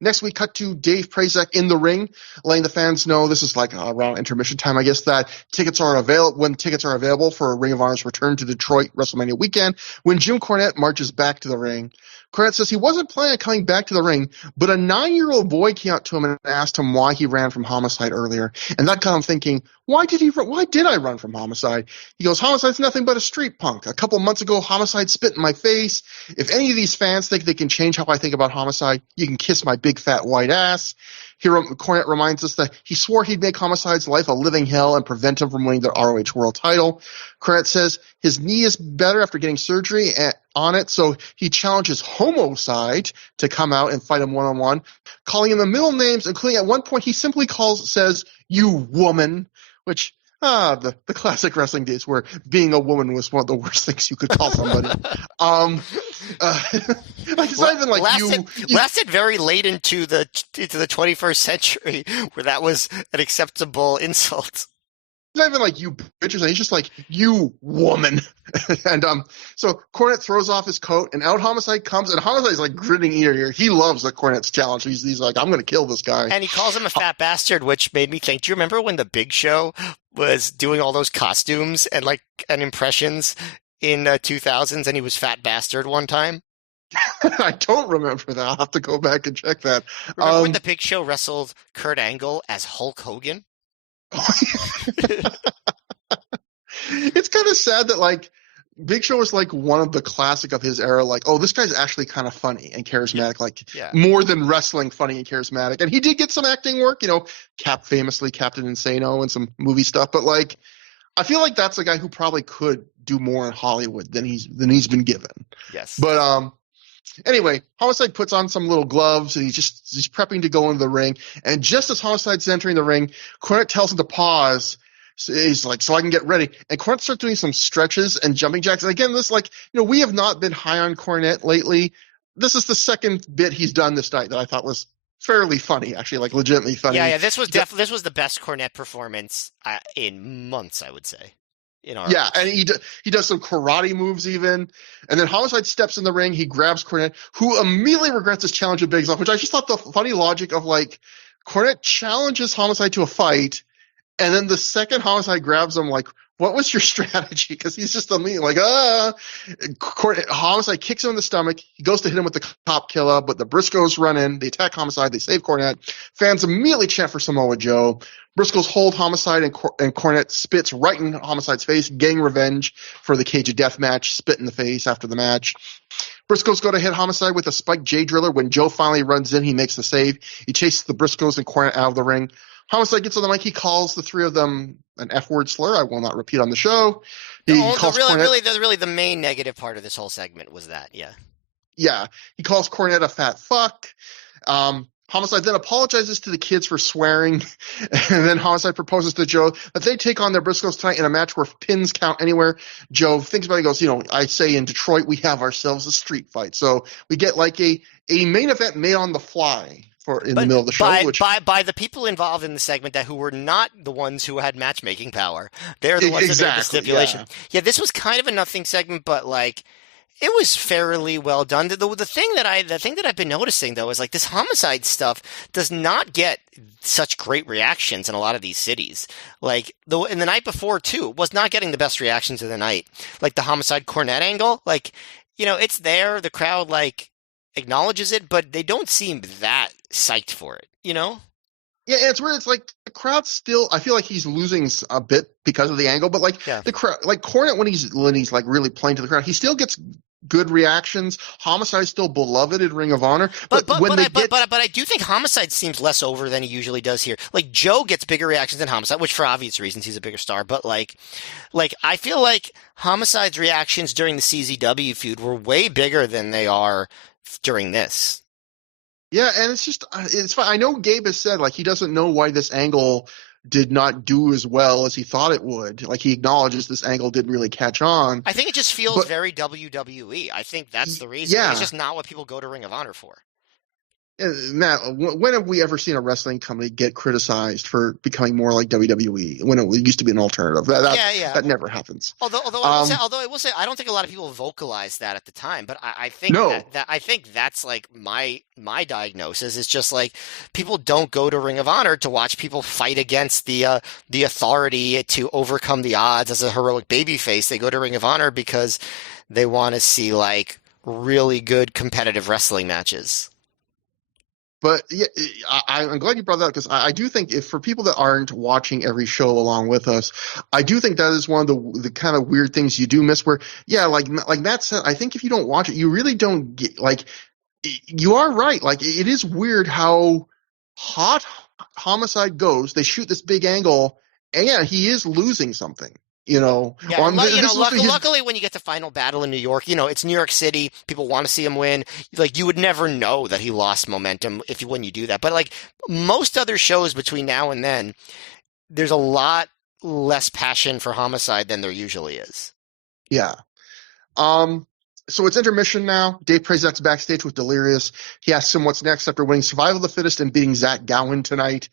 Next we cut to Dave Prazak in the ring, letting the fans know this is like around intermission time, I guess, that tickets are available for Ring of Honor's return to Detroit WrestleMania weekend when Jim Cornette marches back to the ring. Cornette says he wasn't planning on coming back to the ring, but a 9-year-old boy came up to him and asked him why he ran from Homicide earlier. And that got him thinking, why did I run from Homicide? He goes, Homicide's nothing but a street punk. A couple months ago, Homicide spit in my face. If any of these fans think they can change how I think about Homicide, you can kiss my big fat white ass. Here, Cornette reminds us that he swore he'd make Homicide's life a living hell and prevent him from winning the ROH World title. Cornette says his knee is better after getting surgery on it, so he challenges Homicide to come out and fight him one-on-one, calling him the middle names, including at one point he simply says, "You woman," which, the classic wrestling days where being a woman was one of the worst things you could call somebody. It's not even like lasted very late into the 21st century where that was an acceptable insult. It's not even like you bitches. He's just like, you woman. And so Cornette throws off his coat and out Homicide comes, and Homicide's like grinning ear to ear. He loves the Cornette's challenge. He's like, I'm going to kill this guy. And he calls him a fat bastard, which made me think, do you remember when the Big Show was doing all those costumes and impressions in 2000s and he was fat bastard one time? I don't remember that. I'll have to go back and check that. Remember when the Big Show wrestled Kurt Angle as Hulk Hogan? It's kind of sad that Big Show was one of the classic of his era. This guy's actually kind of funny and charismatic, more than wrestling funny and charismatic. And he did get some acting work, famously Captain Insano and some movie stuff. But I feel like that's a guy who probably could do more in Hollywood than he's been given. Yes. But anyway, Homicide puts on some little gloves and he's prepping to go into the ring. And just as Homicide's entering the ring, Cornette tells him to pause. So he's like, so I can get ready. And Cornette starts doing some stretches and jumping jacks. And again, this we have not been high on Cornette lately. This is the second bit he's done this night that I thought was fairly funny, actually, legitimately funny. Yeah. This was this was the best Cornette performance in months, I would say. And he does some karate moves even, and then Homicide steps in the ring. He grabs Cornette, who immediately regrets his challenge of Big Off, which I just thought the funny logic of Cornette challenges Homicide to a fight, and then the second Homicide grabs him, what was your strategy? Because he's just immediately Homicide kicks him in the stomach. He goes to hit him with the cop killer, but the Briscoes run in. They attack Homicide. They save Cornette. Fans immediately chant for Samoa Joe. Briscoes hold Homicide, and Cornette spits right in Homicide's face, getting revenge for the Cage of Death match, spit in the face after the match. Briscoes go to hit Homicide with a spiked J Driller. When Joe finally runs in, he makes the save. He chases the Briscoes and Cornette out of the ring. Homicide gets on the mic. He calls the three of them an F-word slur. I will not repeat on the show. Really, the main negative part of this whole segment was that, yeah. Yeah. He calls Cornette a fat fuck. Homicide then apologizes to the kids for swearing, and then Homicide proposes to Joe that they take on their Briscoes tonight in a match where pins count anywhere. Joe thinks about it and goes, I say in Detroit we have ourselves a street fight. So we get like a main event made on the fly in the But middle of the show. by the people involved in the segment who were not the ones who had matchmaking power. They're the ones that made the stipulation. Yeah, this was kind of a nothing segment, but like it was fairly well done. The thing that I've been noticing though is like this Homicide stuff does not get such great reactions in a lot of these cities. Like in the night before too, was not getting the best reactions of the night. Like the Homicide Cornette angle, like it's there. The crowd like acknowledges it, but they don't seem that psyched for it. Yeah, it's weird. It's like the crowd still. I feel like he's losing a bit because of the angle, but like the crowd, like Cornette when he's like really playing to the crowd, he still gets good reactions. Homicide is still beloved in Ring of Honor, but I do think Homicide seems less over than he usually does here. Like Joe gets bigger reactions than Homicide, which for obvious reasons he's a bigger star. But like I feel like Homicide's reactions during the CZW feud were way bigger than they are during this. Yeah, and it's fine. I know Gabe has said like he doesn't know why this angle did not do as well as he thought it would. Like he acknowledges this angle didn't really catch on. I think it just feels very WWE. I think that's the reason. Yeah. It's just not what people go to Ring of Honor for. Matt, when have we ever seen a wrestling company get criticized for becoming more like WWE when it used to be an alternative? That never happens. Although I will say I don't think a lot of people vocalized that at the time, but I think I think that's like my diagnosis is just like people don't go to Ring of Honor to watch people fight against the authority to overcome the odds as a heroic babyface. They go to Ring of Honor because they want to see like really good competitive wrestling matches. But yeah, I'm glad you brought that up because I do think if for people that aren't watching every show along with us, I do think that is one of the kind of weird things you do miss where, yeah, like Matt said, I think if you don't watch it, you really don't get, like, you are right. Like, it is weird how hot Homicide goes. They shoot this big angle and he is losing something. Luckily, when you get to Final Battle in New York, it's New York City. People want to see him win. Like, you would never know that he lost momentum when you do that. But like most other shows between now and then, there's a lot less passion for Homicide than there usually is. Yeah. So it's intermission now. Dave Prazak's backstage with Delirious. He asks him what's next after winning Survival of the Fittest and beating Zach Gowen tonight.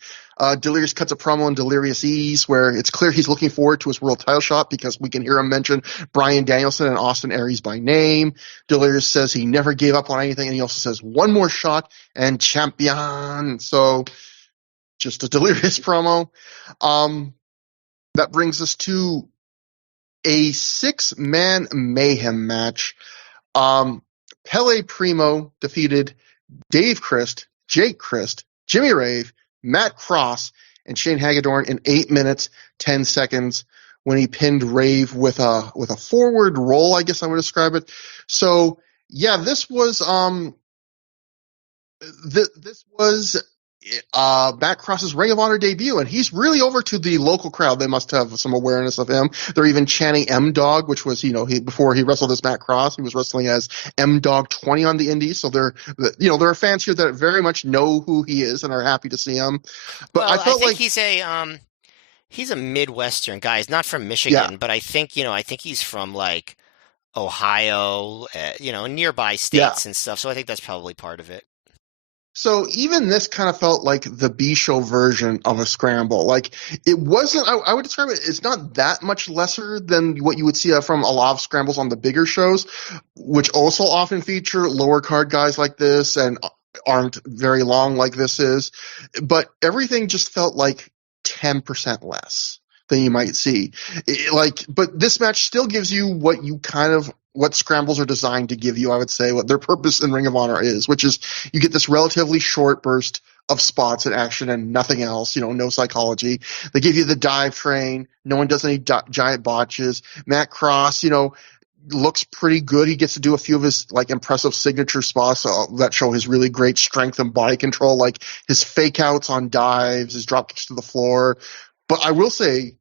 Delirious cuts a promo on Delirious Ease where it's clear he's looking forward to his world title shot because we can hear him mention Bryan Danielson and Austin Aries by name. Delirious says he never gave up on anything, and he also says one more shot and champion. So just a Delirious promo. That brings us to a 6-man mayhem match. Pele Primo defeated Dave Christ, Jake Christ, Jimmy Rave, Matt Cross, and Shane Hagedorn in 8 minutes, 10 seconds when he pinned Rave with a forward roll, I guess I would describe it. So yeah, this was Matt Cross's Ring of Honor debut, and he's really over to the local crowd. They must have some awareness of him. They're even chanting M-Dog, which was, before he wrestled as Matt Cross, he was wrestling as M-Dog 20 on the indies. So there are fans here that very much know who he is and are happy to see him. But I felt like he's a Midwestern guy. He's not from Michigan, but I think he's from like Ohio, nearby states and stuff. So I think that's probably part of it. So even this kind of felt like the B-show version of a scramble. Like it wasn't, I would describe it, it's not that much lesser than what you would see from a lot of scrambles on the bigger shows, which also often feature lower card guys like this and aren't very long like this is. But everything just felt like 10% less than you might see. But this match still gives you what scrambles are designed to give you, I would say, what their purpose in Ring of Honor is, which is you get this relatively short burst of spots and action and nothing else, no psychology. They give you the dive train. No one does any giant botches. Matt Cross, looks pretty good. He gets to do a few of his impressive signature spots that show his really great strength and body control, like his fake outs on dives, his drop kicks to the floor. But I will say,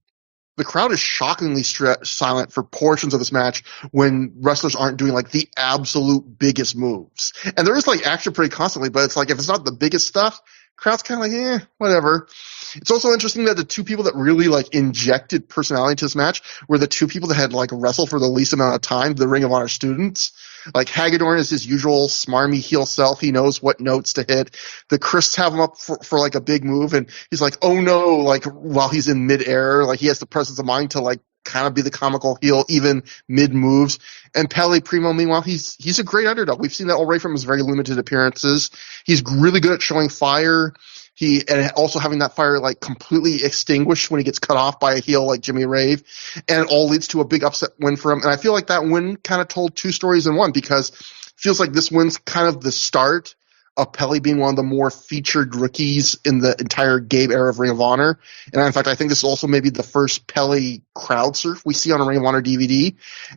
the crowd is shockingly silent for portions of this match when wrestlers aren't doing like the absolute biggest moves. And there is like action pretty constantly, but it's like if it's not the biggest stuff, crowd's kind of like, whatever. It's also interesting that the two people that really like injected personality to this match were the two people that had like wrestled for the least amount of time, the Ring of Honor students. Like Hagedorn is his usual smarmy heel self. He knows what notes to hit. The Chris have him up for like a big move, and he's like, oh no, like while he's in midair, like he has the presence of mind to like kind of be the comical heel even mid moves. And Pele Primo, meanwhile, he's a great underdog. We've seen that already from his very limited appearances. He's really good at showing fire. And also having that fire like completely extinguished when he gets cut off by a heel like Jimmy Rave, and it all leads to a big upset win for him. And I feel like that win kind of told two stories in one, because it feels like this win's kind of the start of Pele being one of the more featured rookies in the entire Gabe era of Ring of Honor. And in fact, I think this is also maybe the first Pele crowd surf we see on a Ring of Honor DVD.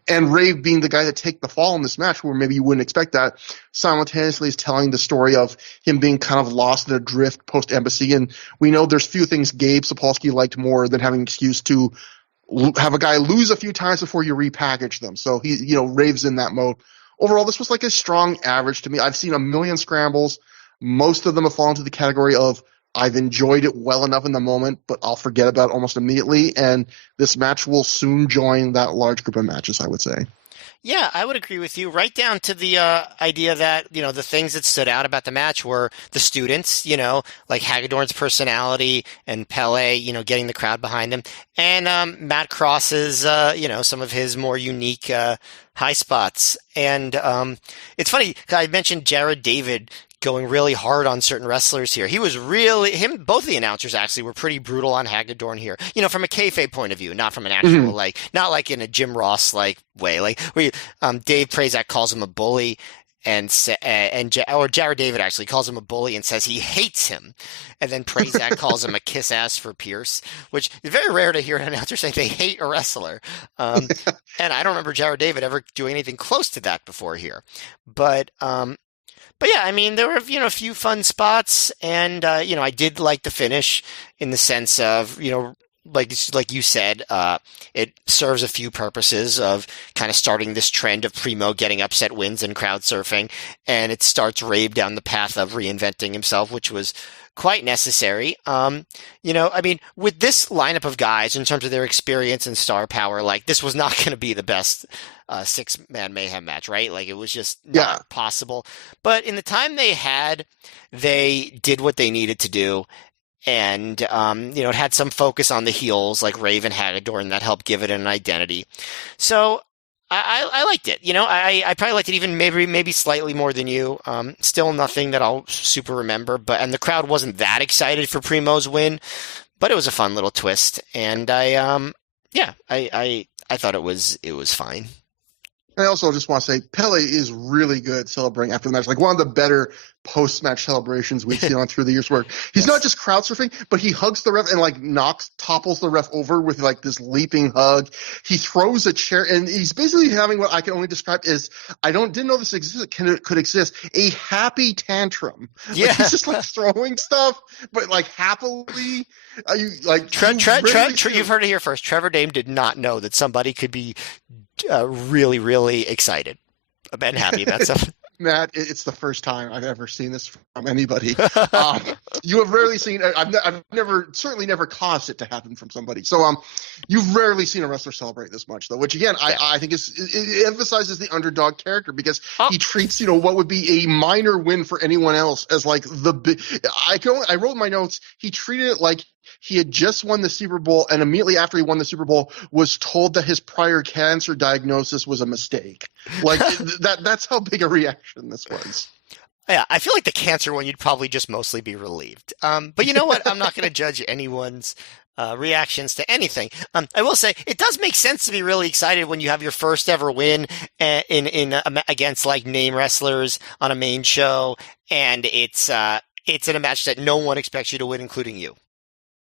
And Rave being the guy that take the fall in this match, where maybe you wouldn't expect that, simultaneously is telling the story of him being kind of lost in a drift post-Embassy. And we know there's few things Gabe Sapolsky liked more than having an excuse to have a guy lose a few times before you repackage them. So he, Rave's in that mode. Overall, this was like a strong average to me. I've seen a million scrambles. Most of them have fallen into the category of I've enjoyed it well enough in the moment, but I'll forget about it almost immediately. And this match will soon join that large group of matches, I would say. Yeah, I would agree with you. Right down to the idea that, the things that stood out about the match were the students, like Hagedorn's personality and Pele, getting the crowd behind him. And Matt Cross's, some of his more unique high spots. And it's funny, I mentioned Jared David going really hard on certain wrestlers here. He was both the announcers actually were pretty brutal on Hagedorn here. From a kayfabe point of view, not from an actual, not like in a Jim Ross like way, like where Dave Prazak calls him a bully or Jared David actually calls him a bully and says he hates him. And then Prazak calls him a kiss ass for Pierce, which is very rare to hear an announcer say they hate a wrestler. And I don't remember Jared David ever doing anything close to that before here. But yeah, I mean, there were, a few fun spots, and, I did like the finish in the sense of, like you said, it serves a few purposes of kind of starting this trend of Primo getting upset wins and crowd surfing, and it starts Rave down the path of reinventing himself, which was quite necessary. I mean, with this lineup of guys in terms of their experience and star power, like this was not going to be the best six-man mayhem match, right? Like it was just not possible. But in the time they had, they did what they needed to do. And, it had some focus on the heels like Raven Hagedorn that helped give it an identity. So I liked it. I probably liked it even maybe slightly more than you. Still nothing that I'll super remember, and the crowd wasn't that excited for Primo's win, but it was a fun little twist. And I thought it was fine. I also just want to say Pele is really good celebrating after the match. Like one of the better post-match celebrations we've seen on Through the Years work. He's not just crowd surfing, but he hugs the ref and like topples the ref over with like this leaping hug. He throws a chair, and he's basically having what I can only describe as didn't know this could exist, a happy tantrum. Yeah. Like, he's just like throwing stuff, but like happily. You've heard it here first. Trevor Dame did not know that somebody could be really, really excited and happy about something. Matt, it's the first time I've ever seen this from anybody. You have rarely seen. I've certainly never caused it to happen from somebody. So, you've rarely seen a wrestler celebrate this much, though. Which again, I think it emphasizes the underdog character, because he treats what would be a minor win for anyone else as like the big. I wrote in my notes. He treated it like he had just won the Super Bowl, and immediately after he won the Super Bowl was told that his prior cancer diagnosis was a mistake. Like that's how big a reaction this was. Yeah, I feel like the cancer one, you'd probably just mostly be relieved. But you know what? I'm not going to judge anyone's reactions to anything. I will say it does make sense to be really excited when you have your first ever win against like name wrestlers on a main show, and it's in a match that no one expects you to win, including you.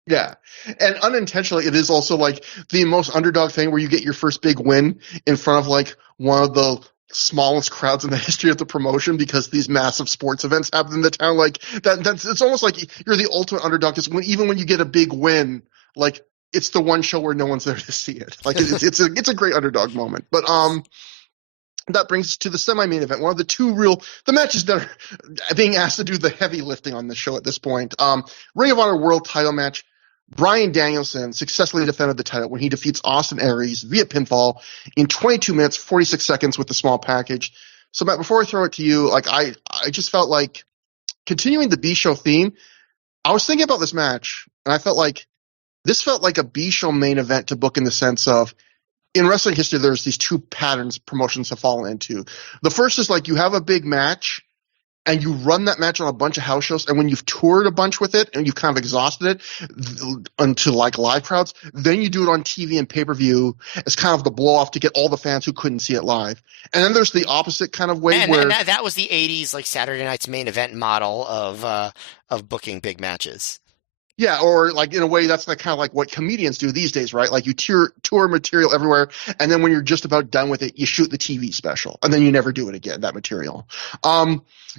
Yeah. And unintentionally, it is also like the most underdog thing where you get your first big win in front of like one of the smallest crowds in the history of the promotion, because these massive sports events happen in the town. Like it's almost like you're the ultimate underdog, because even when you get a big win, like it's the one show where no one's there to see it. Like it's a great underdog moment. But that brings us to the semi-main event. One of the matches that are being asked to do the heavy lifting on the show at this point. Ring of Honor World Title match. Bryan Danielson successfully defended the title when he defeats Austin Aries via pinfall in 22 minutes, 46 seconds with the small package. So Matt, before I throw it to you, like I just felt like continuing the B show theme. I was thinking about this match, and I felt like this felt like a B show main event to book in the sense of, in wrestling history, there's these two patterns promotions have fallen into. The first is like you have a big match and you run that match on a bunch of house shows, and when you've toured a bunch with it and you've kind of exhausted it unto like live crowds, then you do it on TV and pay-per-view as kind of the blow-off to get all the fans who couldn't see it live. And then there's the opposite kind of way and that was the 80s, like Saturday night's main event model of booking big matches. Yeah, or like in a way that's like kind of like what comedians do these days, right? Like you tour material everywhere, and then when you're just about done with it, you shoot the TV special, and then you never do it again, that material.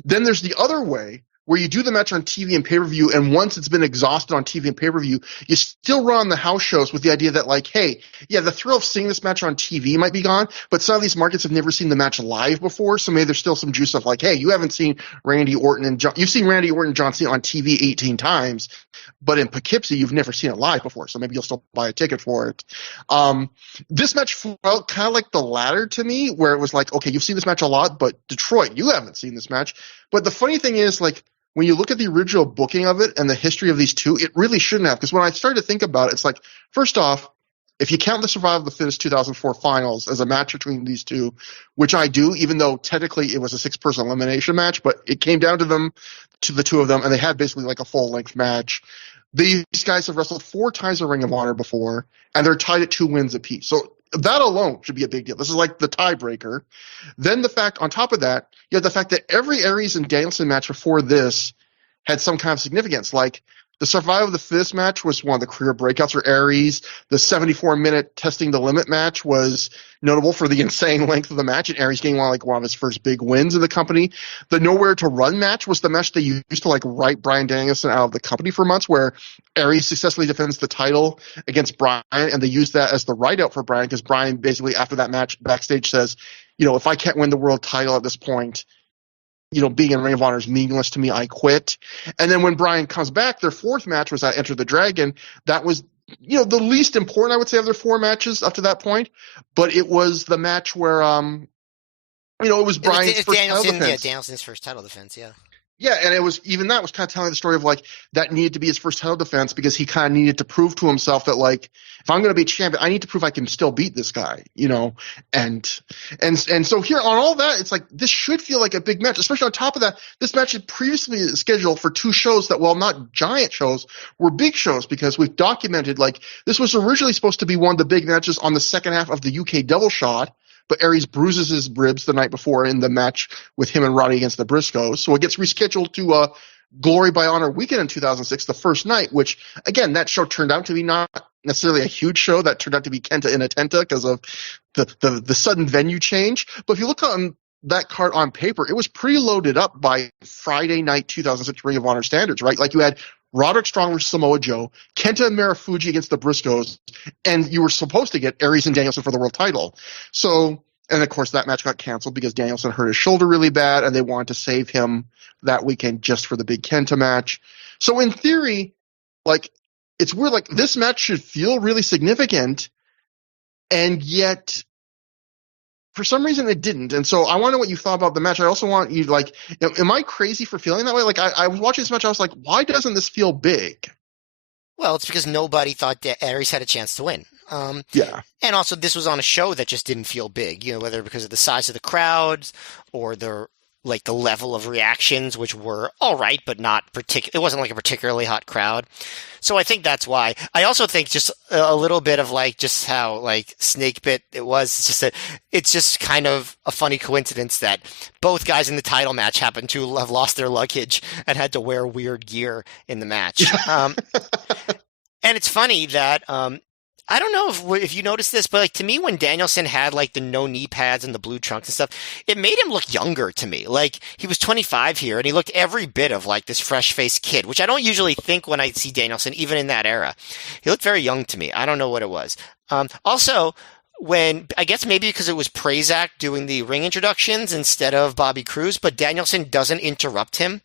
Then there's the other way where you do the match on TV and pay-per-view, and once it's been exhausted on TV and pay-per-view, you still run the house shows with the idea that like, hey, yeah, the thrill of seeing this match on TV might be gone, but some of these markets have never seen the match live before, so maybe there's still some juice of like, hey, you haven't seen Randy Orton and you've seen Randy Orton and John Cena on TV 18 times, but in Poughkeepsie, you've never seen it live before, so maybe you'll still buy a ticket for it. This match felt kind of like the latter to me, where it was like, okay, you've seen this match a lot, but Detroit, you haven't seen this match. But the funny thing is, like, when you look at the original booking of it and the history of these two, it really shouldn't have. Because when I started to think about it, it's like, first off, if you count the Survival of the Fittest 2004 finals as a match between these two, which I do, even though technically it was a 6-person elimination match, but it came down to the two of them, and they had basically like a full-length match. These guys have wrestled 4 times in Ring of Honor before, and they're tied at 2 wins apiece. So that alone should be a big deal. This is like the tiebreaker. Then the fact, on top of that, you have the fact that every Aries and Danielson match before this had some kind of significance. Like the Survival of the Fittest match was one of the career breakouts for Aries. The 74-minute Testing the Limit match was notable for the insane length of the match, and Aries getting one of his first big wins in the company. The Nowhere to Run match was the match they used to like write Bryan Danielson out of the company for months, where Aries successfully defends the title against Bryan, and they use that as the write out for Bryan, because Bryan basically after that match backstage says, you know, if I can't win the world title at this point, you know, being in Ring of Honor is meaningless to me, I quit. And then when Bryan comes back, their 4th match was at Enter the Dragon. That was, you know, the least important, I would say, of their 4 matches up to that point. But it was the match where, you know, it was Bryan's first title defense. Yeah, Danielson's first title defense, yeah. Yeah, and it was even that was kind of telling the story of like that needed to be his first title defense, because he kind of needed to prove to himself that like, if I'm going to be champion, I need to prove I can still beat this guy, you know. And so here on all that, it's like this should feel like a big match, especially on top of that, this match had previously scheduled for 2 shows that, while not giant shows, were big shows, because we've documented like this was originally supposed to be one of the big matches on the second half of the UK double shot. But Aries bruises his ribs the night before in the match with him and Roddy against the Briscoes. So it gets rescheduled to Glory by Honor weekend in 2006, the first night, which, again, that show turned out to be not necessarily a huge show. That turned out to be Kenta in a Tenta because of the sudden venue change. But if you look on that card on paper, it was pre-loaded up by Friday night 2006 Ring of Honor standards, right? Like you had Roderick Strong versus Samoa Joe, Kenta and Marufuji against the Briscoes, and you were supposed to get Aries and Danielson for the world title. So, and of course that match got canceled because Danielson hurt his shoulder really bad, and they wanted to save him that weekend just for the big Kenta match. So in theory, like, it's weird, like this match should feel really significant, and yet for some reason it didn't. And so I want to know what you thought about the match. I also want you, like, am I crazy for feeling that way? Like I was watching this match, I was like, why doesn't this feel big? Well, it's because nobody thought that Aries had a chance to win. Yeah. And also this was on a show that just didn't feel big, you know, whether because of the size of the crowds or the level of reactions, which were all right, but not it wasn't like a particularly hot crowd. So I think that's why. I also think just a little bit of like just how like snake bit it was. It's just that it's just kind of a funny coincidence that both guys in the title match happened to have lost their luggage and had to wear weird gear in the match. And it's funny that I don't know if you noticed this, but like to me, when Danielson had like the no knee pads and the blue trunks and stuff, it made him look younger to me. Like he was 25 here, and he looked every bit of like this fresh-faced kid, which I don't usually think when I see Danielson, even in that era. He looked very young to me. I don't know what it was. Also, when I guess maybe because it was Prazak doing the ring introductions instead of Bobby Cruz, but Danielson doesn't interrupt him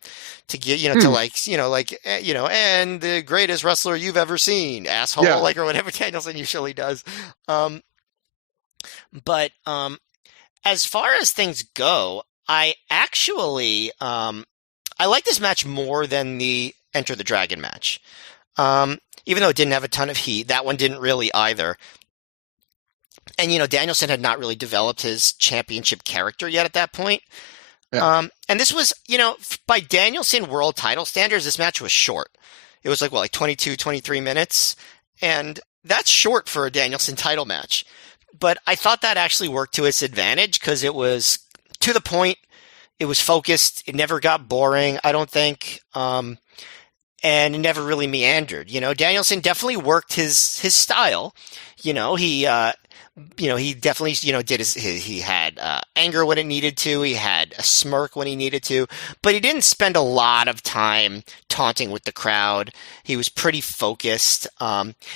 to get to Hmm. like and the greatest wrestler you've ever seen, asshole, Yeah. like or whatever Danielson usually does. Um, but as far as things go, I actually I like this match more than the Enter the Dragon match. Even though it didn't have a ton of heat, that one didn't really either. And Danielson had not really developed his championship character yet at that point. Yeah. And this was, by Danielson world title standards, this match was short. It was like 22, 23 minutes, and that's short for a Danielson title match. But I thought that actually worked to its advantage because it was to the point, it was focused, it never got boring, I don't think. And it never really meandered. Danielson definitely worked his style. He he definitely, did he had anger when it needed to. He had a smirk when he needed to, but he didn't spend a lot of time taunting with the crowd. He was pretty focused.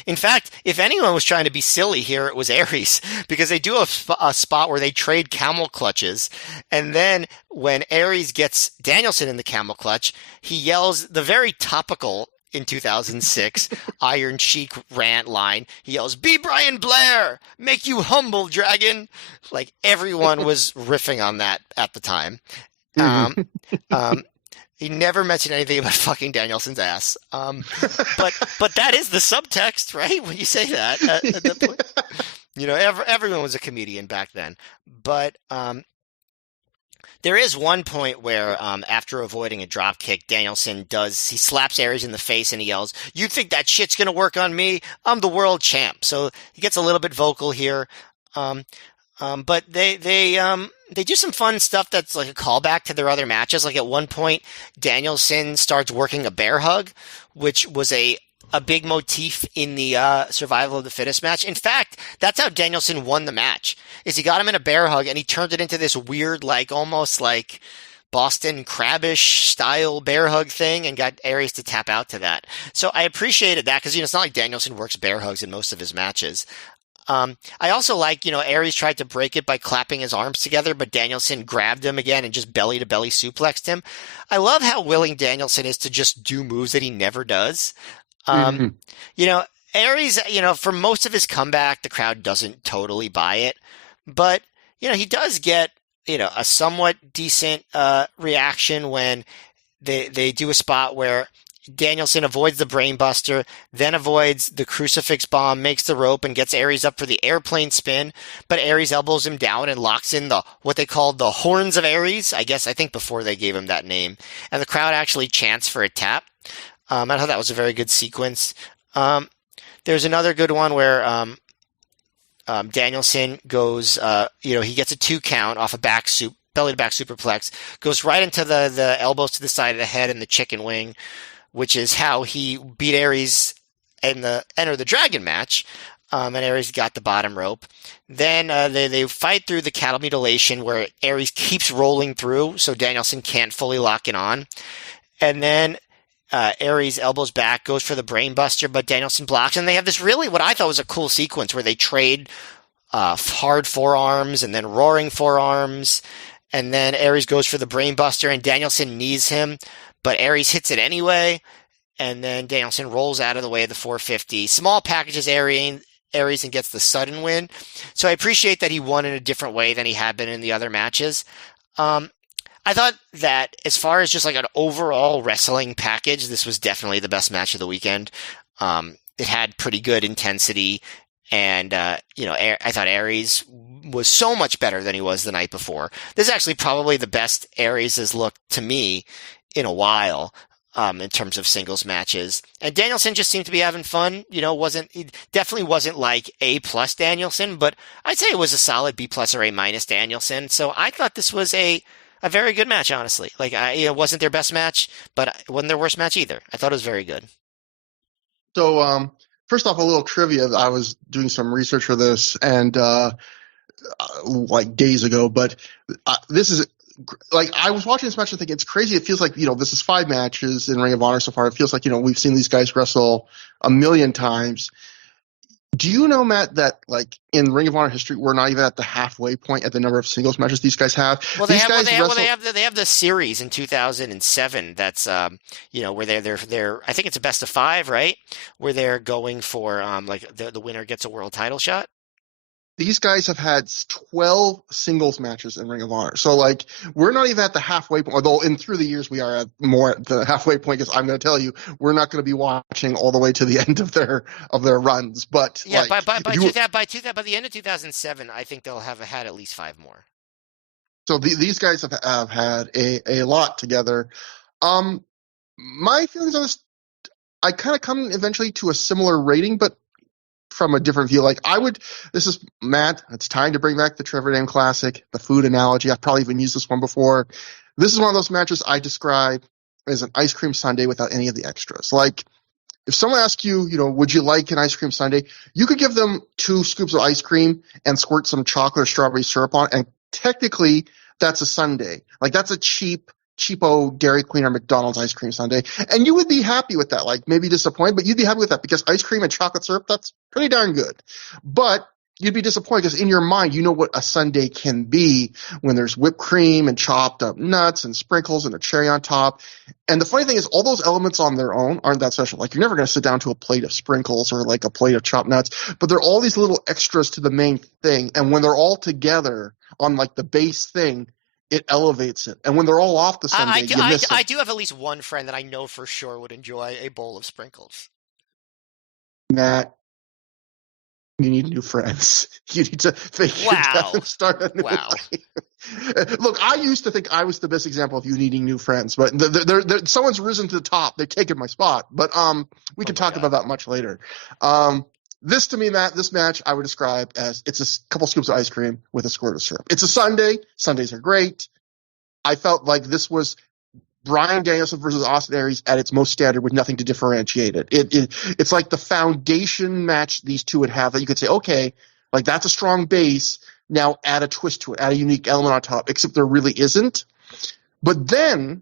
In fact, if anyone was trying to be silly here, it was Aries because they do a spot where they trade camel clutches. And then when Aries gets Danielson in the camel clutch, he yells the very topical in 2006 Iron Sheik rant line. He yells, "Be Brian Blair! Make you humble, dragon!" Like everyone was riffing on that at the time. Um, Hmm. um, he never mentioned anything about fucking Danielson's ass. But that is the subtext, right? When you say that at that point, everyone was a comedian back then. But there is one point where, after avoiding a drop kick, he slaps Aries in the face and he yells, "You think that shit's gonna work on me? I'm the world champ." So he gets a little bit vocal here. Um, but they do some fun stuff that's like a callback to their other matches. Like at one point, Danielson starts working a bear hug, which was a big motif in the survival of the fittest match. In fact, that's how Danielson won the match. Is he got him in a bear hug and he turned it into this weird, like almost like Boston Crabbish style bear hug thing and got Aries to tap out to that. So I appreciated that because it's not like Danielson works bear hugs in most of his matches. I also like, Aries tried to break it by clapping his arms together, but Danielson grabbed him again and just belly to belly suplexed him. I love how willing Danielson is to just do moves that he never does. Um, Hmm. you know, Aries, for most of his comeback, the crowd doesn't totally buy it, but he does get, a somewhat decent reaction when they do a spot where Danielson avoids the brainbuster, then avoids the crucifix bomb, makes the rope, and gets Aries up for the airplane spin. But Aries elbows him down and locks in the what they called the horns of Aries. I think before they gave him that name, and the crowd actually chants for a tap. I thought that was a very good sequence. Um, there's another good one where Danielson goes, he gets a 2 count off a belly to back superplex, goes right into the elbows to the side of the head and the chicken wing, which is how he beat Aries in the Enter the Dragon match. And Aries got the bottom rope. Then they fight through the cattle mutilation where Aries keeps rolling through, so Danielson can't fully lock it on. And then Aries elbows back, goes for the brainbuster, but Danielson blocks. And they have this really what I thought was a cool sequence where they trade hard forearms and then roaring forearms. And then Aries goes for the brainbuster and Danielson knees him, but Aries hits it anyway. And then Danielson rolls out of the way of the 450. Small packages Aries and gets the sudden win. So I appreciate that he won in a different way than he had been in the other matches. Um, I thought that as far as just like an overall wrestling package, this was definitely the best match of the weekend. It had pretty good intensity, and I thought Aries was so much better than he was the night before. This is actually probably the best Aries has looked to me in a while. In terms of singles matches, and Danielson just seemed to be having fun. He definitely wasn't like A plus Danielson, but I'd say it was a solid B plus or A minus Danielson. So I thought this was a very good match, honestly. Like, it wasn't their best match, but it wasn't their worst match either. I thought it was very good. So, first off, a little trivia. I was doing some research for this, and like days ago, but this is like I was watching this match and thinking it's crazy. It feels like this is 5 matches in Ring of Honor so far. It feels like we've seen these guys wrestle a million times. Do you know, Matt, that like in Ring of Honor history, we're not even at the halfway point at the number of singles matches these guys have? Well, These guys wrestle. they have the series in 2007. That's where they're I think it's a best of 5, right? Where they're going for like the winner gets a world title shot. These guys have had 12 singles matches in Ring of Honor. So, like, we're not even at the halfway point, although through the years we are more at the halfway point, because I'm going to tell you, we're not going to be watching all the way to the end of their runs. But, yeah, like, by the end of 2007, I think they'll have had at least 5 more. So these guys have had a lot together. My feelings on this, I kind of come eventually to a similar rating, but from a different view. Like this is Matt, it's time to bring back the Trevor Dame Classic, the food analogy. I've probably even used this one before. This is one of those matches I describe as an ice cream sundae without any of the extras. Like, if someone asks you, would you like an ice cream sundae? You could give them 2 scoops of ice cream and squirt some chocolate or strawberry syrup on, and technically that's a sundae. Like, that's a cheapo Dairy Queen or McDonald's ice cream sundae, and you would be happy with that. Like, maybe disappointed, but you'd be happy with that because ice cream and chocolate syrup, that's pretty darn good. But you'd be disappointed because in your mind, you know what a sundae can be when there's whipped cream and chopped up nuts and sprinkles and a cherry on top. And the funny thing is, all those elements on their own aren't that special. Like, you're never going to sit down to a plate of sprinkles or like a plate of chopped nuts, but they're all these little extras to the main thing. And when they're all together on like the base thing, it elevates it. And when they're all off the sundae, you miss it. I do have at least one friend that I know for sure would enjoy a bowl of sprinkles. Matt, you need new friends. You need to fake your death and start a new life. Look, I used to think I was the best example of you needing new friends, but someone's risen to the top. They've taken my spot. But we can talk about that much later. This, to me, Matt, this match I would describe as it's a couple scoops of ice cream with a squirt of syrup. It's a sundae. Sundaes are great. I felt like this was Bryan Danielson versus Austin Aries at its most standard with nothing to differentiate it. It's like the foundation match these two would have that you could say, okay, like that's a strong base. Now add a twist to it, add a unique element on top, except there really isn't. But then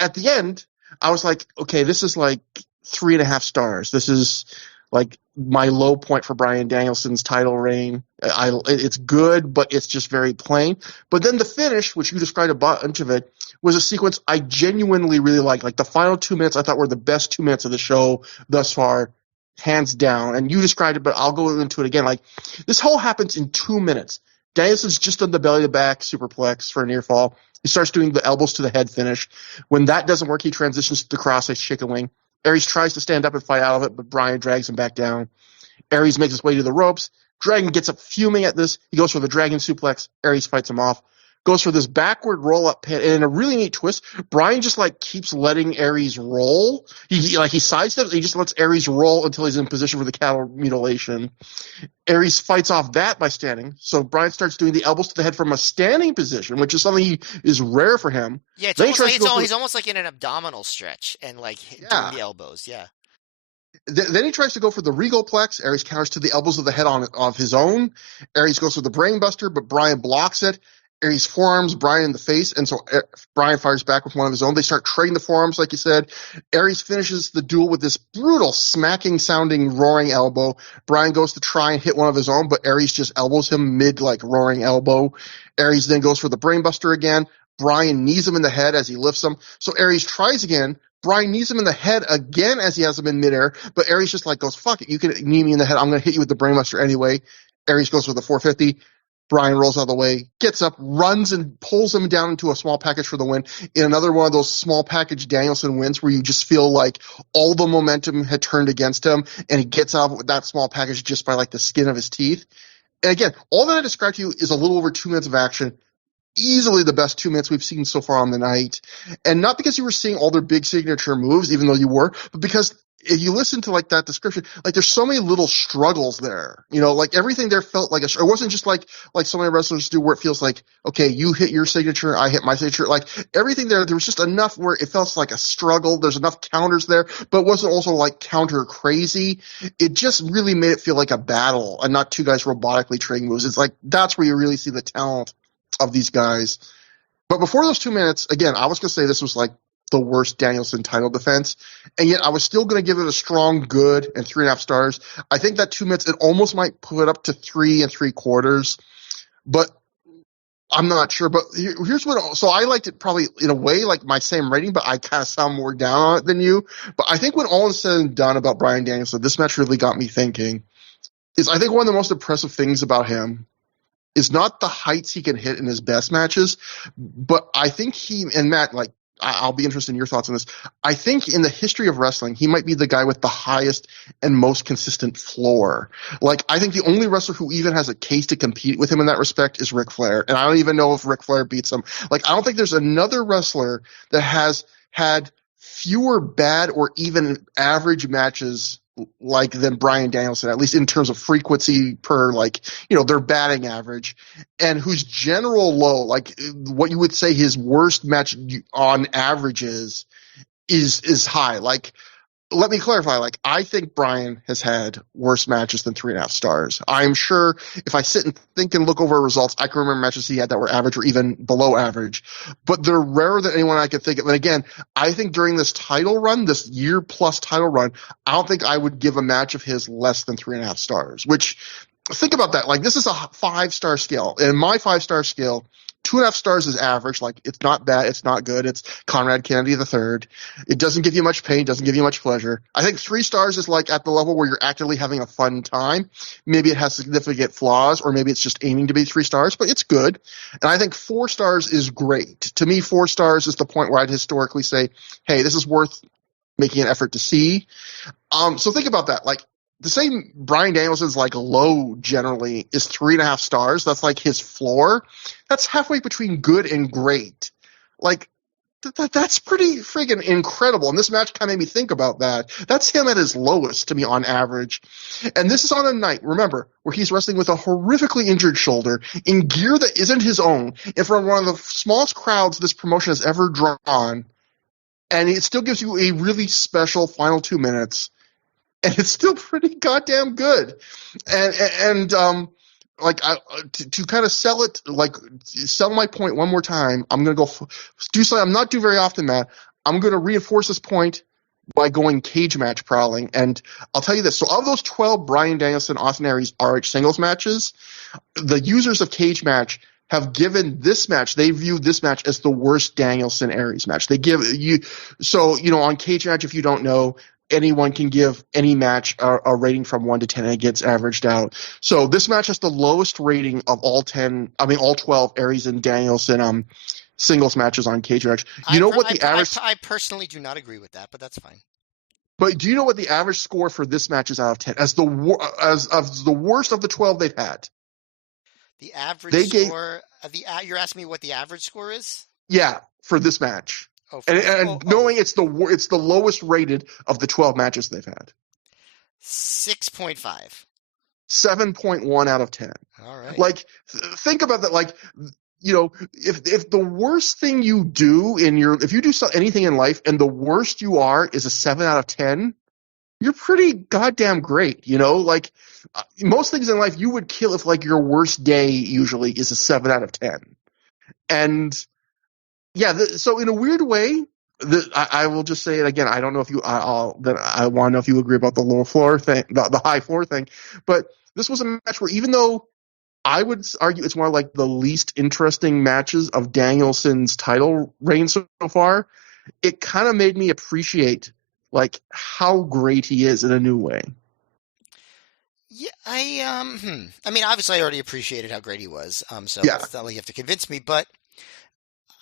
at the end, I was like, okay, this is like 3.5 stars. This is like my low point for Bryan Danielson's title reign. It's good, but it's just very plain. But then the finish, which you described a bunch of it, was a sequence I genuinely really liked. Like the final 2 minutes I thought were the best 2 minutes of the show thus far, hands down. And you described it, but I'll go into it again. Like, this whole happens in 2 minutes. Danielson's just on the belly to back superplex for a near fall. He starts doing the elbows to the head finish. When that doesn't work, he transitions to the cross-ice chicken wing. Aries tries to stand up and fight out of it, but Bryan drags him back down. Aries makes his way to the ropes. Dragon gets up fuming at this. He goes for the dragon suplex. Aries fights him off. Goes for this backward roll-up pin. And in a really neat twist, Bryan just like keeps letting Aries roll. He sidesteps. He just lets Aries roll until he's in position for the cattle mutilation. Aries fights off that by standing. So Bryan starts doing the elbows to the head from a standing position, which is something is rare for him. Yeah, he's almost like in an abdominal stretch and like doing the elbows. Yeah. Then he tries to go for the Regalplex. Aries counters to the elbows of the head of his own. Aries goes for the Brainbuster, but Bryan blocks it. Aries forearms Bryan in the face, and so Bryan fires back with one of his own. They start trading the forearms, like you said. Aries finishes the duel with this brutal, smacking-sounding roaring elbow. Bryan goes to try and hit one of his own, but Aries just elbows him mid, like, roaring elbow. Aries then goes for the Brainbuster again. Bryan knees him in the head as he lifts him. So Aries tries again. Bryan knees him in the head again as he has him in midair, but Aries just like goes, fuck it, you can knee me in the head. I'm going to hit you with the Brainbuster anyway. Aries goes for the 450. Bryan rolls out of the way, gets up, runs and pulls him down into a small package for the win. In another one of those small package Danielson wins where you just feel like all the momentum had turned against him, and he gets out with that small package just by like the skin of his teeth. And again, all that I described to you is a little over 2 minutes of action. Easily the best 2 minutes we've seen so far on the night. And not because you were seeing all their big signature moves, even though you were, but because if you listen to like that description, like there's so many little struggles there. Like everything there felt like it wasn't just like so many wrestlers do where it feels like, okay, you hit your signature, I hit my signature. Like everything there was just enough where it felt like a struggle. There's enough counters there, but it wasn't also like counter crazy. It just really made it feel like a battle and not two guys robotically trading moves. It's like that's where you really see the talent of these guys. But before those 2 minutes, again, I was going to say this was like the worst Danielson title defense, and yet I was still going to give it a strong good and 3.5 stars. I think that 2 minutes, it almost might put it up to 3.75, but I'm not sure. But here's what. So I liked it probably in a way like my same rating, but I kind of sound more down on it than you. But I think when all is said and done about Bryan Danielson, this match really got me thinking. Is I think one of the most impressive things about him is not the heights he can hit in his best matches, but I think he and Matt, like, I'll be interested in your thoughts on this. I think in the history of wrestling, he might be the guy with the highest and most consistent floor. Like, I think the only wrestler who even has a case to compete with him in that respect is Ric Flair. And I don't even know if Ric Flair beats him. Like, I don't think there's another wrestler that has had fewer bad or even average matches like than Bryan Danielson, at least in terms of frequency per their batting average, and whose general low, like what you would say his worst match on average is high. Like, let me clarify. Like, I think Bryan has had worse matches than 3.5 stars. I'm sure if I sit and think and look over results, I can remember matches he had that were average or even below average. But they're rarer than anyone I could think of. And again, I think during this title run, this year-plus title run, I don't think I would give a match of his less than 3.5 stars, which think about that. Like, this is a 5-star scale. And my 5-star scale, 2.5 stars is average. Like, it's not bad. It's not good. It's Conrad Kennedy III. It doesn't give you much pain. Doesn't give you much pleasure. I think 3 stars is like at the level where you're actively having a fun time. Maybe it has significant flaws, or maybe it's just aiming to be 3 stars, but it's good. And I think 4 stars is great. To me, 4 stars is the point where I'd historically say, hey, this is worth making an effort to see. So think about that. Like, the same Bryan Danielson's like low generally is 3.5 stars. That's like his floor. That's halfway between good and great. Like, that's pretty friggin' incredible. And this match kind of made me think about that. That's him at his lowest to me on average. And this is on a night, remember, where he's wrestling with a horrifically injured shoulder in gear that isn't his own, in front of one of the smallest crowds this promotion has ever drawn. And it still gives you a really special final 2 minutes. And it's still pretty goddamn good. And to kind of sell my point one more time, I'm going to go do something I'm not doing very often, Matt. I'm going to reinforce this point by going cage match prowling. And I'll tell you this. So of those 12 Bryan Danielson, Austin Aries RH singles matches, the users of cage match have given this match, they view this match as the worst Danielson Aries match. They give you, so, on cage match, if you don't know, anyone can give any match a rating from 1 to 10, and it gets averaged out. So this match has the lowest rating of all 12 Aries and Danielson singles matches on cage match. I personally do not agree with that, but that's fine. But do you know what the average score for this match is out of 10? As the worst of the 12 they've had. The average score. You're asking me what the average score is? Yeah, for this match. Knowing it's the lowest rated of the 12 matches they've had. 6.5. 7.1 out of 10. All right. Like, think about that. Like, if the worst thing you do if you do anything in life and the worst you are is a 7 out of 10, you're pretty goddamn great. Like, most things in life you would kill if like your worst day usually is a 7 out of 10. And yeah, so in a weird way, I will just say it again. I don't know if I want to know if you agree about the low floor thing, the high floor thing. But this was a match where, even though I would argue it's one of like the least interesting matches of Danielson's title reign so far, it kind of made me appreciate like how great he is in a new way. Yeah, I mean, obviously, I already appreciated how great he was. So yeah. It's not like you have to convince me, but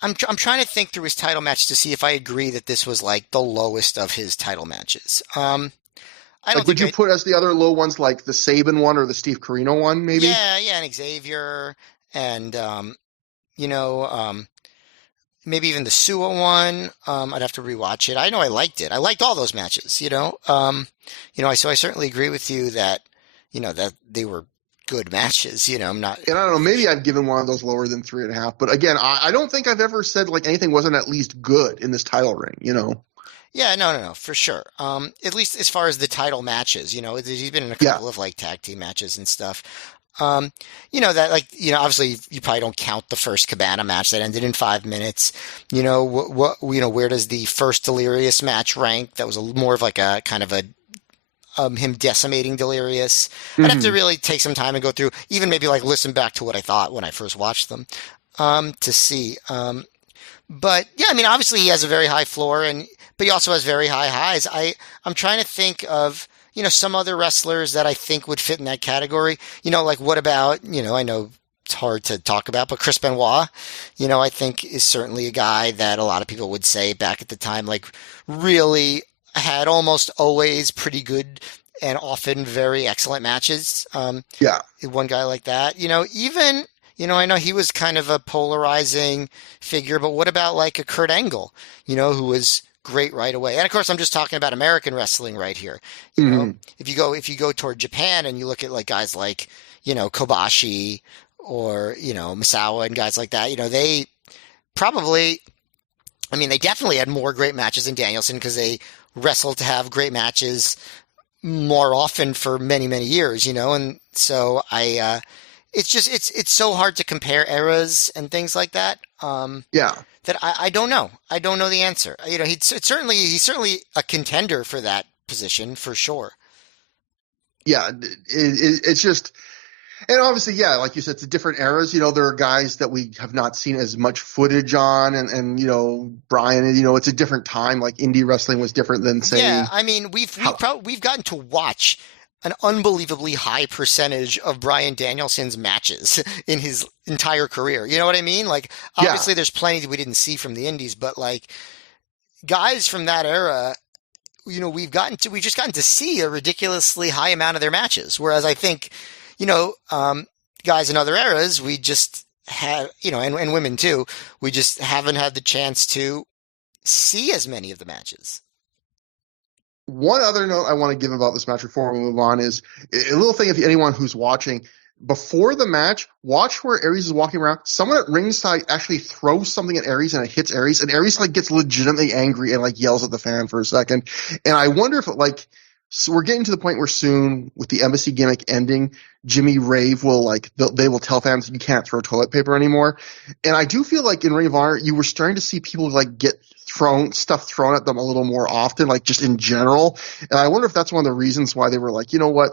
I'm trying to think through his title match to see if I agree that this was like the lowest of his title matches. Would you put as the other low ones like the Saban one or the Steve Corino one, maybe? Yeah, and Xavier, and maybe even the Sua one. I'd have to rewatch it. I know I liked it. I liked all those matches, you know. So I certainly agree with you that, that they were good matches. I'm not And I don't know, maybe I've given one of those lower than 3.5. But again, I don't think I've ever said like anything wasn't at least good in this title ring, you know? Yeah, no, no, no, for sure. At least as far as the title matches, he's been in a Yeah. couple of like tag team matches and stuff. Um, that like, obviously you probably don't count the first Cabana match that ended in 5 minutes. Where does the first Delirious match rank? That was more of like a kind of a him decimating Delirious. I'd have to Hmm. really take some time and go through, even maybe like listen back to what I thought when I first watched them, to see. But yeah, I mean, obviously he has a very high floor, but he also has very high highs. I'm trying to think of some other wrestlers that I think would fit in that category. Like what about I know it's hard to talk about, but Chris Benoit, I think is certainly a guy that a lot of people would say back at the time, like really had almost always pretty good and often very excellent matches. Yeah. One guy like that, even. I know he was kind of a polarizing figure, but what about like a Kurt Angle, who was great right away? And of course, I'm just talking about American wrestling right here. Hmm. If you go toward Japan and you look at like guys like, Kobashi or, Misawa and guys like that, they probably, I mean, they definitely had more great matches than Danielson because they wrestled to have great matches more often for many, many years, and so it's just it's so hard to compare eras and things like that. Yeah. That I don't know. I don't know the answer. He's certainly a contender for that position for sure. Yeah. It's just, and obviously, yeah, like you said, it's different eras. There are guys that we have not seen as much footage on, and Bryan, and it's a different time. Like indie wrestling was different than Yeah, say I mean we've how. probably we've gotten to watch an unbelievably high percentage of Bryan Danielson's matches in his entire career. You know what I mean? Like Yeah. obviously there's plenty that we didn't see from the indies, but like guys from that era we've just gotten to see a ridiculously high amount of their matches. Whereas I think, you know, um, guys in other eras, we just have, and women too, we just haven't had the chance to see as many of the matches. One other note I want to give about this match before we move on is a little thing. If anyone who's watching before the match, watch where Aries is walking around. Someone at ringside actually throws something at Aries and it hits Aries, and Aries like gets legitimately angry and like yells at the fan for a second. And I wonder if so we're getting to the point where soon with the embassy gimmick ending, Jimmy Rave will they will tell fans you can't throw toilet paper anymore. And I do feel like in Ring of Honor you were starting to see people like get thrown at them a little more often, like just in general. And I wonder if that's one of the reasons why they were like, you know what,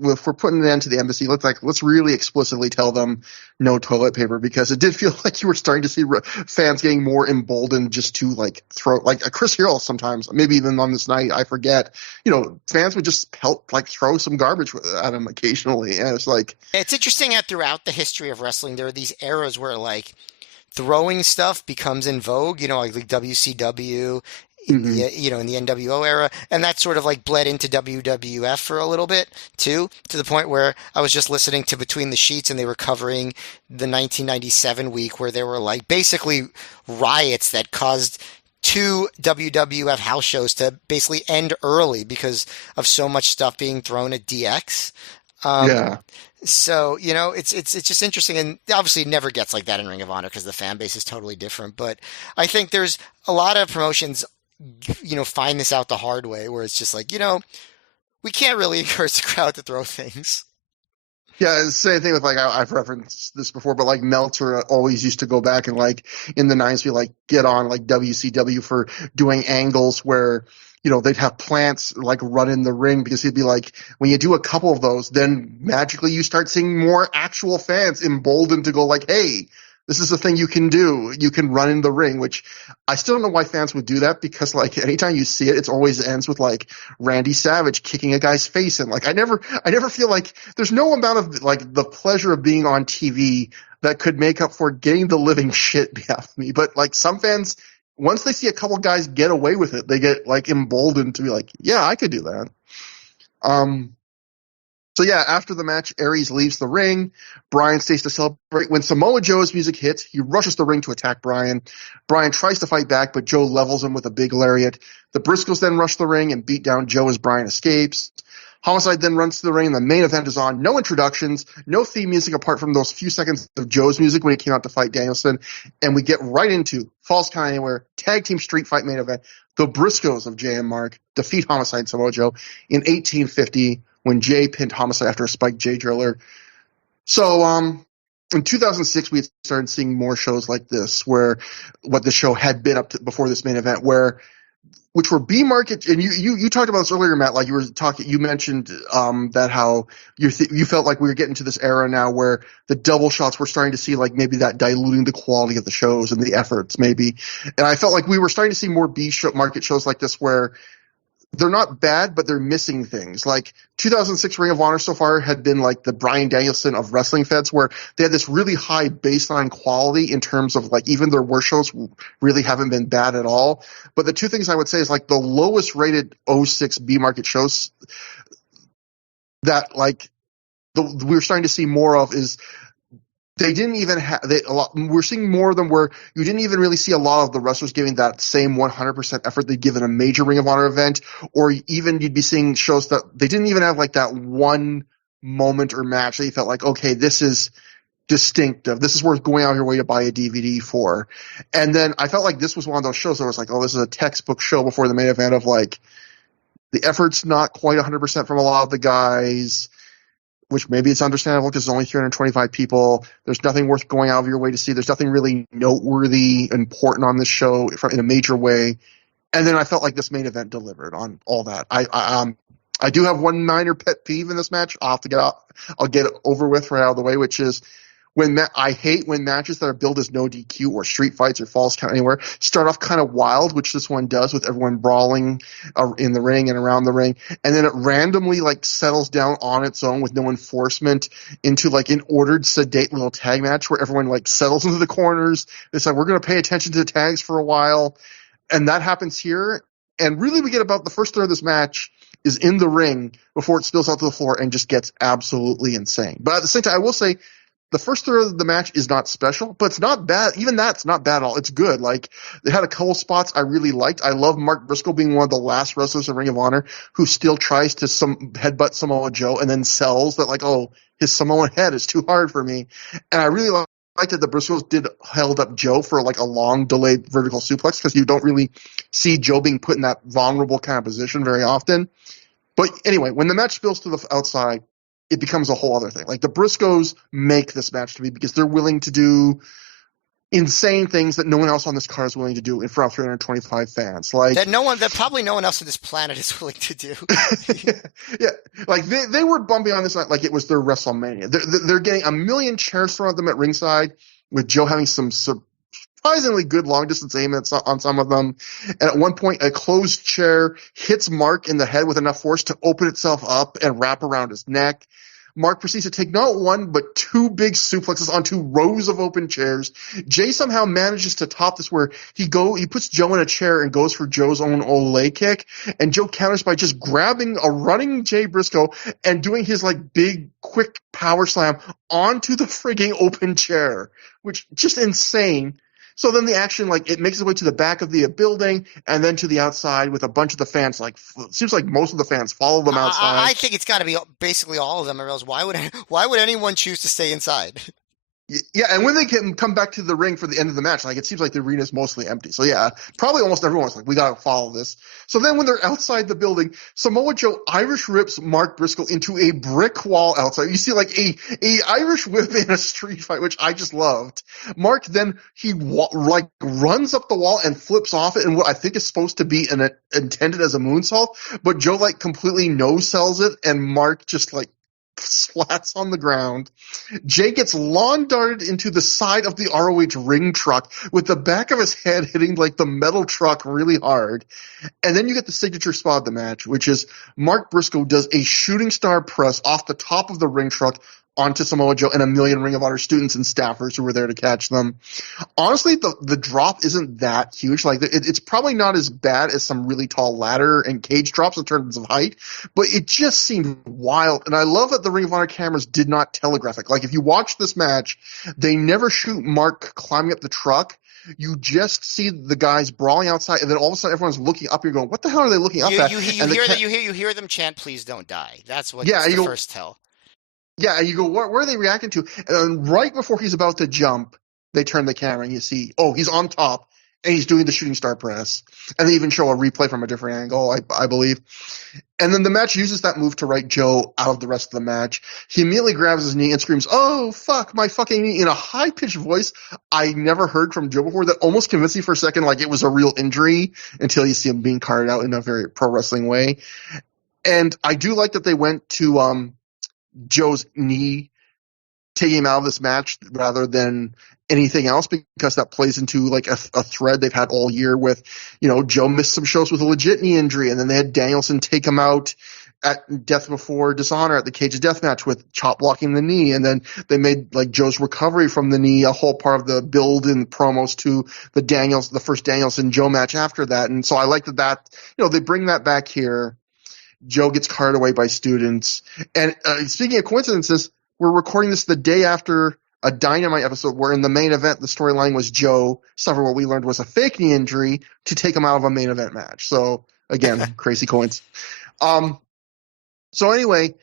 if we're putting an end to the embassy, let's really explicitly tell them no toilet paper, because it did feel like you were starting to see fans getting more emboldened just to like throw like a Chris Hero sometimes, maybe even on this night, I forget, fans would just help like throw some garbage at him occasionally. And it's like, It's interesting that throughout the history of wrestling, there are these eras where like throwing stuff becomes in vogue, like WCW in the mhm. in the NWO era, and that sort of like bled into WWF for a little bit too, to the point where I was just listening to Between the Sheets and they were covering the 1997 week where there were like basically riots that caused two WWF house shows to basically end early because of so much stuff being thrown at DX. Um, Yeah. so, it's just interesting, and obviously it never gets like that in Ring of Honor because the fan base is totally different. But I think there's a lot of promotions, find this out the hard way, where it's just like, we can't really encourage the crowd to throw things. Yeah, same thing with like I've referenced this before, but like Meltzer always used to go back and like in the '90s be like get on like WCW for doing angles where they'd have plants like run in the ring, because he'd be like, when you do a couple of those, then magically you start seeing more actual fans emboldened to go like, hey, this is a thing you can do. You can run in the ring, which I still don't know why fans would do that, because like anytime you see it, it always ends with like Randy Savage kicking a guy's face in. Like I never feel like there's no amount of like the pleasure of being on TV that could make up for getting the living shit beat out of me. But like some fans, once they see a couple guys get away with it, they get like emboldened to be like, yeah, I could do that. Um, So yeah, after the match, Aries leaves the ring. Bryan stays to celebrate. When Samoa Joe's music hits, he rushes the ring to attack Bryan. Bryan tries to fight back, but Joe levels him with a big lariat. The Briscoes then rush the ring and beat down Joe as Bryan escapes. Homicide then runs to the ring. The main event is on. No introductions, no theme music apart from those few seconds of Joe's music when he came out to fight Danielson. And we get right into Falls Count Anywhere, tag team street fight main event. The Briscoes of Jay and Mark defeat Homicide and Samoa Joe in 1850 when Jay pinned Homicide after a spiked Jay Driller. So in 2006, we had started seeing more shows like this, where what the show had been up to before this main event, which were B market, and you talked about this earlier, Matt. Like you mentioned that how you felt like we were getting to this era now where the double shots were starting to see like maybe that diluting the quality of the shows and the efforts maybe, and I felt like we were starting to see more market shows like this where they're not bad, but they're missing things. Like 2006 Ring of Honor so far had been like the Bryan Danielson of wrestling feds, where they had this really high baseline quality in terms of like even their worst shows really haven't been bad at all. But the two things I would say is like the lowest rated '06 B market shows that like we were starting to see more of is they didn't even have we're seeing more of them where you didn't even really see a lot of the wrestlers giving that same 100% effort they'd give in a major Ring of Honor event, or even you'd be seeing shows that they didn't even have like that one moment or match that you felt like, okay, this is distinctive. This is worth going out of your way to buy a DVD for. And then I felt like this was one of those shows that was like, oh, this is a textbook show before the main event of like the effort's not quite 100% from a lot of the guys, which maybe it's understandable because there's only 325 people. There's nothing worth going out of your way to see. There's nothing really noteworthy, important on this show in a major way. And then I felt like this main event delivered on all that. I do have one minor pet peeve in this match. I'll get it over with right out of the way, which is I hate when matches that are billed as no DQ or street fights or Falls Count Anywhere start off kind of wild, which this one does with everyone brawling in the ring and around the ring, and then it randomly like settles down on its own with no enforcement into like an ordered, sedate little tag match where everyone like settles into the corners. It's like we're going to pay attention to the tags for a while, and that happens here. And really, we get about the first third of this match is in the ring before it spills out to the floor and just gets absolutely insane. But at the same time, I will say, the first third of the match is not special, but it's not bad. Even that's not bad at all. It's good. Like, they had a couple spots I really liked. I love Mark Briscoe being one of the last wrestlers in Ring of Honor who still tries to headbutt Samoa Joe and then sells that, like, oh, his Samoan head is too hard for me. And I really liked that the Briscoes held up Joe for, like, a long delayed vertical suplex because you don't really see Joe being put in that vulnerable kind of position very often. But anyway, when the match spills to the outside, it becomes a whole other thing. Like the Briscoes make this match to me because they're willing to do insane things that no one else on this card is willing to do in front of 325 fans. Like that probably no one else on this planet is willing to do. yeah, like they were bumping on this night like it was their WrestleMania. They're getting a million chairs thrown at them at ringside, with Joe having some surprisingly good long distance aim on some of them. And at one point, a closed chair hits Mark in the head with enough force to open itself up and wrap around his neck. Mark proceeds to take not one, but two big suplexes onto rows of open chairs. Jay somehow manages to top this where he puts Joe in a chair and goes for Joe's own Olay kick. And Joe counters by just grabbing a running Jay Briscoe and doing his like big, quick power slam onto the frigging open chair, which just insane. So then the action, like, it makes its way to the back of the building and then to the outside with a bunch of the fans. Like, it seems like most of the fans follow them outside. I think it's got to be basically all of them. I realize why would anyone choose to stay inside? Yeah, and when they come back to the ring for the end of the match, like, it seems like the arena is mostly empty. So yeah, probably almost everyone's like, we got to follow this. So then when they're outside the building, Samoa Joe Irish rips Mark Briscoe into a brick wall outside. You see like a Irish whip in a street fight, which I just loved. Mark then like runs up the wall and flips off it in what I think is supposed to be intended as a moonsault, but Joe like completely no-sells it, and Mark just like slats on the ground. Jay gets lawn darted into the side of the ROH ring truck with the back of his head hitting like the metal truck really hard. And then you get the signature spot of the match, which is Mark Briscoe does a shooting star press off the top of the ring truck onto Samoa Joe and a million Ring of Honor students and staffers who were there to catch them. Honestly, the drop isn't that huge. Like it's probably not as bad as some really tall ladder and cage drops in terms of height, but it just seemed wild. And I love that the Ring of Honor cameras did not telegraph it. Like if you watch this match, they never shoot Mark climbing up the truck. You just see the guys brawling outside, and then all of a sudden everyone's looking up. You're going, "What the hell are they looking up at?" You hear them chant, "Please don't die." That's what Yeah, the first tell. yeah, and you go, where are they reacting to? And then right before he's about to jump, they turn the camera and you see, oh, he's on top and he's doing the shooting star press. And they even show a replay from a different angle, I believe. And then the match uses that move to write Joe out of the rest of the match. He immediately grabs his knee and screams, "Oh, fuck, my fucking knee," in a high-pitched voice I never heard from Joe before that almost convinced me for a second like it was a real injury until you see him being carted out in a very pro wrestling way. And I do like that they went to Joe's knee, taking him out of this match rather than anything else, because that plays into like a thread they've had all year with, Joe missed some shows with a legit knee injury, and then they had Danielson take him out at Death Before Dishonor at the Cage of Death match with chop blocking the knee, and then they made like Joe's recovery from the knee a whole part of the build in promos to the first Danielson Joe match after that. And so I like that they bring that back here. Joe gets carted away by students. And speaking of coincidences, we're recording this the day after a Dynamite episode where in the main event, the storyline was Joe suffered what we learned was a fake knee injury to take him out of a main event match. So again, crazy coincidence. So anyway,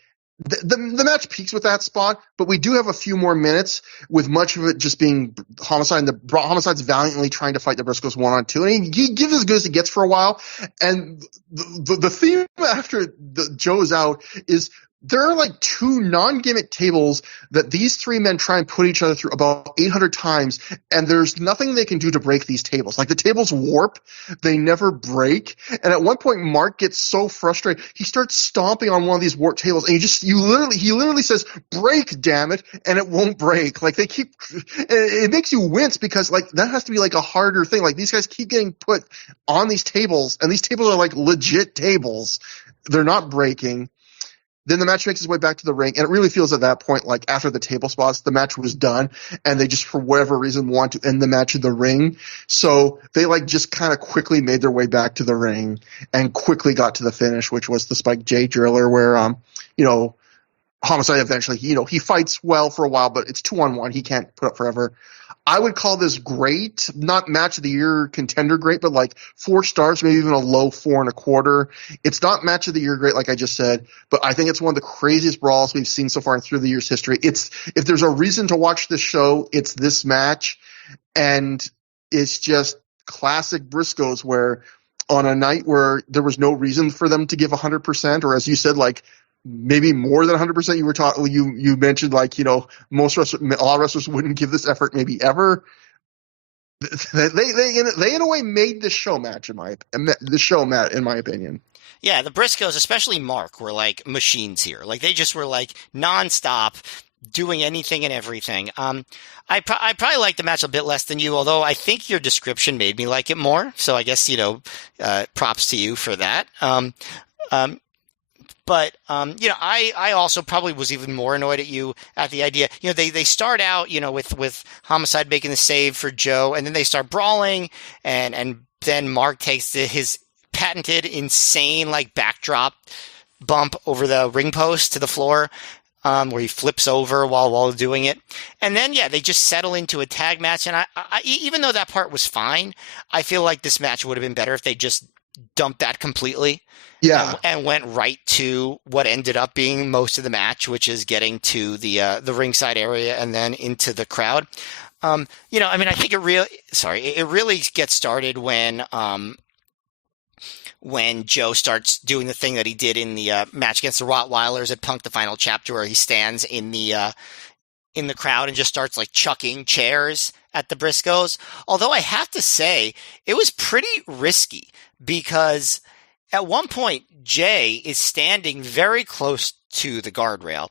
the match peaks with that spot, but we do have a few more minutes with much of it just being Homicide, and the Homicide's valiantly trying to fight the Briscoes 1-on-2, and he gives as good as he gets for a while. And the theme after Joe's out is there are like two non-gimmick tables that these three men try and put each other through about 800 times, and there's nothing they can do to break these tables. Like the tables warp, they never break. And at one point, Mark gets so frustrated, he starts stomping on one of these warped tables, and he literally says, "Break, damn it," and it won't break. Like it makes you wince because like that has to be like a harder thing. Like these guys keep getting put on these tables, and these tables are like legit tables. They're not breaking. Then the match makes its way back to the ring, and it really feels at that point like after the table spots, the match was done, and they just for whatever reason want to end the match in the ring. So they like just kind of quickly made their way back to the ring and quickly got to the finish, which was the Spike J Driller, where Homicide eventually he fights well for a while, but it's 2-on-1. He can't put up forever. I would call this great, not match of the year contender great, but like 4 stars, maybe even a low 4.25. It's not match of the year great, like I just said, but I think it's one of the craziest brawls we've seen so far in Through the Years history. If there's a reason to watch this show, it's this match, and it's just classic Briscoes where on a night where there was no reason for them to give 100%, or as you said, like maybe more than 100%. You mentioned like a lot of wrestlers wouldn't give this effort maybe ever. They in a way made this show match in my opinion. Yeah, the Briscoes, especially Mark, were like machines here. Like they just were like nonstop doing anything and everything. I probably like the match a bit less than you, although I think your description made me like it more. So I guess props to you for that. But I also probably was even more annoyed at you at the idea. They start out, with Homicide making the save for Joe, and then they start brawling, and then Mark takes his patented insane like backdrop bump over the ring post to the floor, where he flips over while doing it, and then they just settle into a tag match. And I even though that part was fine, I feel like this match would have been better if they just dumped that completely. Yeah, and went right to what ended up being most of the match, which is getting to the ringside area and then into the crowd. I think it really gets started when Joe starts doing the thing that he did in the match against the Rottweilers at Punk the Final Chapter, where he stands in the crowd and just starts like chucking chairs at the Briscoes. Although I have to say, it was pretty risky because at one point, Jay is standing very close to the guardrail,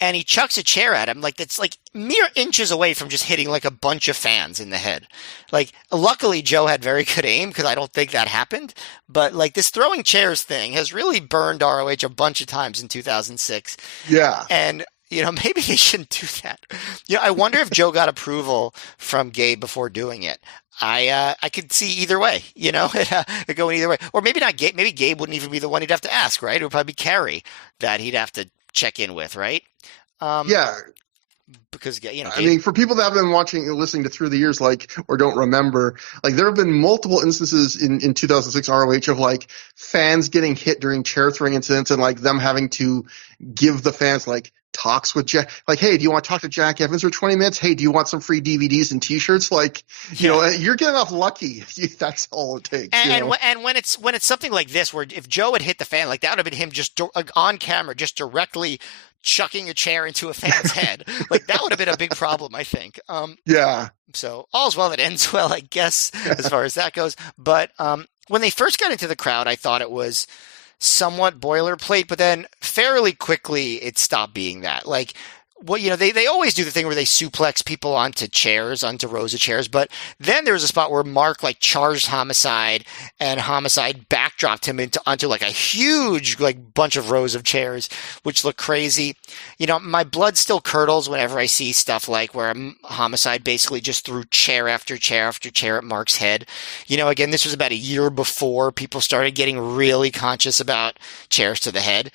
and he chucks a chair at him that's like mere inches away from just hitting like a bunch of fans in the head. Like, luckily, Joe had very good aim because I don't think that happened. But like this throwing chairs thing has really burned ROH a bunch of times in 2006. Yeah. And maybe they shouldn't do that. I wonder if Joe got approval from Gabe before doing it. I could see either way, it going either way. Or maybe not Gabe. Maybe Gabe wouldn't even be the one he'd have to ask, right? It would probably be Kerry that he'd have to check in with, right? Yeah. Because Gabe, I mean, for people that have been watching and listening to Through the Years, or don't remember, there have been multiple instances in 2006 ROH of fans getting hit during chair throwing incidents and them having to give the fans talks with Jack. Hey, do you want to talk to Jack Evans for 20 minutes? Hey, do you want some free DVDs and T-shirts? You're getting off lucky. That's all it takes. And when it's something like this, where if Joe had hit the fan, that would have been him just on camera, just directly chucking a chair into a fan's head. That would have been a big problem, I think. Yeah. So all's well that ends well, I guess, as far as that goes. But when they first got into the crowd, I thought it was somewhat boilerplate, but then fairly quickly it stopped being that. They always do the thing where they suplex people onto rows of chairs, but then there was a spot where Mark charged Homicide, and Homicide backdropped him onto a huge bunch of rows of chairs, which looked crazy. My blood still curdles whenever I see stuff where Homicide basically just threw chair after chair after chair at Mark's head. Again, this was about a year before people started getting really conscious about chairs to the head,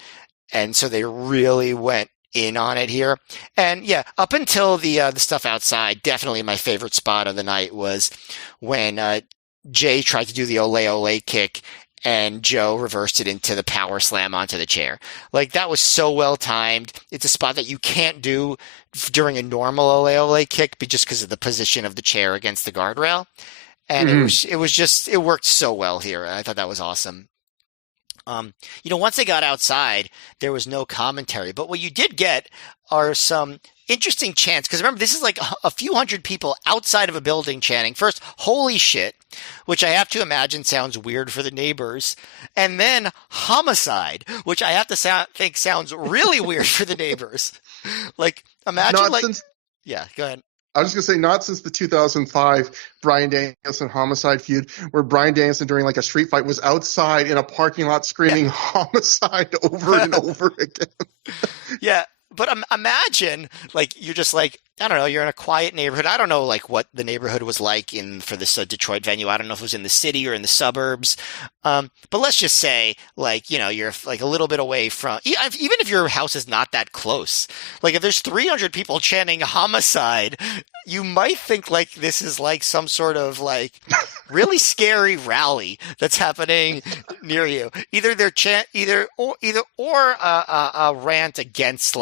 and so they really went in on it here. And yeah, up until the stuff outside, definitely my favorite spot of the night was when Jay tried to do the ole ole kick and Joe reversed it into the power slam onto the chair. That was so well timed. It's a spot that you can't do during a normal ole ole kick, but just because of the position of the chair against the guardrail. And it worked so well here. I thought that was awesome. Once they got outside, there was no commentary. But what you did get are some interesting chants. Because remember, this is a few hundred people outside of a building chanting. First, holy shit, which I have to imagine sounds weird for the neighbors. And then homicide, which I have to think sounds really weird for the neighbors. Imagine yeah, go ahead. I was just going to say, not since the 2005 Bryan Danielson homicide feud, where Bryan Danielson during a street fight was outside in a parking lot screaming homicide over and over again. Yeah. But imagine, you're just I don't know, you're in a quiet neighborhood. I don't know, what the neighborhood was for this Detroit venue. I don't know if it was in the city or in the suburbs. But let's just say, you're a little bit away from, even if your house is not that close. If there's 300 people chanting homicide, you might think this is some sort of really scary rally that's happening near you. Either they're or a rant against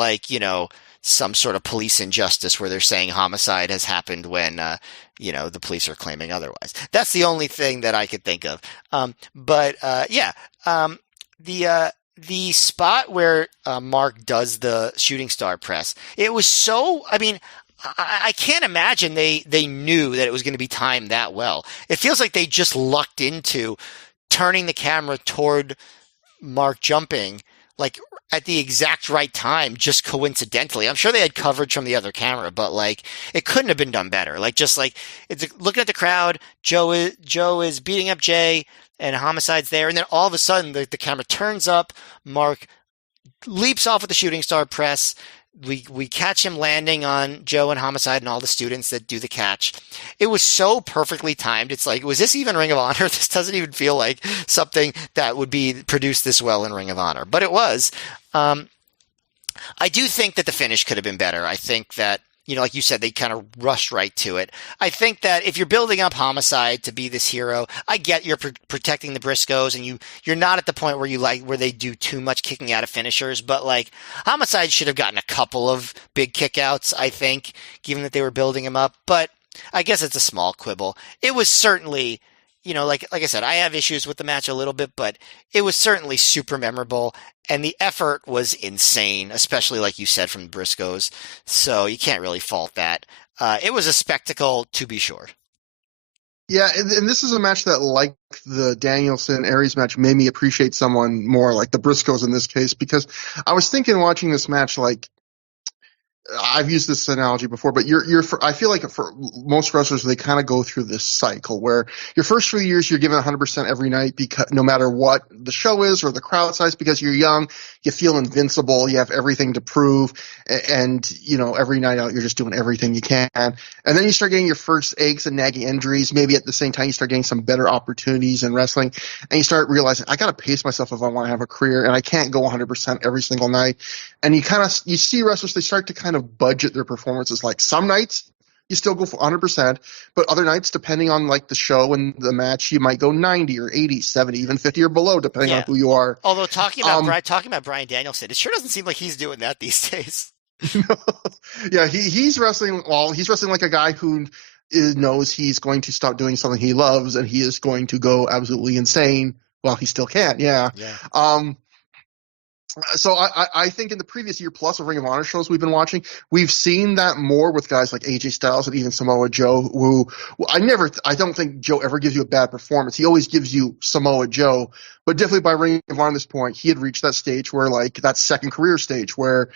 some sort of police injustice where they're saying homicide has happened when the police are claiming otherwise. That's the only thing that I could think of. The spot where Mark does the shooting star press, it was so, I can't imagine they knew that it was going to be timed that well. It feels like they just lucked into turning the camera toward Mark jumping at the exact right time, just coincidentally. I'm sure they had coverage from the other camera, but it couldn't have been done better. It's looking at the crowd, Joe is beating up Jay and Homicide's there, and then all of a sudden the camera turns up, Mark leaps off with the shooting star press. We catch him landing on Joe and Homicide and all the students that do the catch. It was so perfectly timed. It's was this even Ring of Honor? This doesn't even feel like something that would be produced this well in Ring of Honor. But it was. I do think that the finish could have been better. I think that, like you said, they kind of rushed right to it. I think that if you're building up Homicide to be this hero, I get you're protecting the Briscoes, and you're not at the point where where they do too much kicking out of finishers. But Homicide should have gotten a couple of big kickouts, I think, given that they were building him up. But I guess it's a small quibble. It was certainly, like I said, I have issues with the match a little bit, but it was certainly super memorable. And the effort was insane, especially like you said, from the Briscoes. So you can't really fault that. It was a spectacle, to be sure. Yeah, and this is a match that, like the Danielson Aries match, made me appreciate someone more, like the Briscoes in this case, because I was thinking watching this match, I've used this analogy before, but I feel like for most wrestlers, they kind of go through this cycle where your first few years, you're given 100% every night because no matter what the show is or the crowd size, because you're young, you feel invincible, you have everything to prove. And, every night out, you're just doing everything you can. And then you start getting your first aches and nagging injuries. Maybe at the same time, you start getting some better opportunities in wrestling, and you start realizing, I got to pace myself if I want to have a career, and I can't go 100% every single night. And you see wrestlers, they start to kind of budget their performances. Like some nights you still go for 100%, but other nights, depending on like the show and the match, you might go 90 or 80, 70, even 50 or below, depending on Yeah. who you are. Although talking about Bryan Danielson, it sure doesn't seem like he's doing that these days. Yeah, he's wrestling. Well, he's wrestling like a guy who knows he's going to stop doing something he loves, and he is going to go absolutely insane while he still can. Yeah. Yeah. So I think in the previous year plus of Ring of Honor shows we've been watching, we've seen that more with guys like AJ Styles and even Samoa Joe, who I don't think Joe ever gives you a bad performance. He always gives you Samoa Joe, but definitely by Ring of Honor at this point, he had reached that stage where like that second career stage where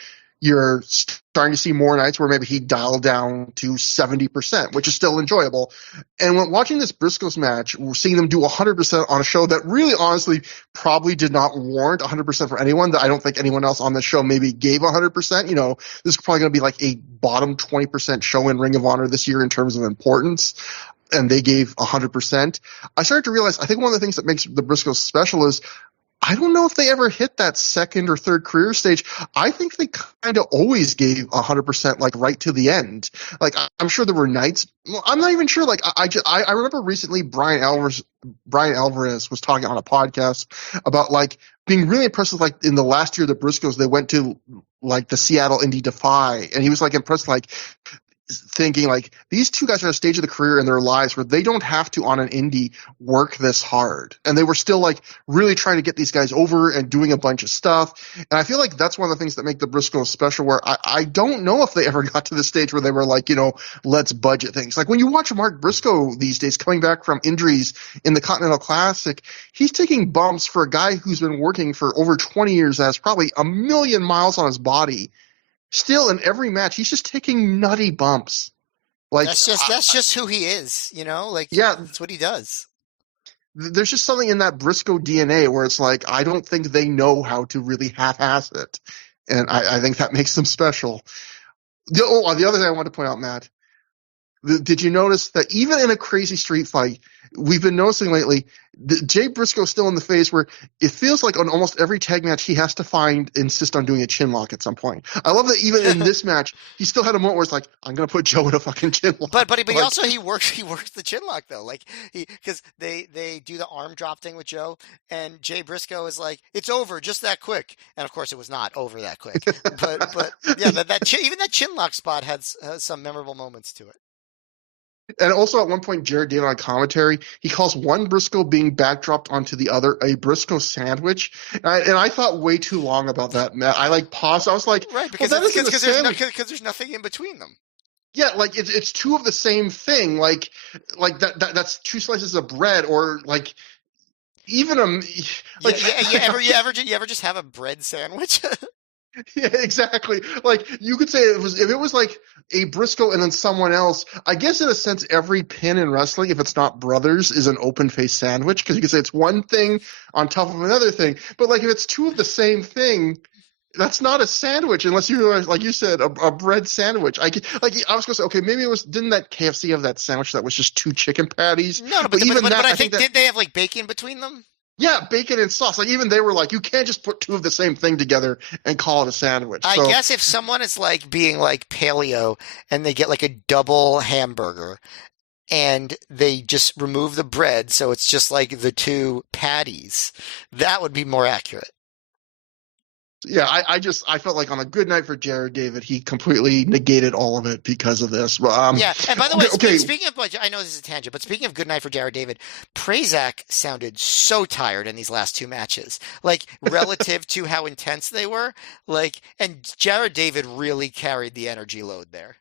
you're starting to see more nights where maybe he dialed down to 70%, which is still enjoyable. And when watching this Briscoes match, we're seeing them do 100% on a show that really honestly probably did not warrant 100% for anyone. That I don't think anyone else on the show maybe gave 100%. This is probably going to be like a bottom 20% show in Ring of Honor this year in terms of importance. And they gave 100%. I started to realize, I think one of the things that makes the Briscoes special is I don't know if they ever hit that second or third career stage. I think they kind of always gave 100%, like right to the end. Like I'm sure there were nights. Well, I'm not even sure. Like I remember recently Brian Alvarez was talking on a podcast about like being really impressed with like in the last year of the Briscoes, they went to like the Seattle Indie Defy, and he was like impressed like thinking like these two guys are at a stage of the career in their lives where they don't have to on an indie work this hard, and they were still like really trying to get these guys over and doing a bunch of stuff. And I feel like that's one of the things that make the Briscoes special, where I don't know if they ever got to the stage where they were like, let's budget things. Like when you watch Mark Briscoe these days coming back from injuries in the Continental Classic, he's taking bumps for a guy who's been working for over 20 years, has probably a million miles on his body. Still, in every match, he's just taking nutty bumps. Like That's just who he is, Like yeah, that's what he does. There's just something in that Briscoe DNA where it's like I don't think they know how to really half-ass it, and I think that makes them special. The other thing I want to point out, Matt, did you notice that even in a crazy street fight, we've been noticing lately, Jay Briscoe's still in the phase where it feels like on almost every tag match he has to insist on doing a chin lock at some point. I love that even in this match, he still had a moment where it's like, I'm gonna put Joe in a fucking chin lock. But he works the chin lock though, like because they do the arm drop thing with Joe, and Jay Briscoe is like, it's over just that quick, and of course it was not over that quick. But yeah, even that chin lock spot has some memorable moments to it. And also at one point, Jared Dane on commentary, he calls one Briscoe being backdropped onto the other a Briscoe sandwich. And I thought way too long about that, Matt. I like paused. I was like, right, because there's nothing in between them. Yeah, like it's two of the same thing. Like that's two slices of bread, or like even you ever just have a bread sandwich? Yeah, exactly. Like you could say if it was like a Briscoe and then someone else. I guess in a sense, every pin in wrestling, if it's not brothers, is an open face sandwich, because you could say it's one thing on top of another thing. But like if it's two of the same thing, that's not a sandwich unless you're like you said a bread sandwich. I was gonna say, okay, maybe didn't that KFC have that sandwich that was just two chicken patties? No, but I think did they have like bacon between them? Yeah, bacon and sauce. Like even they were like, you can't just put two of the same thing together and call it a sandwich. I guess if someone is like being like paleo and they get like a double hamburger and they just remove the bread, so it's just like the two patties, that would be more accurate. Yeah, I felt like on a good night for Jared David, he completely negated all of it because of this. Yeah, and by the way, okay. Speaking of, I know this is a tangent, but speaking of good night for Jared David, Prazak sounded so tired in these last two matches, like relative to how intense they were. Like, and Jared David really carried the energy load there.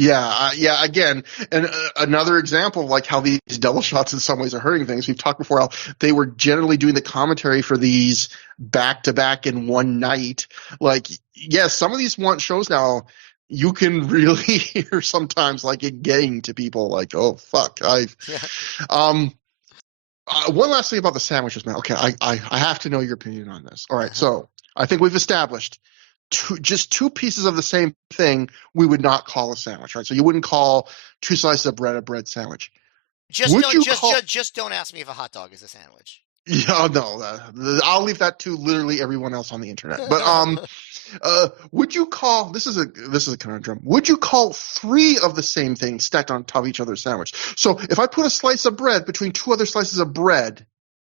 Yeah. Again, and another example of like how these double shots in some ways are hurting things. We've talked before how they were generally doing the commentary for these back to back in one night. Like, yes, some of these one shows now you can really hear sometimes like it getting to people like, oh fuck, Yeah. um. One last thing about the sandwiches, man. Okay, I have to know your opinion on this. All right, Uh-huh. so I think we've established just two pieces of the same thing we would not call a sandwich, right? So you wouldn't call two slices of bread a bread sandwich. Just Would don't you call? just don't ask me if a hot dog is a sandwich. Yeah, no, I'll leave that to literally everyone else on the internet. But would you call this is a conundrum? Would you call three of the same thing stacked on top of each other a sandwich? So if I put a slice of bread between two other slices of bread,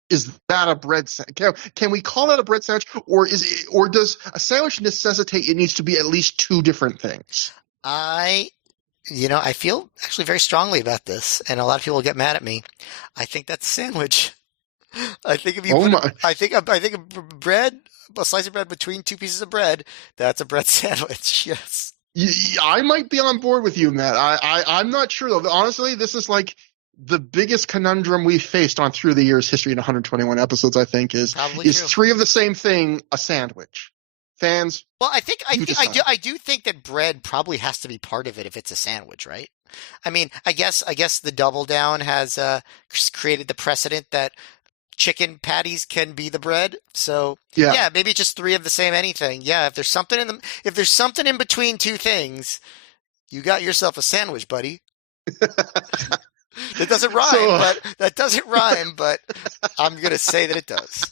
is that a bread sandwich? Can we call that a bread sandwich, or does a sandwich necessitate it needs to be at least two different things? I I feel actually very strongly about this, and a lot of people will get mad at me. I think that's a sandwich. I think if you Oh put my. I think a slice of bread between two pieces of bread, that's a bread sandwich. Yes. I might be on board with you, Matt. I'm not sure though. Honestly, this is like the biggest conundrum we've faced on Through the Years history in 121 episodes. I think Probably is true. three of the same thing a sandwich? Fans, Well, you decide. I do think that bread probably has to be part of it if it's a sandwich, right? I mean, I guess the double down has created the precedent that chicken patties can be the bread. So Yeah. yeah, maybe just three of the same anything. Yeah, if there's something in between two things, you got yourself a sandwich, buddy. So That doesn't rhyme, but I'm gonna say that it does.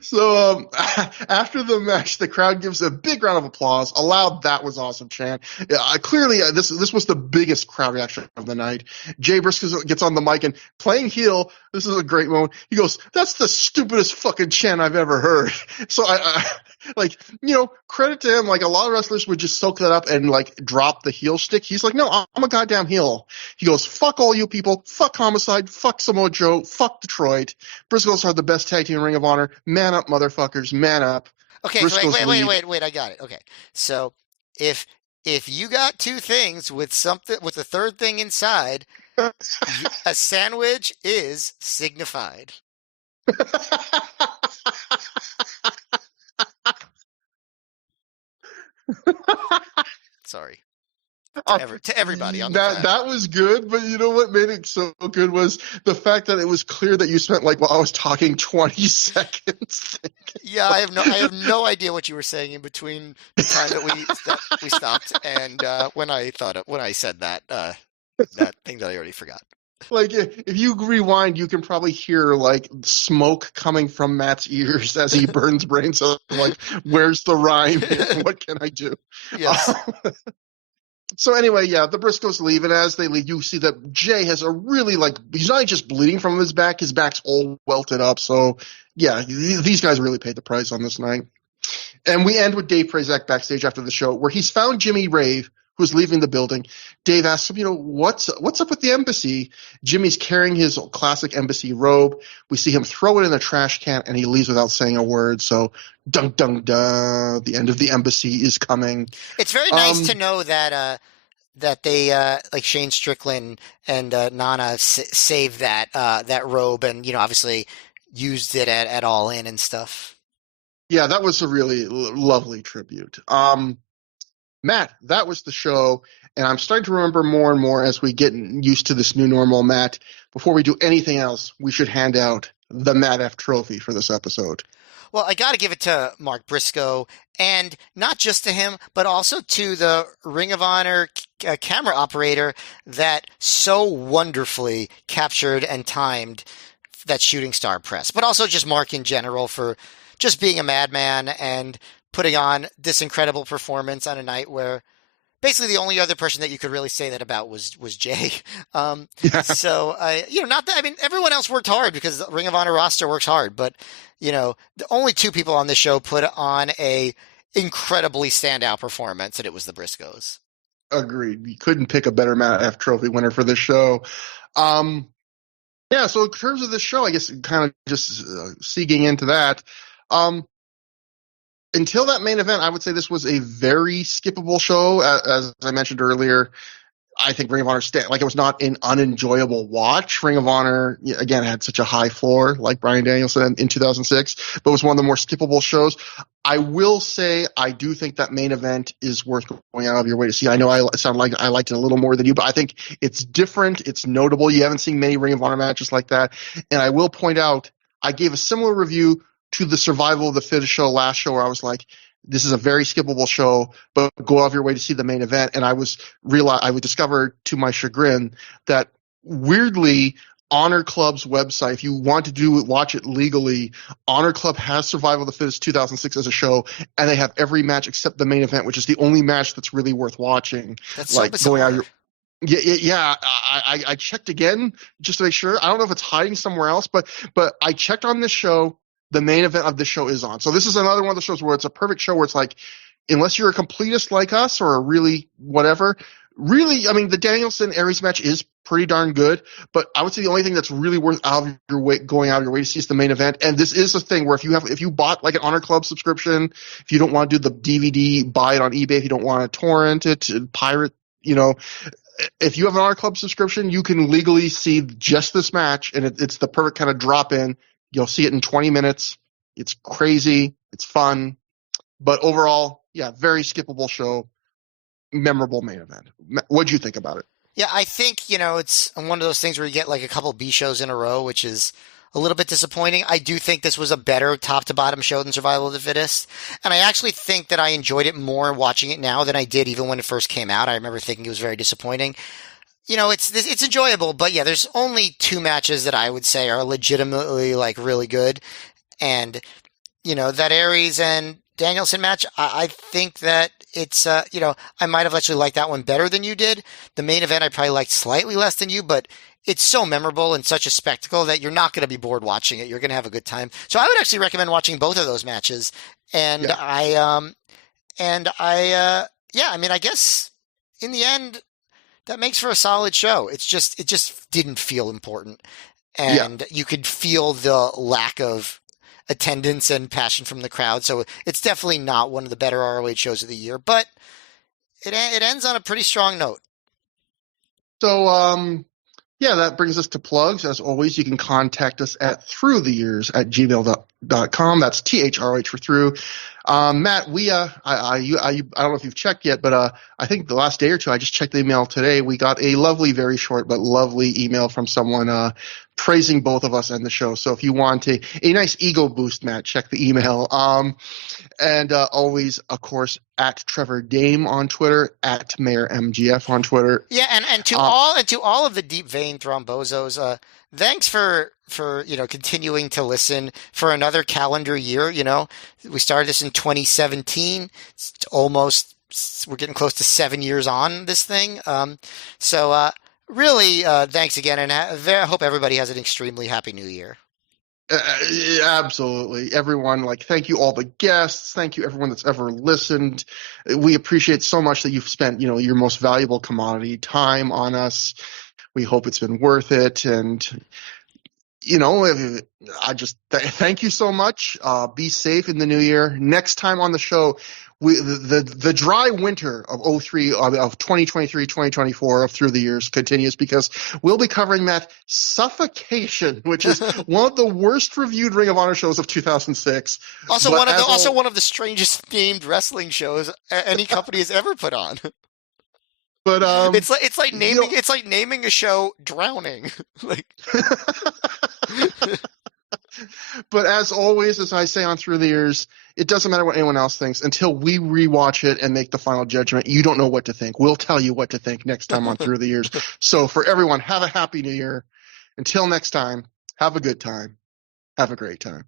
So after the match, the crowd gives a big round of applause. A loud "That was awesome" chant. Clearly, this was the biggest crowd reaction of the night. Jay Briscoe gets on the mic and playing heel. This is a great moment. He goes, "That's the stupidest fucking chant I've ever heard." So I like credit to him. Like a lot of wrestlers would just soak that up and like drop the heel stick. He's like, "No, I'm a goddamn heel." He goes, "Fuck all you people. Fuck Homicide. Fuck Samoa Joe. Fuck Detroit. Briscoes are the best tag team in Ring of Honor. Man up, motherfuckers. Man up." Okay, so Briscoes leave. wait, I got it. Okay. So if you got two things with something with a third thing inside, a sandwich is signified. Sorry. To everybody on the planet. That was good, but you know what made it so good was the fact that it was clear that you spent like while I was talking 20 seconds. Yeah, I have no idea what you were saying in between the time that we stopped and when I said that that thing that I already forgot. Like if you rewind, you can probably hear like smoke coming from Matt's ears as he burns brains. So like, where's the rhyme here? What can I do? Yes. So anyway, yeah, the Briscoes leave, and as they leave, you see that Jay has a really he's not just bleeding from his back's all welted up. So yeah, these guys really paid the price on this night. And we end with Dave Prazak backstage after the show, where he's found Jimmy Rave, who's leaving the building. Dave asks him, what's up with the embassy? Jimmy's carrying his classic embassy robe. We see him throw it in the trash can, and he leaves without saying a word. So, dun dun dun, the end of the embassy is coming. It's very nice to know that that they like Shane Strickland and Nana saved that robe and obviously used it at All In and stuff. Yeah, that was a really lovely tribute. Matt, that was the show, and I'm starting to remember more and more as we get used to this new normal, Matt. Before we do anything else, we should hand out the Matt F. Trophy for this episode. Well, I got to give it to Mark Briscoe, and not just to him, but also to the Ring of Honor camera operator that so wonderfully captured and timed that shooting star press, but also just Mark in general for just being a madman and putting on this incredible performance on a night where basically the only other person that you could really say that about was Jay. So not that I mean everyone else worked hard because the Ring of Honor roster works hard, but the only two people on this show put on a incredibly standout performance, and it was the Briscoes. Agreed. You couldn't pick a better Matt F. Trophy winner for this show. Yeah, so in terms of this show, I guess kind of just seeking into that. until that main event, I would say this was a very skippable show. As I mentioned earlier, I think Ring of Honor it was not an unenjoyable watch. Ring of Honor again had such a high floor, like Bryan Danielson in 2006, but it was one of the more skippable shows. I will say I do think that main event is worth going out of your way to see. I know I sound like I liked it a little more than you, but I think it's different. It's notable. You haven't seen many Ring of Honor matches like that. And I will point out, I gave a similar review to the Survival of the Fittest show last show, where I was like, this is a very skippable show, but go out of your way to see the main event. And I would discover to my chagrin that weirdly, Honor Club's website, if you want to watch it legally, Honor Club has Survival of the Fittest 2006 as a show, and they have every match except the main event, which is the only match that's really worth watching. That's like so going out your yeah. I checked again just to make sure. I don't know if it's hiding somewhere else, but I checked on this show. The main event of this show is on. So this is another one of the shows where it's a perfect show where it's like, unless you're a completist like us or a really whatever, really, I mean, the Danielson Aries match is pretty darn good, but I would say the only thing that's really worth going out of your way to see is the main event. And this is a thing where if you bought like an Honor Club subscription, if you don't want to do the DVD, buy it on eBay. If you don't want to torrent it, pirate, if you have an Honor Club subscription, you can legally see just this match, and it's the perfect kind of drop in. You'll see it in 20 minutes. It's crazy. It's fun. But overall, yeah, very skippable show. Memorable main event. What'd you think about it? Yeah, I think, it's one of those things where you get like a couple B shows in a row, which is a little bit disappointing. I do think this was a better top to bottom show than Survival of the Fittest. And I actually think that I enjoyed it more watching it now than I did even when it first came out. I remember thinking it was very disappointing. It's enjoyable, but yeah, there's only two matches that I would say are legitimately like really good. And, that Aries and Danielson match, I think that it's, I might have actually liked that one better than you did. The main event I probably liked slightly less than you, but it's so memorable and such a spectacle that you're not going to be bored watching it. You're going to have a good time. So I would actually recommend watching both of those matches. And Yeah. I guess in the end, that makes for a solid show. It just didn't feel important. And you could feel the lack of attendance and passion from the crowd. So it's definitely not one of the better ROH shows of the year, but it ends on a pretty strong note. So, that brings us to plugs. As always, you can contact us at through-the-years@gmail.com. That's THRH for through. Matt, I don't know if you've checked yet, but I think the last day or two, I just checked the email today. We got a lovely, very short but lovely email from someone praising both of us and the show. So if you want a nice ego boost, Matt, check the email. And always, of course, at Trevor Dame on Twitter, at Mayor MGF on Twitter. Yeah, and to all of the deep vein thrombozos, thanks for continuing to listen for another calendar year. We started this in 2017. We're getting close to 7 years on this thing. Really, thanks again, and I hope everybody has an extremely happy New Year. Absolutely. Everyone, thank you all the guests. Thank you everyone that's ever listened. We appreciate so much that you've spent, your most valuable commodity time on us. We hope it's been worth it. And, I just thank you so much. Be safe in the new year. Next time on the show, the dry winter of 2023, 2024 of Through the Years continues, because we'll be covering that Suffocation, which is one of the worst reviewed Ring of Honor shows of 2006. Also one of the strangest themed wrestling shows any company has ever put on. But it's like naming a show Drowning. But as always, as I say on Through the Years, it doesn't matter what anyone else thinks. Until we rewatch it and make the final judgment, you don't know what to think. We'll tell you what to think next time on Through the Years. So for everyone, have a happy new year. Until next time, have a good time. Have a great time.